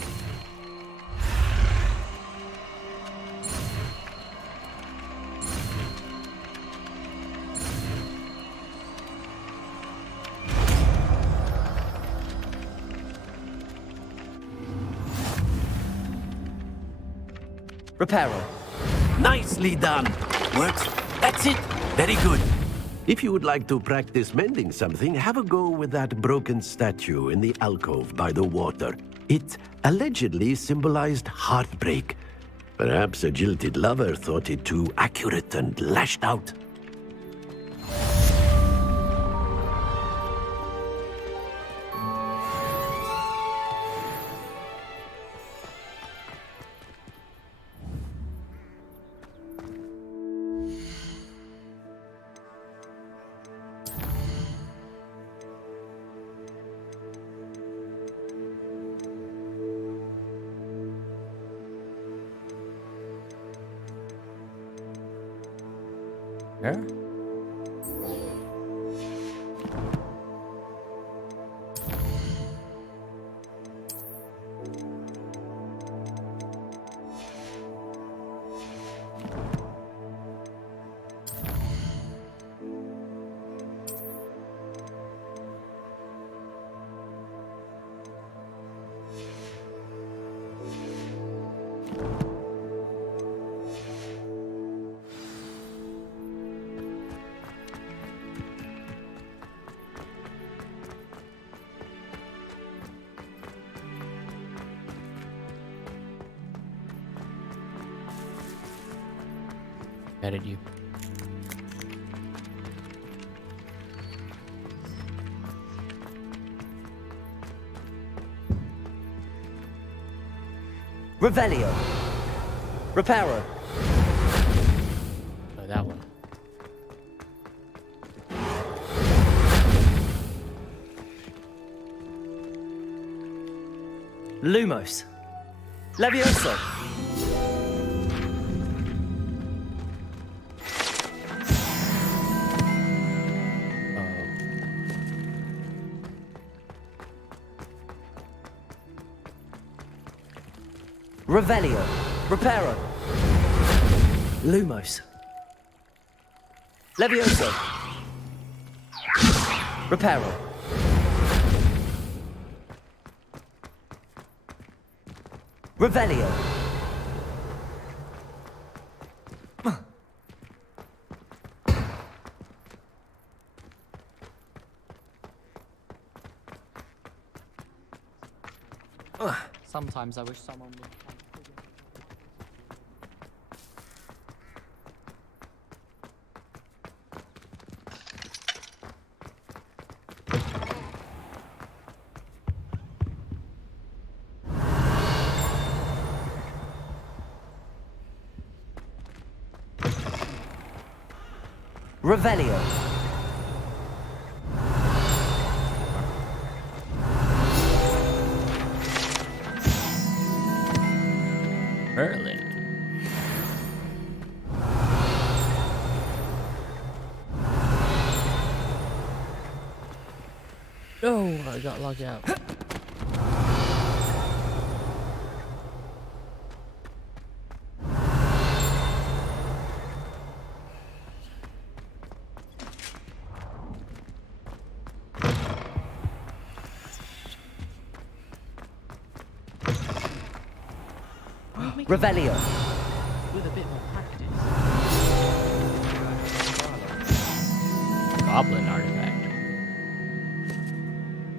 Reparo. Nicely done. Works. That's it. Very good. If you would like to practice mending something, have a go with that broken statue in the alcove by the water. It allegedly symbolized heartbreak. Perhaps a jilted lover thought it too accurate and lashed out. Where? Added you. Revelio. Reparo. Oh, that one. Lumos. Levioso. Revelio. Reparo. Lumos. Levioso. Reparo. Revelio. Sometimes I wish someone would. Revelio. Merlin. No, I got locked out. Revelio. With a bit more practice. Goblin artifact.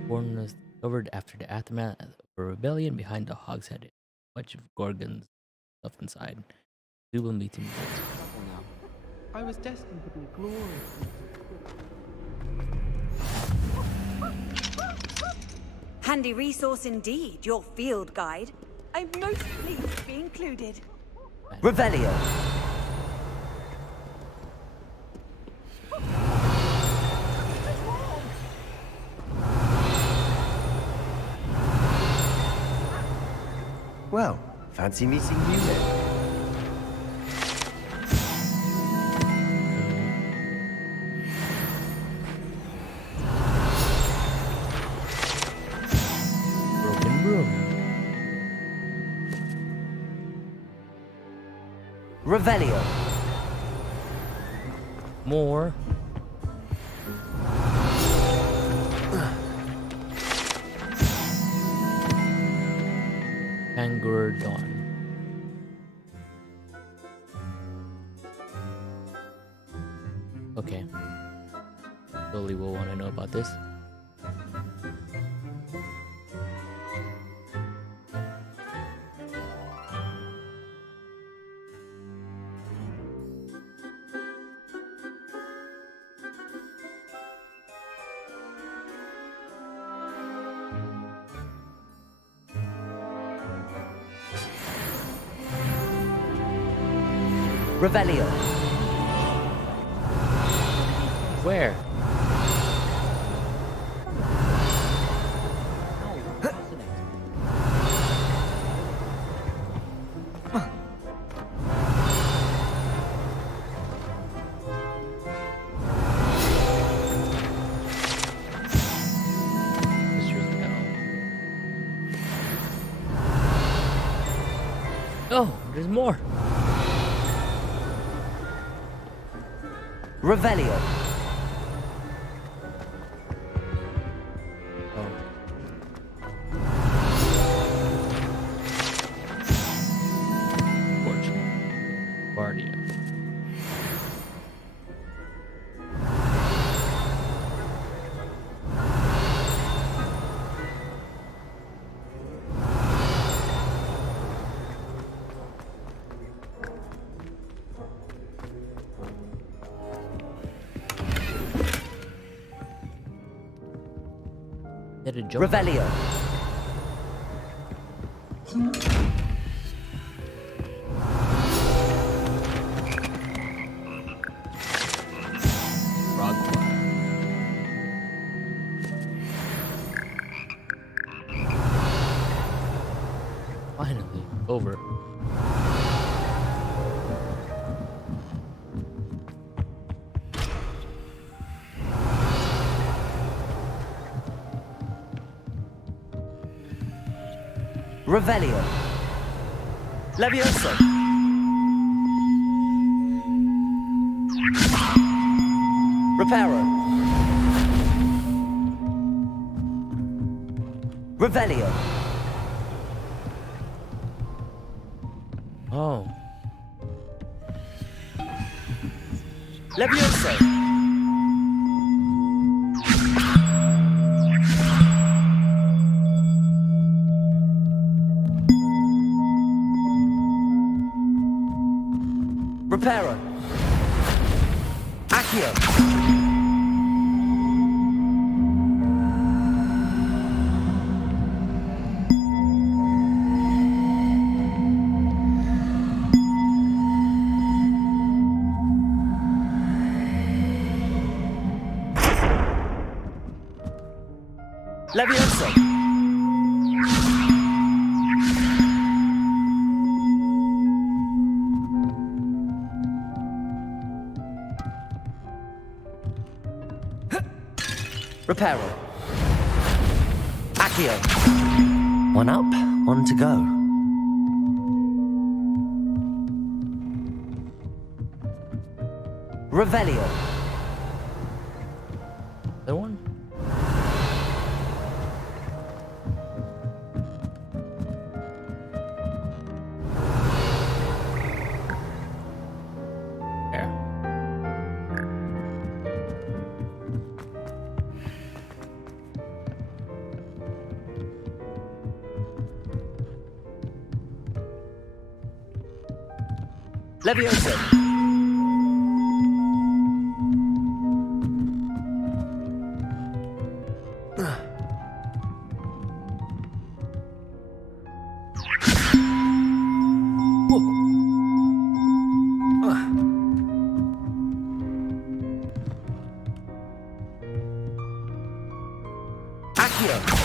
Born was discovered after the aftermath of a rebellion behind the Hogshead. Much of Gorgon's stuff inside. Double meeting. I was destined to be glorious. Handy resource indeed, your field guide. I'm most pleased to be included. Revelio. Well, fancy meeting you then. Broken broom. Revelio. More. Angurdon. Okay. Totally will want to know about this. Revelio. Where? Oh, there's more. Revelio. Revelio. Finally, over. Revelio. Levioso. Reparo. Revelio. Oh. Levioso. Reparo. Accio. Levioso. Reparo. Accio. One up, one to go. Revelio. The one? Levioso. Accio.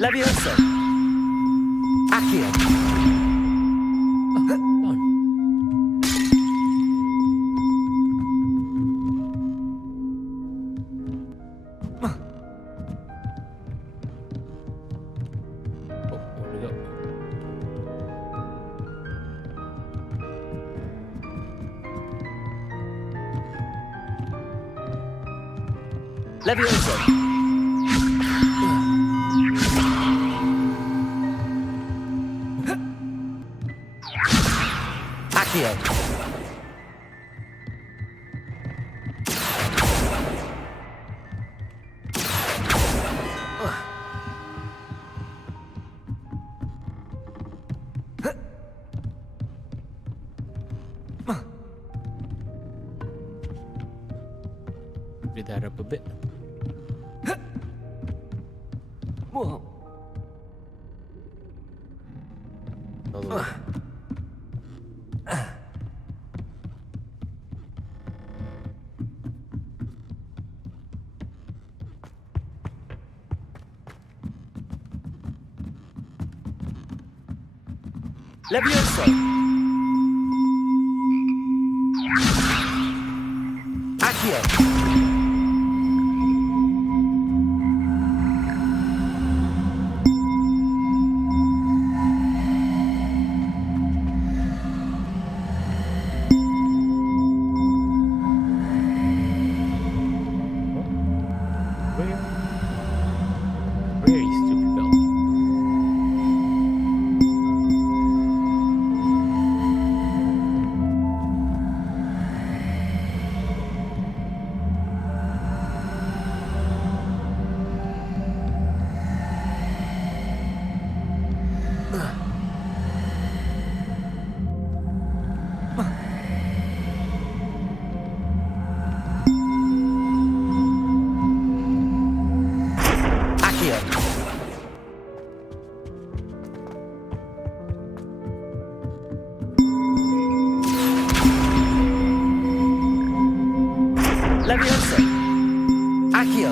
Levioso. Accio. Levioso. Accio. Speed that up a bit. Whoa. All the way. Levioso. Accio. Where are you, stupid belt? Levioso. Accio.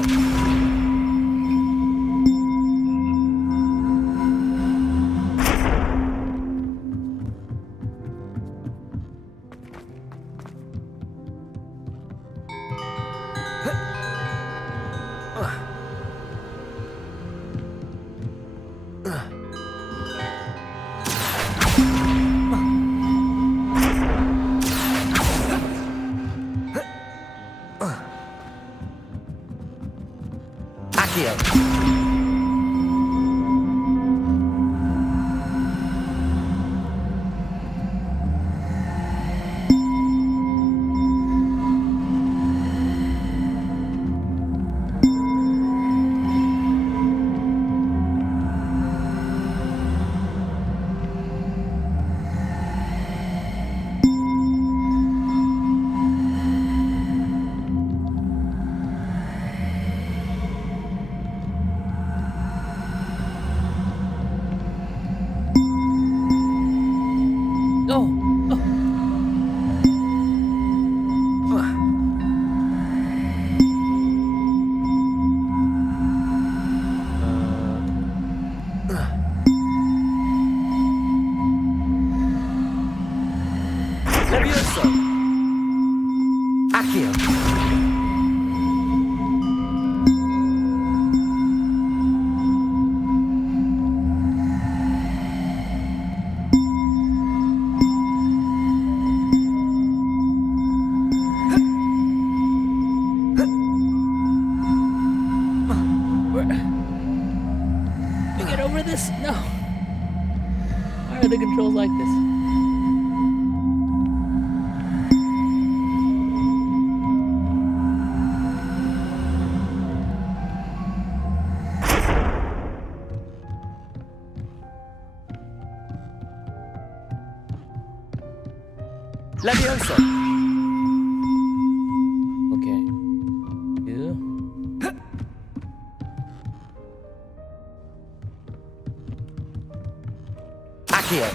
Levioso. Accio. Can we get over this? No. Why are the controls like this? Levioso. Okay. Two. Accio.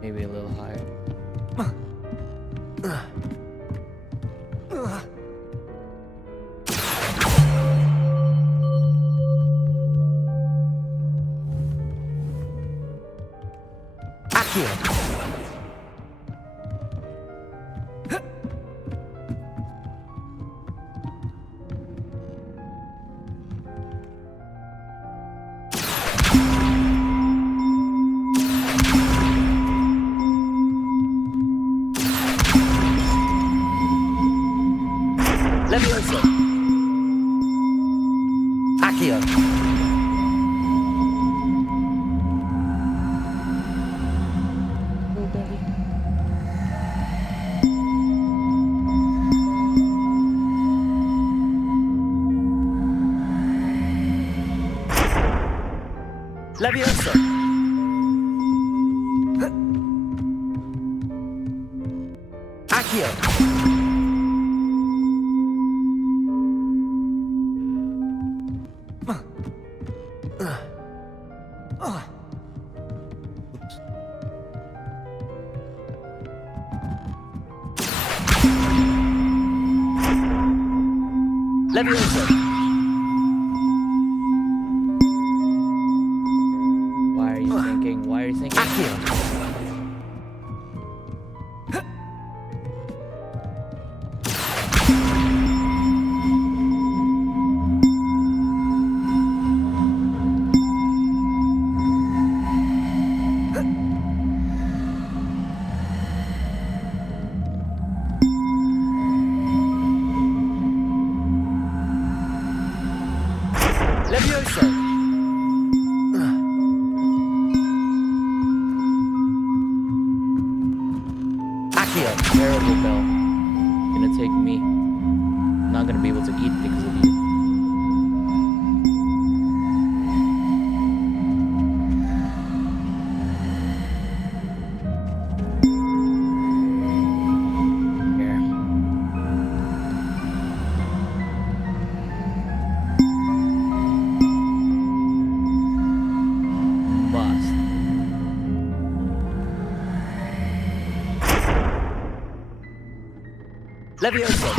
Maybe a little higher. Accio. Levioso. Accio. Levioso. Accio. Levioso. Why are you thinking? Why are you thinking? Accio. Levioso. Accio. Terrible bell. Gonna take me. Not gonna be able to eat because of you. Here. Bust. Levioso.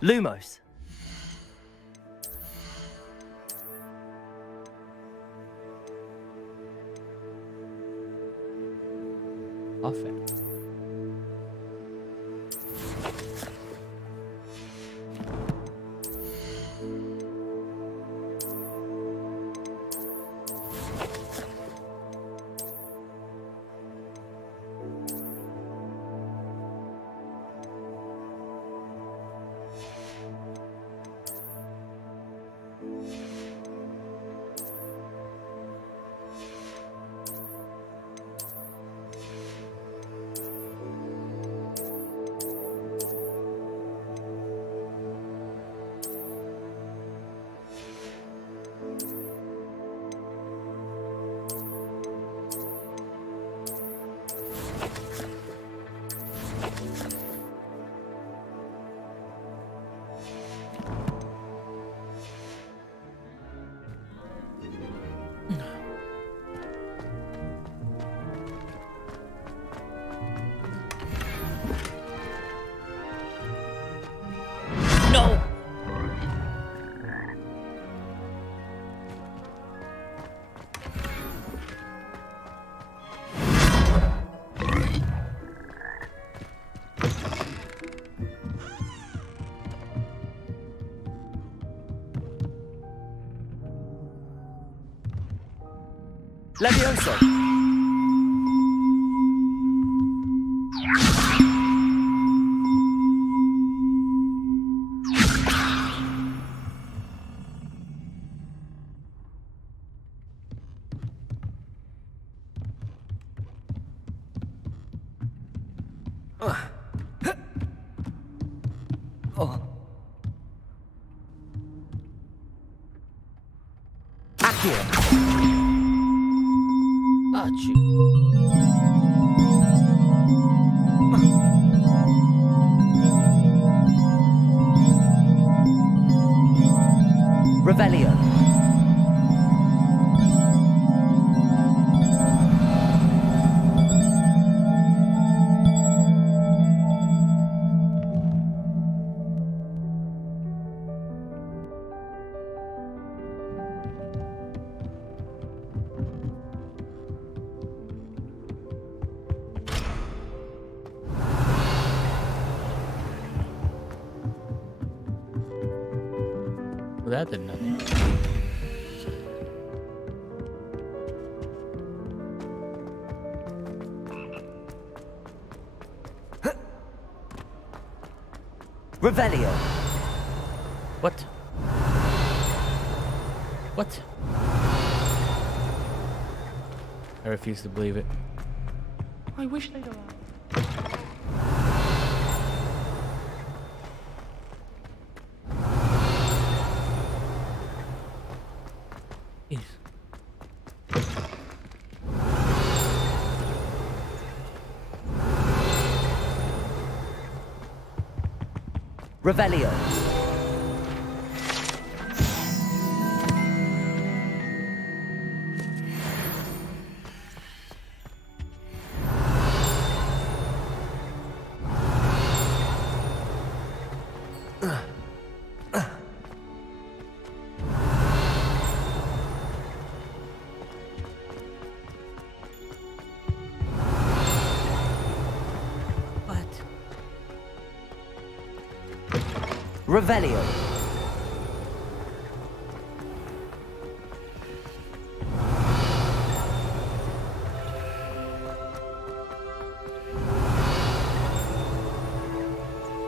Lumos. Perfect. No! Levioso. Accio. Achoo. Revelio. that did nothing. Revelio. What? What? I refuse to believe it. I wish they'd allowed. Revelio. Revelio.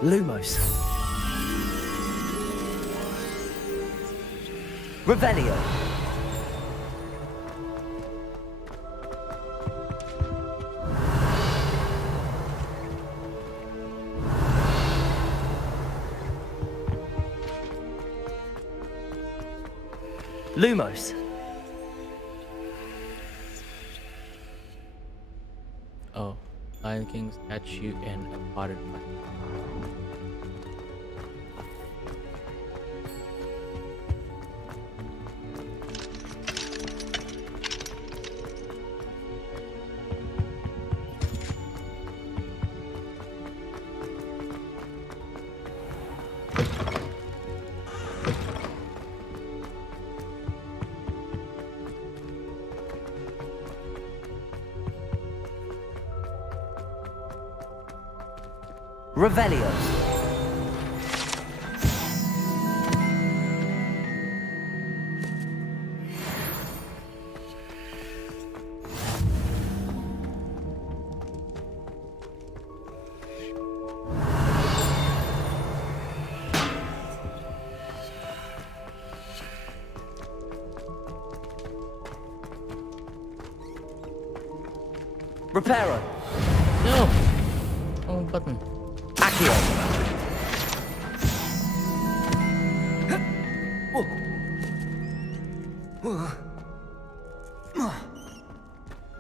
Lumos. Revelio. Lumos. Oh, Lion King statue and a potted plant. Revelio. Reparo. No. Oh, button. Accio.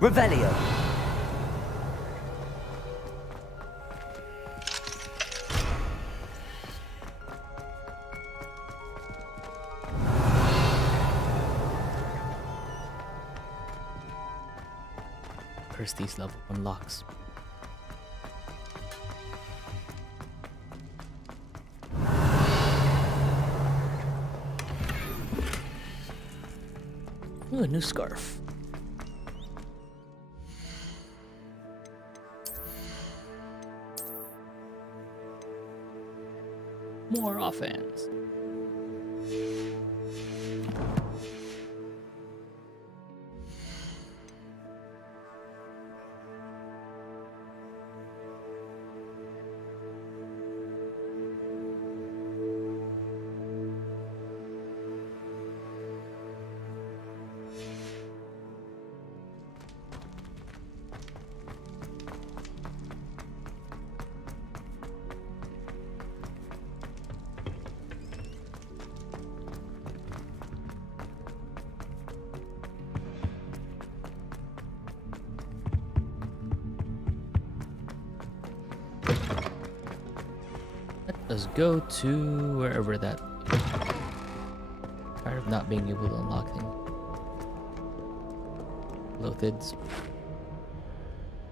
Revelio. Prestige level unlocks. Ooh, a new scarf. More offense. Let's go to wherever that. Tired of not being able to unlock things. Lothids.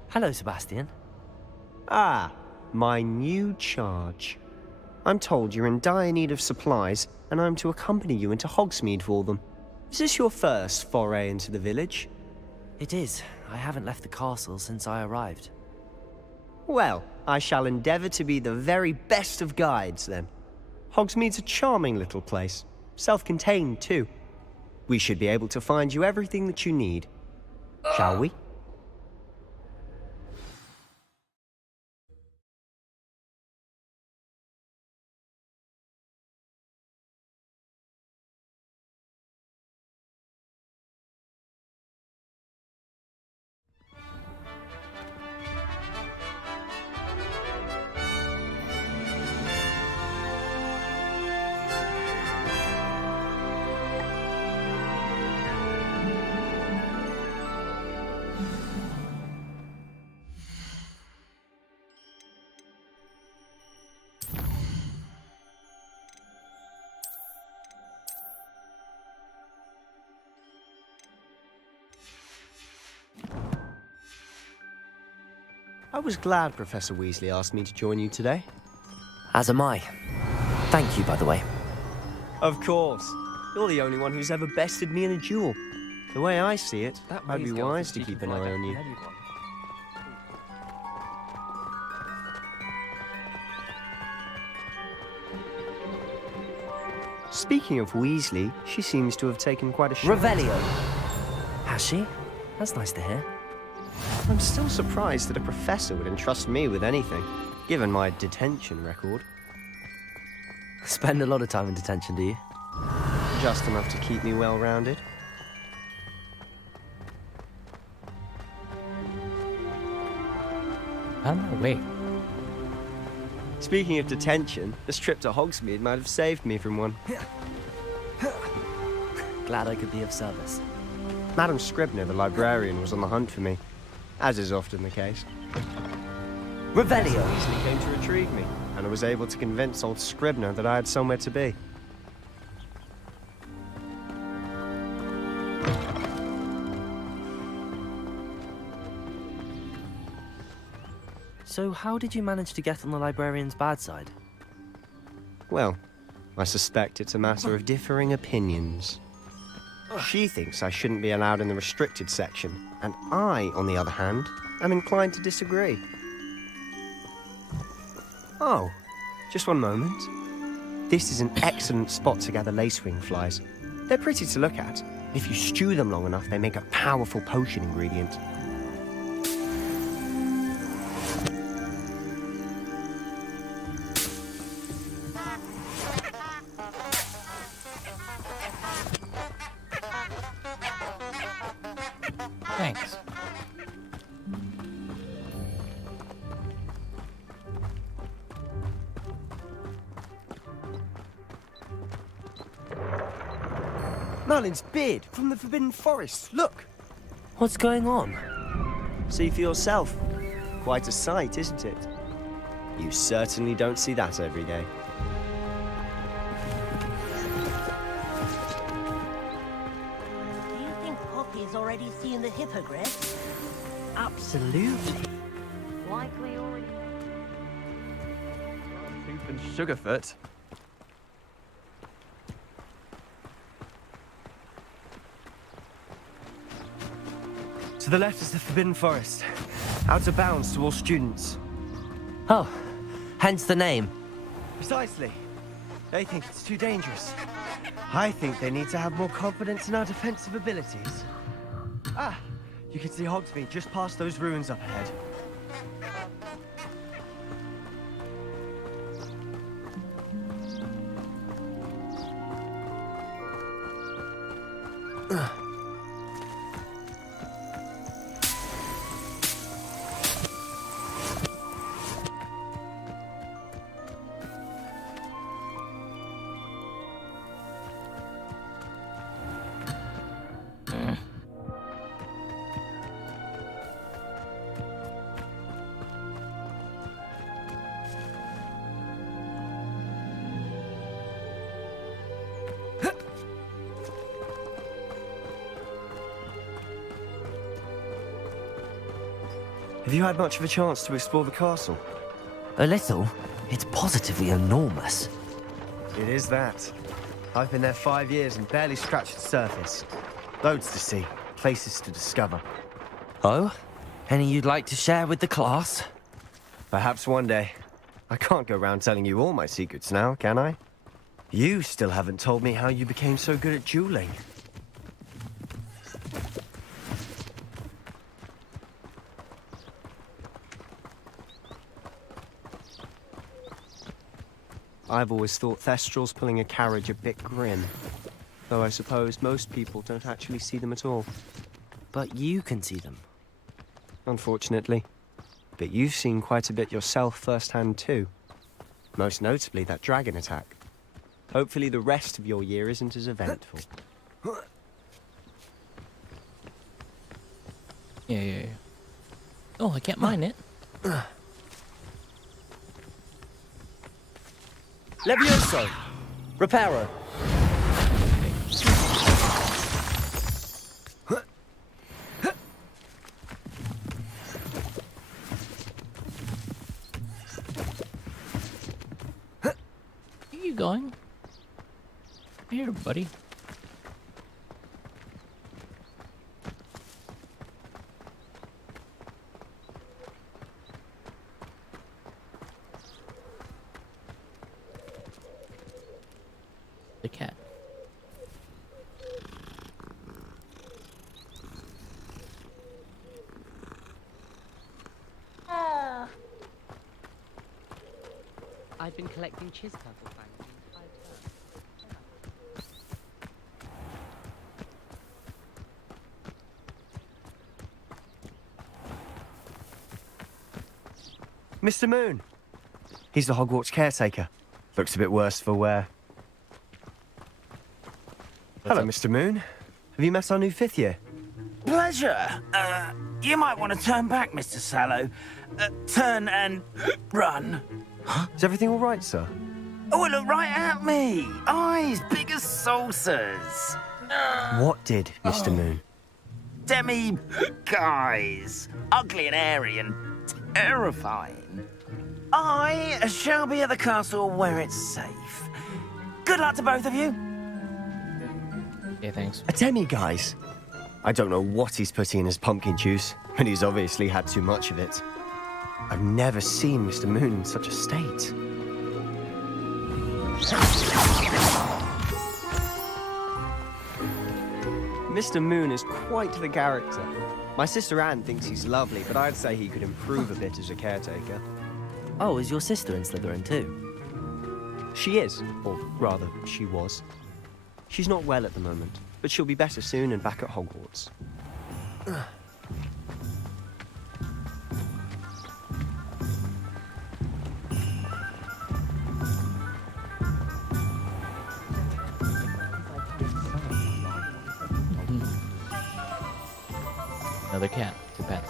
Hello, Sebastian. Ah, my new charge. I'm told you're in dire need of supplies, and I'm to accompany you into Hogsmeade for them. Is this your first foray into the village? It is. I haven't left the castle since I arrived. Well, I shall endeavour to be the very best of guides, then. Hogsmeade's a charming little place. Self-contained, too. We should be able to find you everything that you need. Shall we? I was glad Professor Weasley asked me to join you today. As am I. Thank you, by the way. Of course. You're the only one who's ever bested me in a duel. The way I see it, I'd be wise to keep an eye on you. Speaking of Weasley, she seems to have taken quite a shot. Revelio. Has she? That's nice to hear. I'm still surprised that a professor would entrust me with anything, given my detention record. Spend a lot of time in detention, do you? Just enough to keep me well-rounded. On my way. Speaking of detention, this trip to Hogsmeade might have saved me from one. Glad I could be of service. Madam Scribner, the librarian, was on the hunt for me, as is often the case. Revelio! Weasley came to retrieve me, and I was able to convince old Scribner that I had somewhere to be. So how did you manage to get on the librarian's bad side? Well, I suspect it's a matter of differing opinions. She thinks I shouldn't be allowed in the restricted section, and I, on the other hand, am inclined to disagree. Oh, just one moment. This is an excellent spot to gather lacewing flies. They're pretty to look at. If you stew them long enough, they make a powerful potion ingredient. Thanks. Merlin's beard from the Forbidden Forest. Look! What's going on? See for yourself. Quite a sight, isn't it? You certainly don't see that every day. Do you think Poppy's already seen the hippogriff? Absolutely. Likely already. Poop and Sugarfoot. To the left is the Forbidden Forest. Out of bounds to all students. Oh, hence the name. Precisely. They think it's too dangerous. I think they need to have more confidence in our defensive abilities. Ah, you can see Hogsmeade just past those ruins up ahead. Have you had much of a chance to explore the castle? A little. It's positively enormous. It is that. I've been there 5 years and barely scratched the surface. Loads to see, places to discover. Oh? Any you'd like to share with the class? Perhaps one day. I can't go around telling you all my secrets now, can I? You still haven't told me how you became so good at dueling. I've always thought Thestrals pulling a carriage a bit grim. Though I suppose most people don't actually see them at all. But you can see them. Unfortunately. But you've seen quite a bit yourself firsthand too. Most notably that dragon attack. Hopefully the rest of your year isn't as eventful. Yeah. Oh, I can't mine it. Levioso! Reparo! Where are you going? Here, buddy. The cat. I've been collecting Chiz purple fangs the entire term. Mr. Moon! He's the Hogwarts caretaker. Looks a bit worse for wear. Hello, Mr. Moon. Have you met our new 5th year? Pleasure. You might want to turn back, Mr. Sallow. Turn and run. Is everything all right, sir? Oh, look right at me. Eyes big as saucers. What did, Mr. Moon? Demi guys. Ugly and airy and terrifying. I shall be at the castle where it's safe. Good luck to both of you. Yeah, thanks. A demi-guise? I don't know what he's putting in his pumpkin juice, but he's obviously had too much of it. I've never seen Mr. Moon in such a state. Mr. Moon is quite the character. My sister Anne thinks he's lovely, but I'd say he could improve a bit as a caretaker. Oh, is your sister in Slytherin too? She is, or rather, she was. She's not well at the moment, but she'll be better soon and back at Hogwarts. Another cat. Good pet.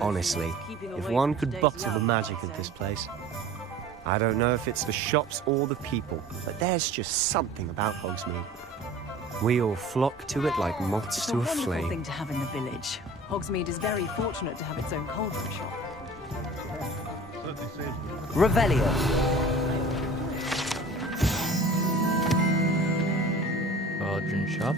Honestly, if one could bottle the magic of this place. I don't know if it's the shops or the people, but there's just something about Hogsmeade. We all flock to it like moths to a It's a wonderful flame. thing to have in the village. Hogsmeade is very fortunate to have its own cauldron shop. Revelio. Cauldron shop.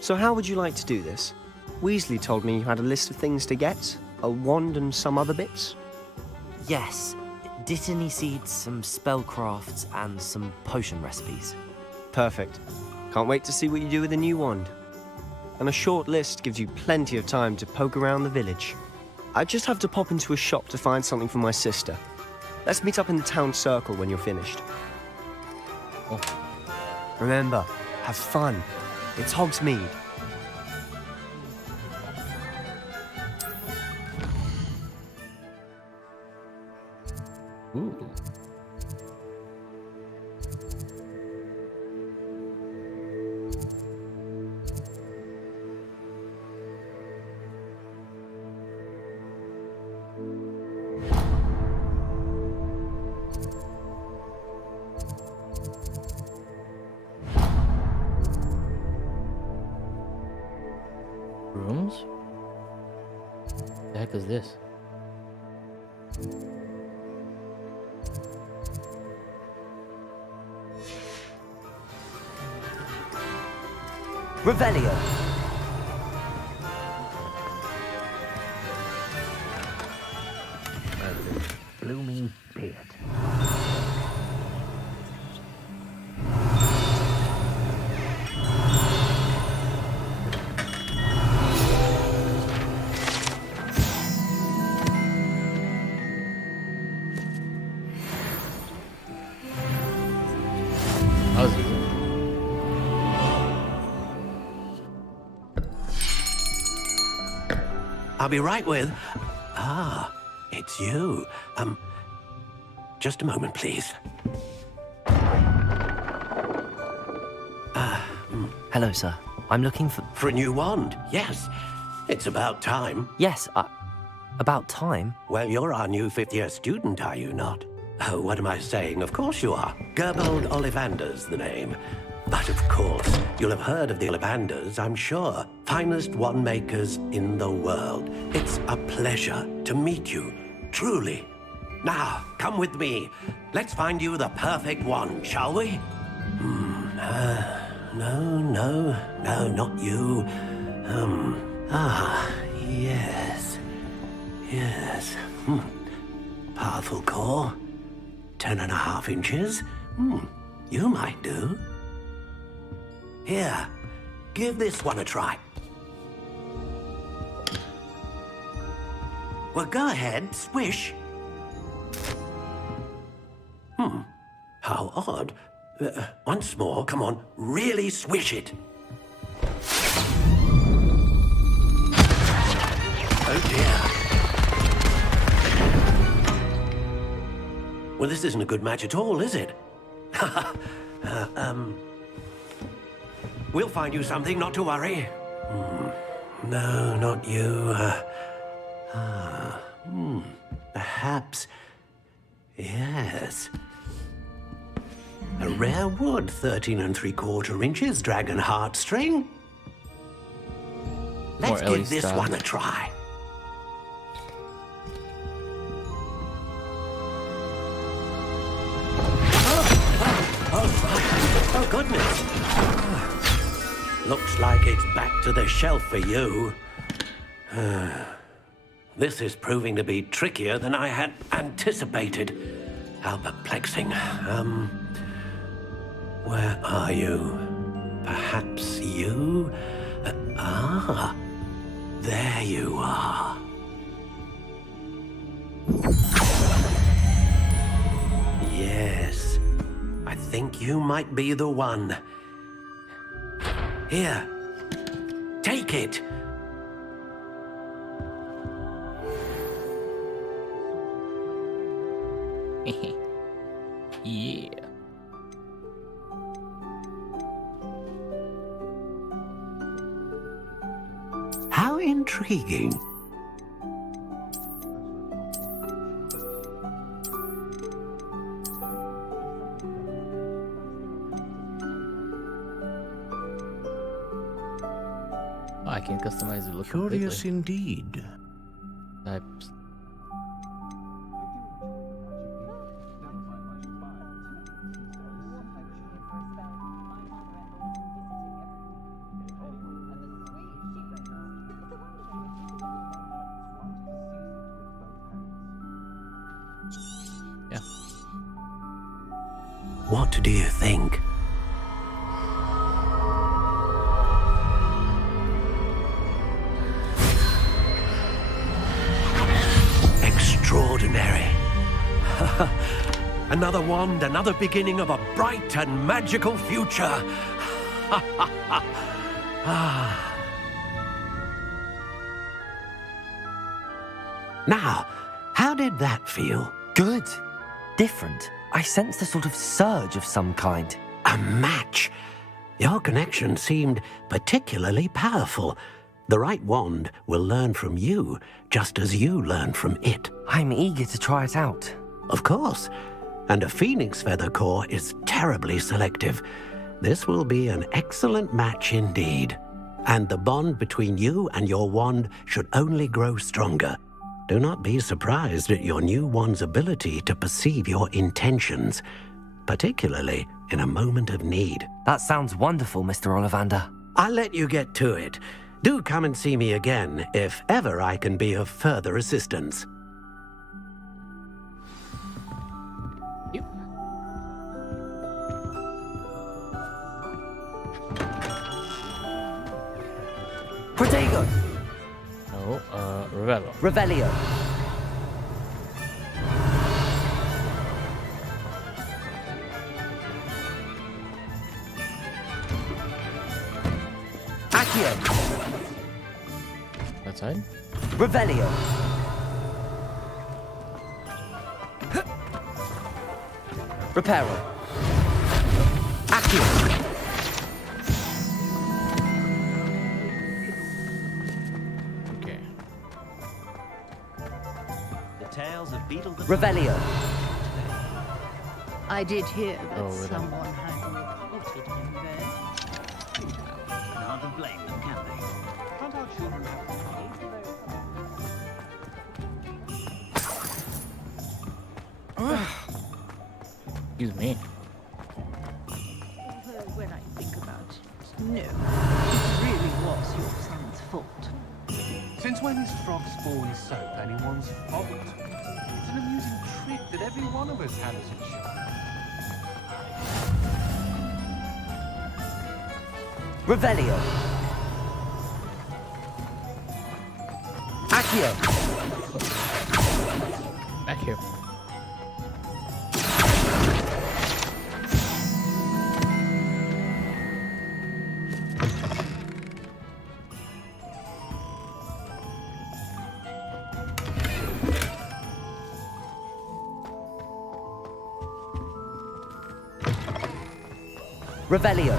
So how would you like to do this? Weasley told me you had a list of things to get, a wand and some other bits. Yes. Dittany seeds, some spellcrafts, and some potion recipes. Perfect. Can't wait to see what you do with the new wand. And a short list gives you plenty of time to poke around the village. I just have to pop into a shop to find something for my sister. Let's meet up in the town circle when you're finished. Oh. Remember, have fun. It's Hogsmeade. Ooh. Rooms? What the heck is this? Revelio. Blooming beard. I'll be right with... Ah, it's you. Just a moment, please. Hello, sir. I'm looking for... For a new wand, yes. It's about time. Yes, about time? Well, you're our new fifth-year student, are you not? Oh, what am I saying? Of course you are. Gerbold Ollivander's the name. But of course, you'll have heard of the Ollivanders, I'm sure. Finest wand makers in the world. It's a pleasure to meet you, truly. Now, come with me. Let's find you the perfect wand, shall we? No, not you. Yes. Powerful core. 10.5 inches. You might do. Here, give this one a try. Well, go ahead, swish. How odd. Once more, come on, really swish it. Oh dear. Well, this isn't a good match at all, is it? We'll find you something, not to worry. No, not you. Perhaps... Yes. A rare wood, 13 3/4 inches, dragon heartstring. Let's give this one a try. Oh, goodness. Looks like it's back to the shelf for you. This is proving to be trickier than I had anticipated. How perplexing. Where are you? Perhaps you? There you are. Yes, I think you might be the one. Here, take it. Yeah. How intriguing. Oh, I can customize the look Curious completely. indeed. Types. Yeah. What do you think? Extraordinary. Another wand, another beginning of a bright and magical future. Now, how did that feel? Good. Different. I sensed a sort of surge of some kind. A match. Your connection seemed particularly powerful. The right wand will learn from you, just as you learn from it. I'm eager to try it out. Of course. And a phoenix feather core is terribly selective. This will be an excellent match indeed. And the bond between you and your wand should only grow stronger. Do not be surprised at your new wand's ability to perceive your intentions, particularly in a moment of need. That sounds wonderful, Mr. Ollivander. I'll let you get to it. Do come and see me again if ever I can be of further assistance. Protego! Oh, Revelio. Revelio. Accio. That side? Revelio. Reparo. Accio. Okay. The tales of Beetle the Revelio. I did hear that Oh, with someone had reported him there. Can't blame them, can they? Can't our children have Excuse me. Although when I think about it, no, it really was your son's fault. Since when is frog spawn soap anyone's fault? It's an amusing trick that every one of us had as a child. Revelio. Accio. Back here. Revelio.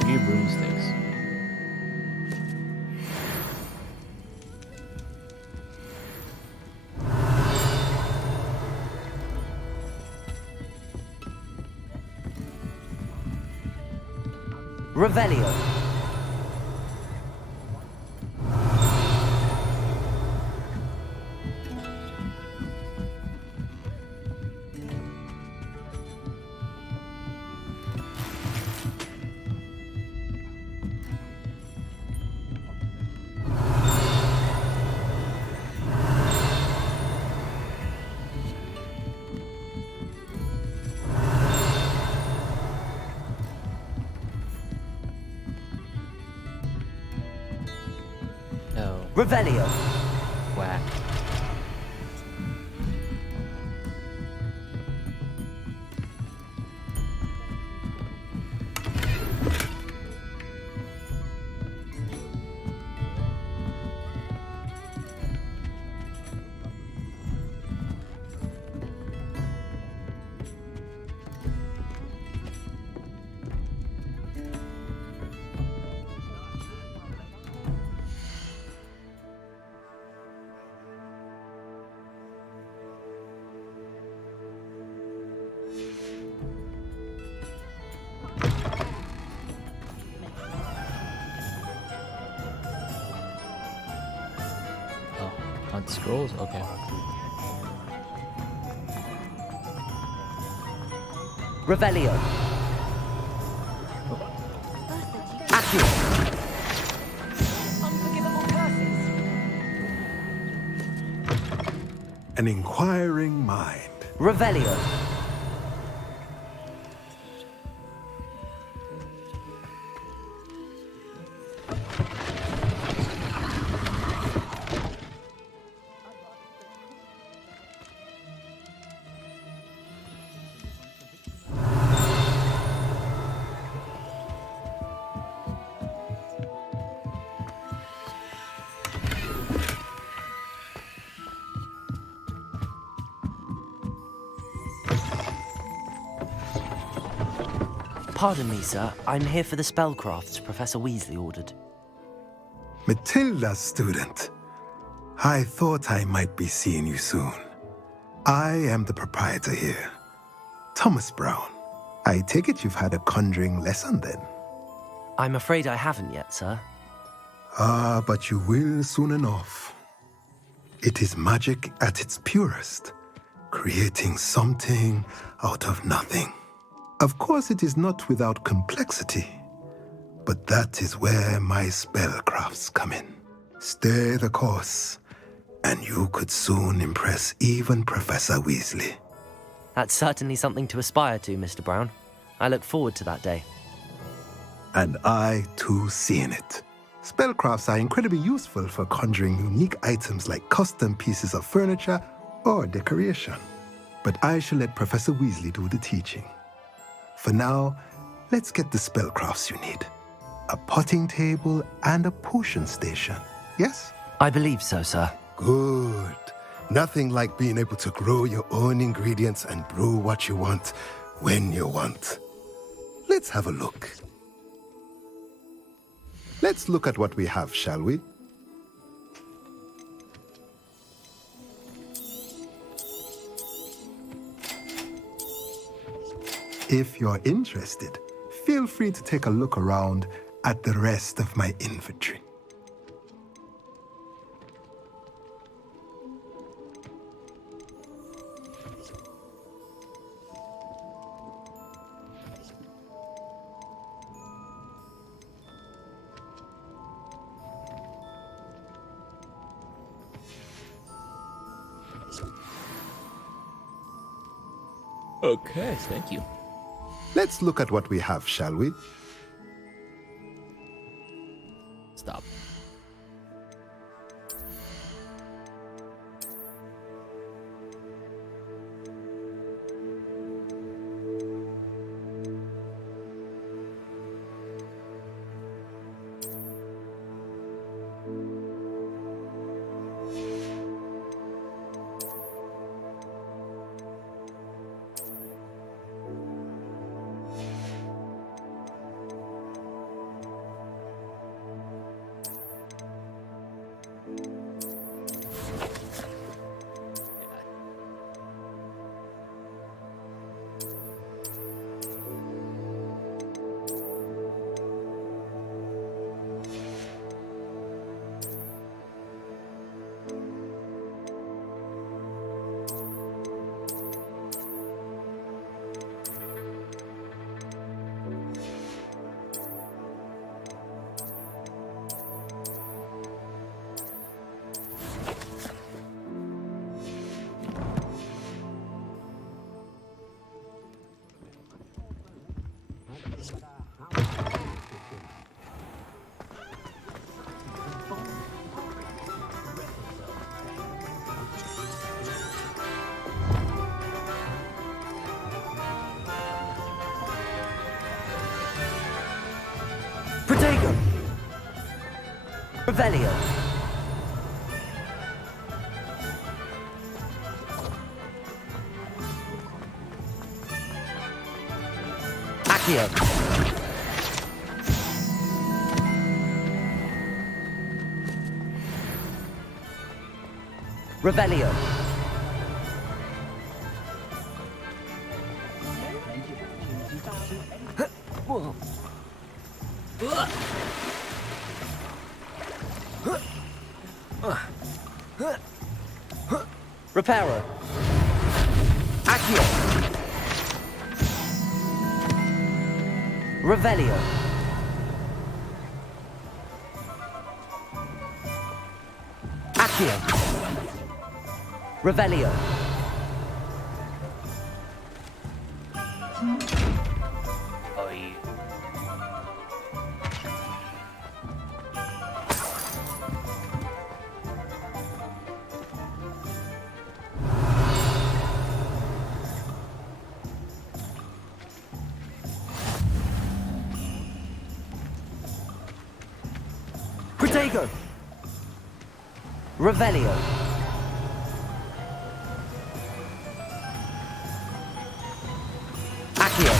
Three broomsticks. Revelio. No. Revelio. Whack. On scrolls? Okay. Revelio. Accio. Unforgivable curses. An inquiring mind. Revelio. Pardon me, sir. I'm here for the spellcrafts Professor Weasley ordered. Matilda, student. I thought I might be seeing you soon. I am the proprietor here. Thomas Brown, I take it you've had a conjuring lesson then? I'm afraid I haven't yet, sir. Ah, but you will soon enough. It is magic at its purest, creating something out of nothing. Of course, it is not without complexity, but that is where my spellcrafts come in. Stay the course, and you could soon impress even Professor Weasley. That's certainly something to aspire to, Mr. Brown. I look forward to that day. And I, too, see in it. Spellcrafts are incredibly useful for conjuring unique items like custom pieces of furniture or decoration. But I shall let Professor Weasley do the teaching. For now, let's get the spellcrafts you need. A potting table and a potion station, yes? I believe so, sir. Good. Nothing like being able to grow your own ingredients and brew what you want when you want. Let's have a look. Let's look at what we have, shall we? If you're interested, feel free to take a look around at the rest of my inventory. Okay, thank you. Let's look at what we have, shall we? Stop. Protego! Revelio! Accio! Revelio! Reparo. Accio. Revelio. Accio. Revelio. Protego. Revelio. Accio.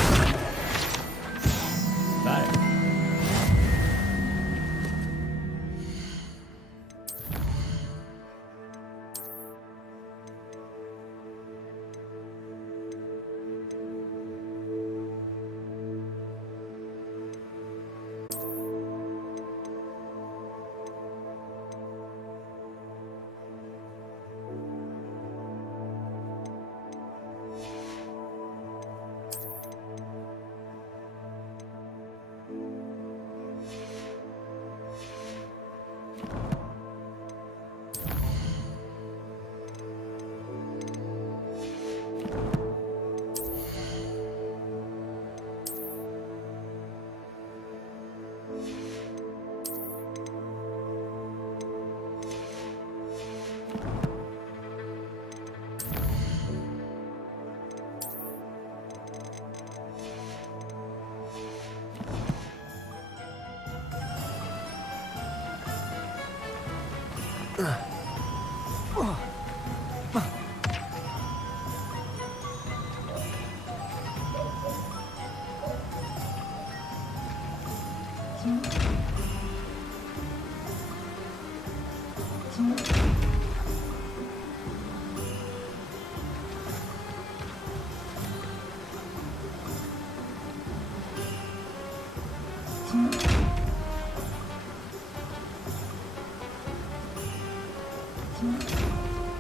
Got it.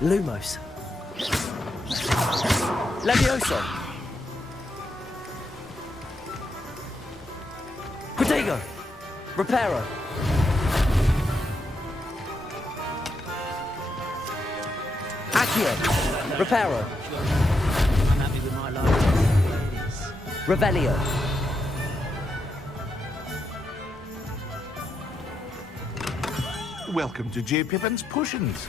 Lumos. Levioso. Protego. Reparo. Accio. Reparo. I'm happy with my life. Revelio. Welcome to J. Pippin's Potions.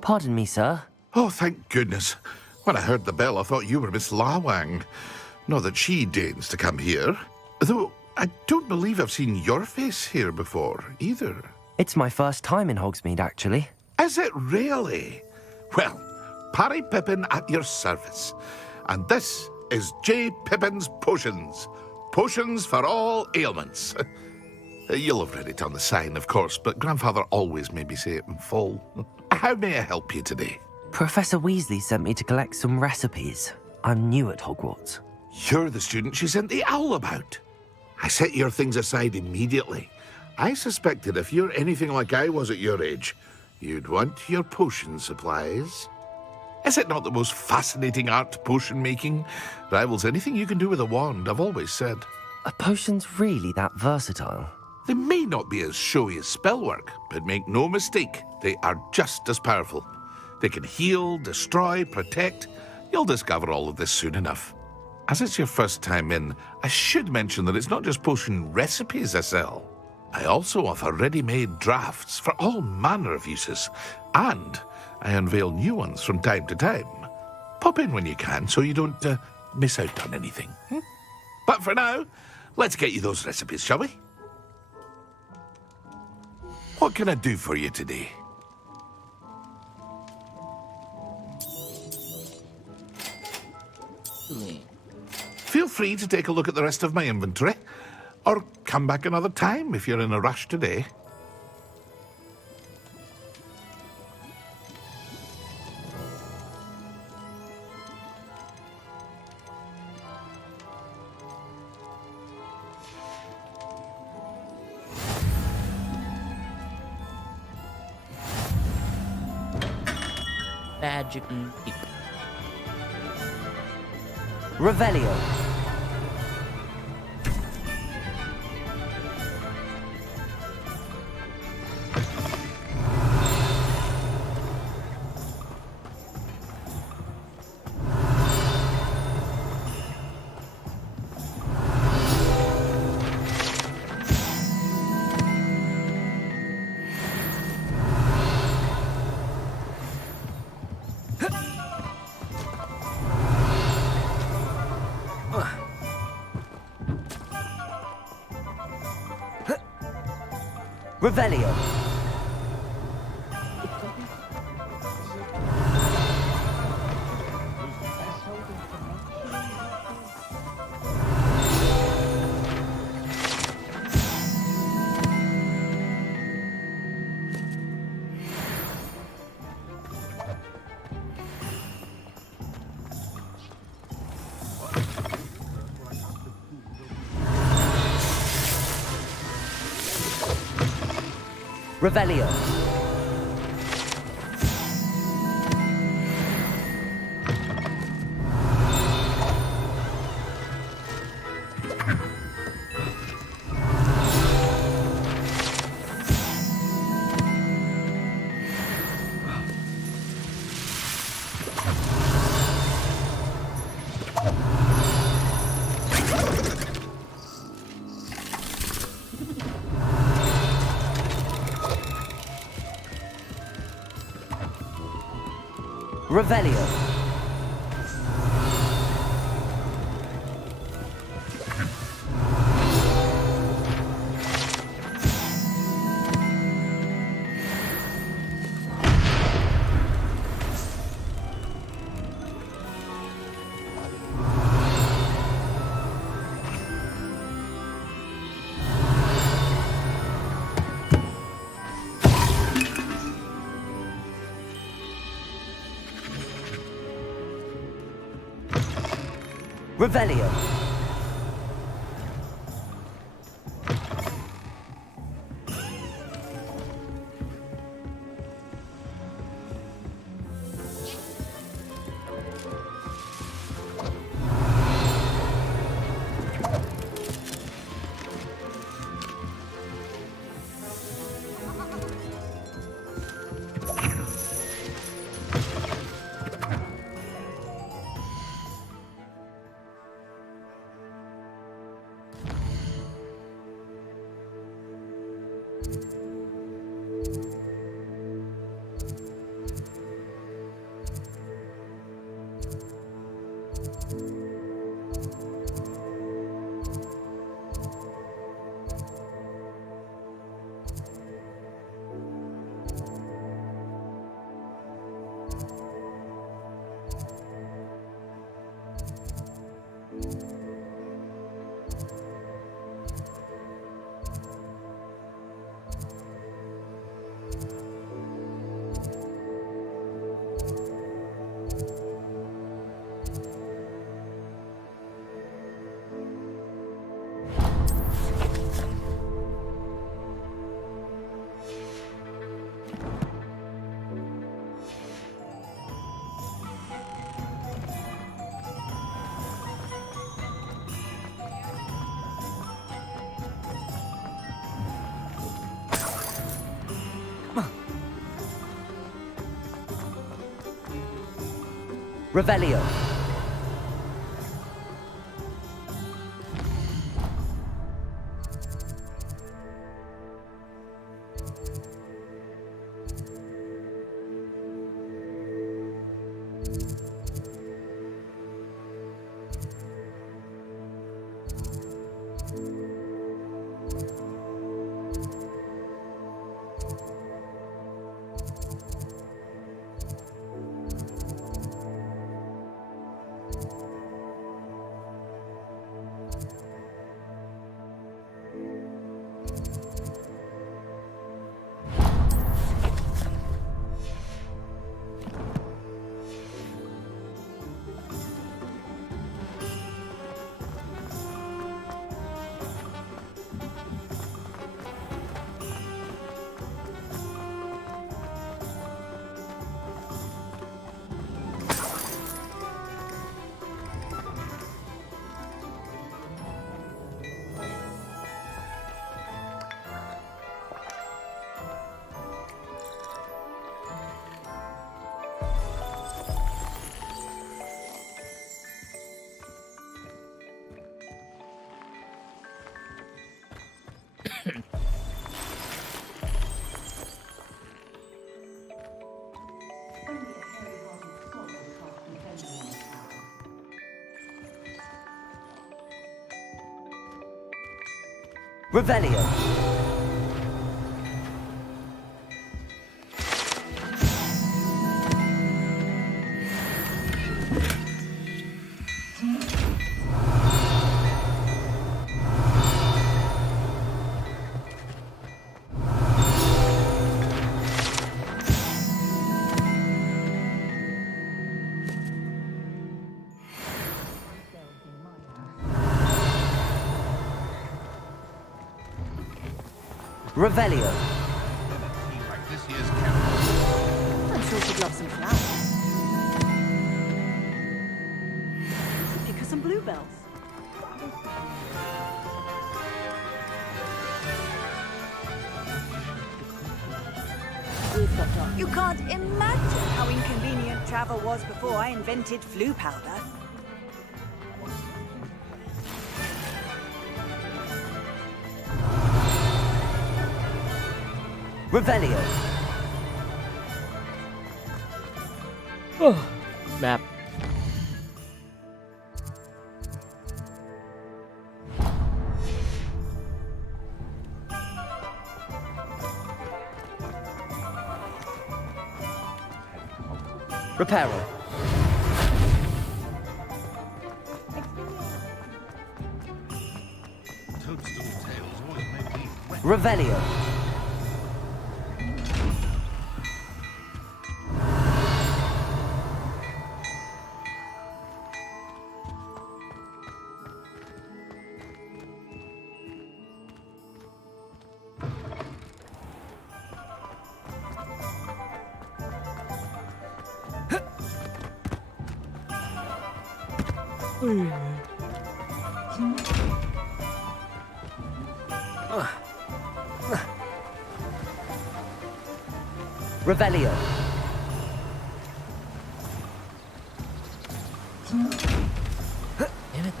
Pardon me, sir. Oh, thank goodness. When I heard the bell, I thought you were Miss Lawang. Not that she deigns to come here. Though I don't believe I've seen your face here before, either. It's my first time in Hogsmeade, actually. Is it really? Well, Parry Pippin at your service. And this is J. Pippin's Potions. Potions for all ailments. You'll have read it on the sign, of course, but Grandfather always made me say it in full. How may I help you today? Professor Weasley sent me to collect some recipes. I'm new at Hogwarts. You're the student she sent the owl about. I set your things aside immediately. I suspected if you're anything like I was at your age, you'd want your potion supplies. Is it not the most fascinating art, potion making? Rivals anything you can do with a wand, I've always said. Are potions really that versatile? They may not be as showy as spellwork, but make no mistake, they are just as powerful. They can heal, destroy, protect. You'll discover all of this soon enough. As it's your first time in, I should mention that it's not just potion recipes I sell. I also offer ready-made drafts for all manner of uses, and I unveil new ones from time to time. Pop in when you can so you don't miss out on anything. But for now, let's get you those recipes, shall we? What can I do for you today? Feel free to take a look at the rest of my inventory, or come back another time if you're in a rush today. Magic. Revelio. Revelio. Revelio. Revelio. Revelio. Revelio. Revelio. Revelio. Like this year's camp. I'm sure she'd love some flowers. Pick her some bluebells. You can't imagine how inconvenient travel was before I invented flu powder. Revelio. Oh, map. Reparo. Toadstool tails always make me wet. Revelio. Revelio. Damn it.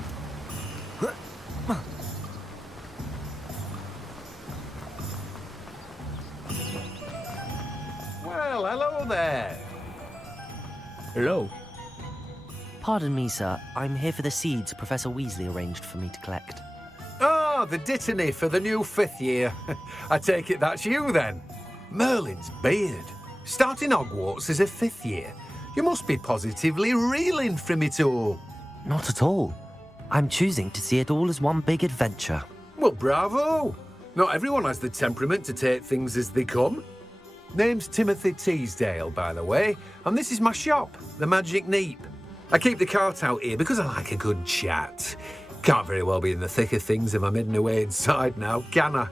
Well, hello there. Hello. Pardon me, sir. I'm here for the seeds Professor Weasley arranged for me to collect. Ah, the dittany for the new 5th year. I take it that's you then. Merlin's beard. Starting Hogwarts as a 5th year. You must be positively reeling from it all. Not at all. I'm choosing to see it all as one big adventure. Well, bravo. Not everyone has the temperament to take things as they come. Name's Timothy Teasdale, by the way, and this is my shop, the Magic Neep. I keep the cart out here because I like a good chat. Can't very well be in the thick of things if I'm hidden away inside now, can I?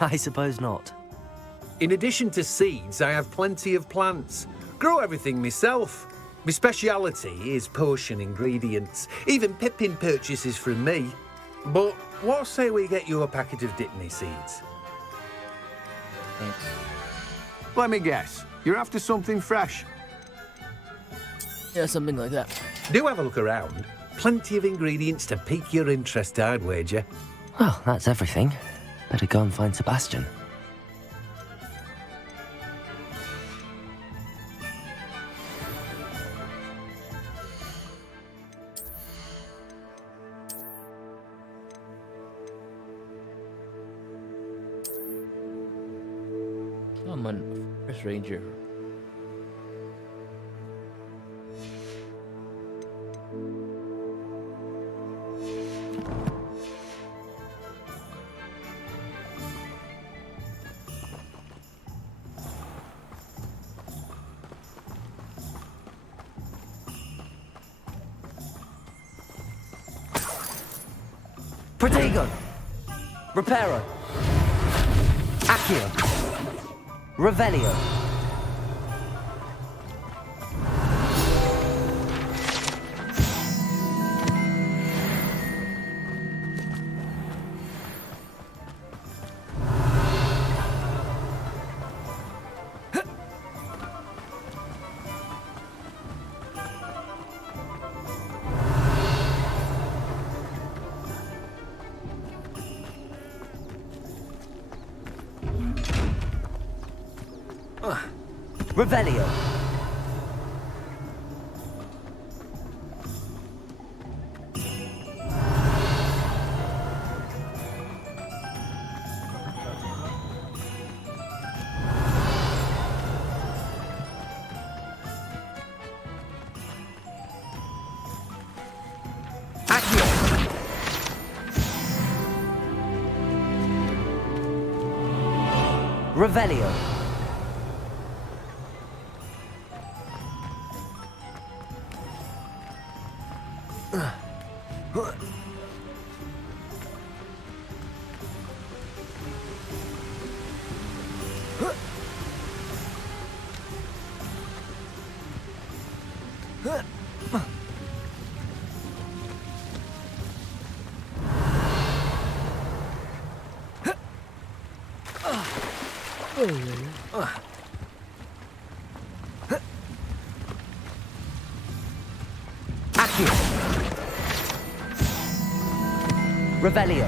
I suppose not. In addition to seeds, I have plenty of plants. Grow everything myself. My speciality is potion ingredients. Even Pippin purchases from me. But what say we get you a packet of Dittany seeds? Thanks. Let me guess. You're after something fresh. Yeah, something like that. Do have a look around. Plenty of ingredients to pique your interest, I'd wager. Well, that's everything. Better go and find Sebastian. Come on, First Ranger. Protego. Reparo. Accio. Revelio. Revelio. Revelio. Revelio.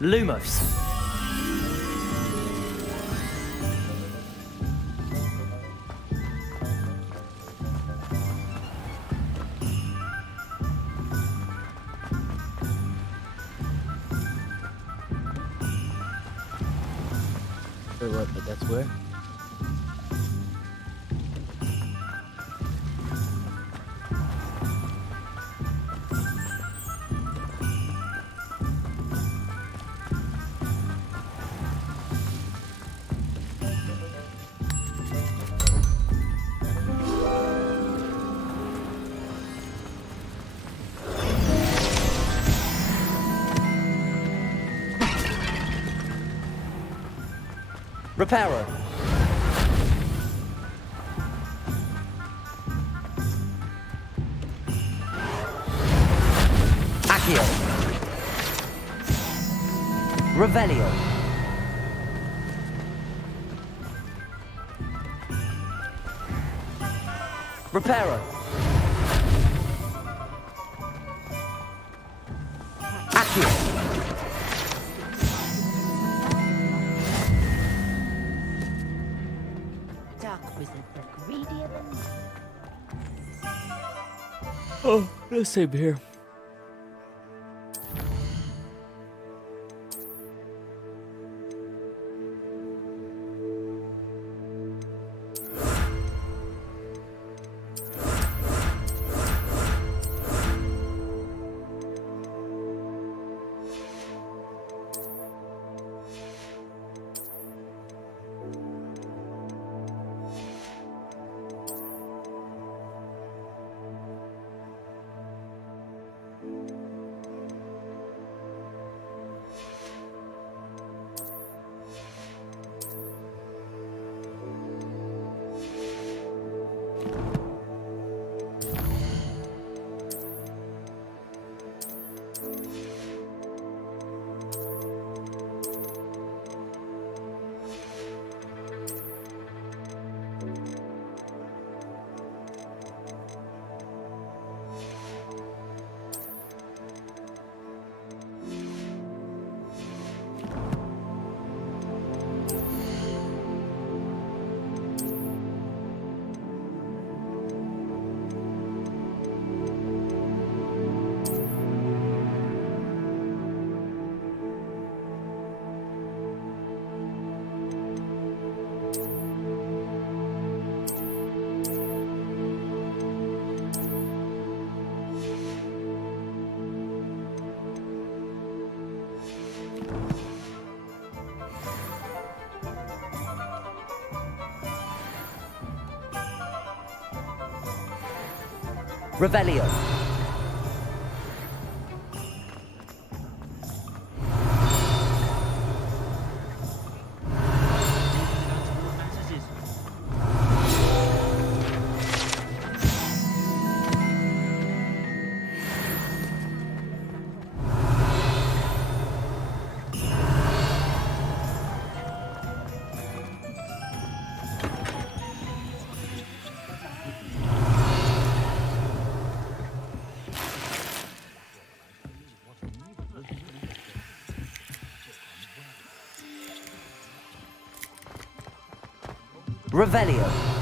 Lumos. Or what, but that's where? Reparo. Accio. Revelio. Reparo. Accio. Dark wizards are greedier than... Oh, let's save here. Revelio. Revelio.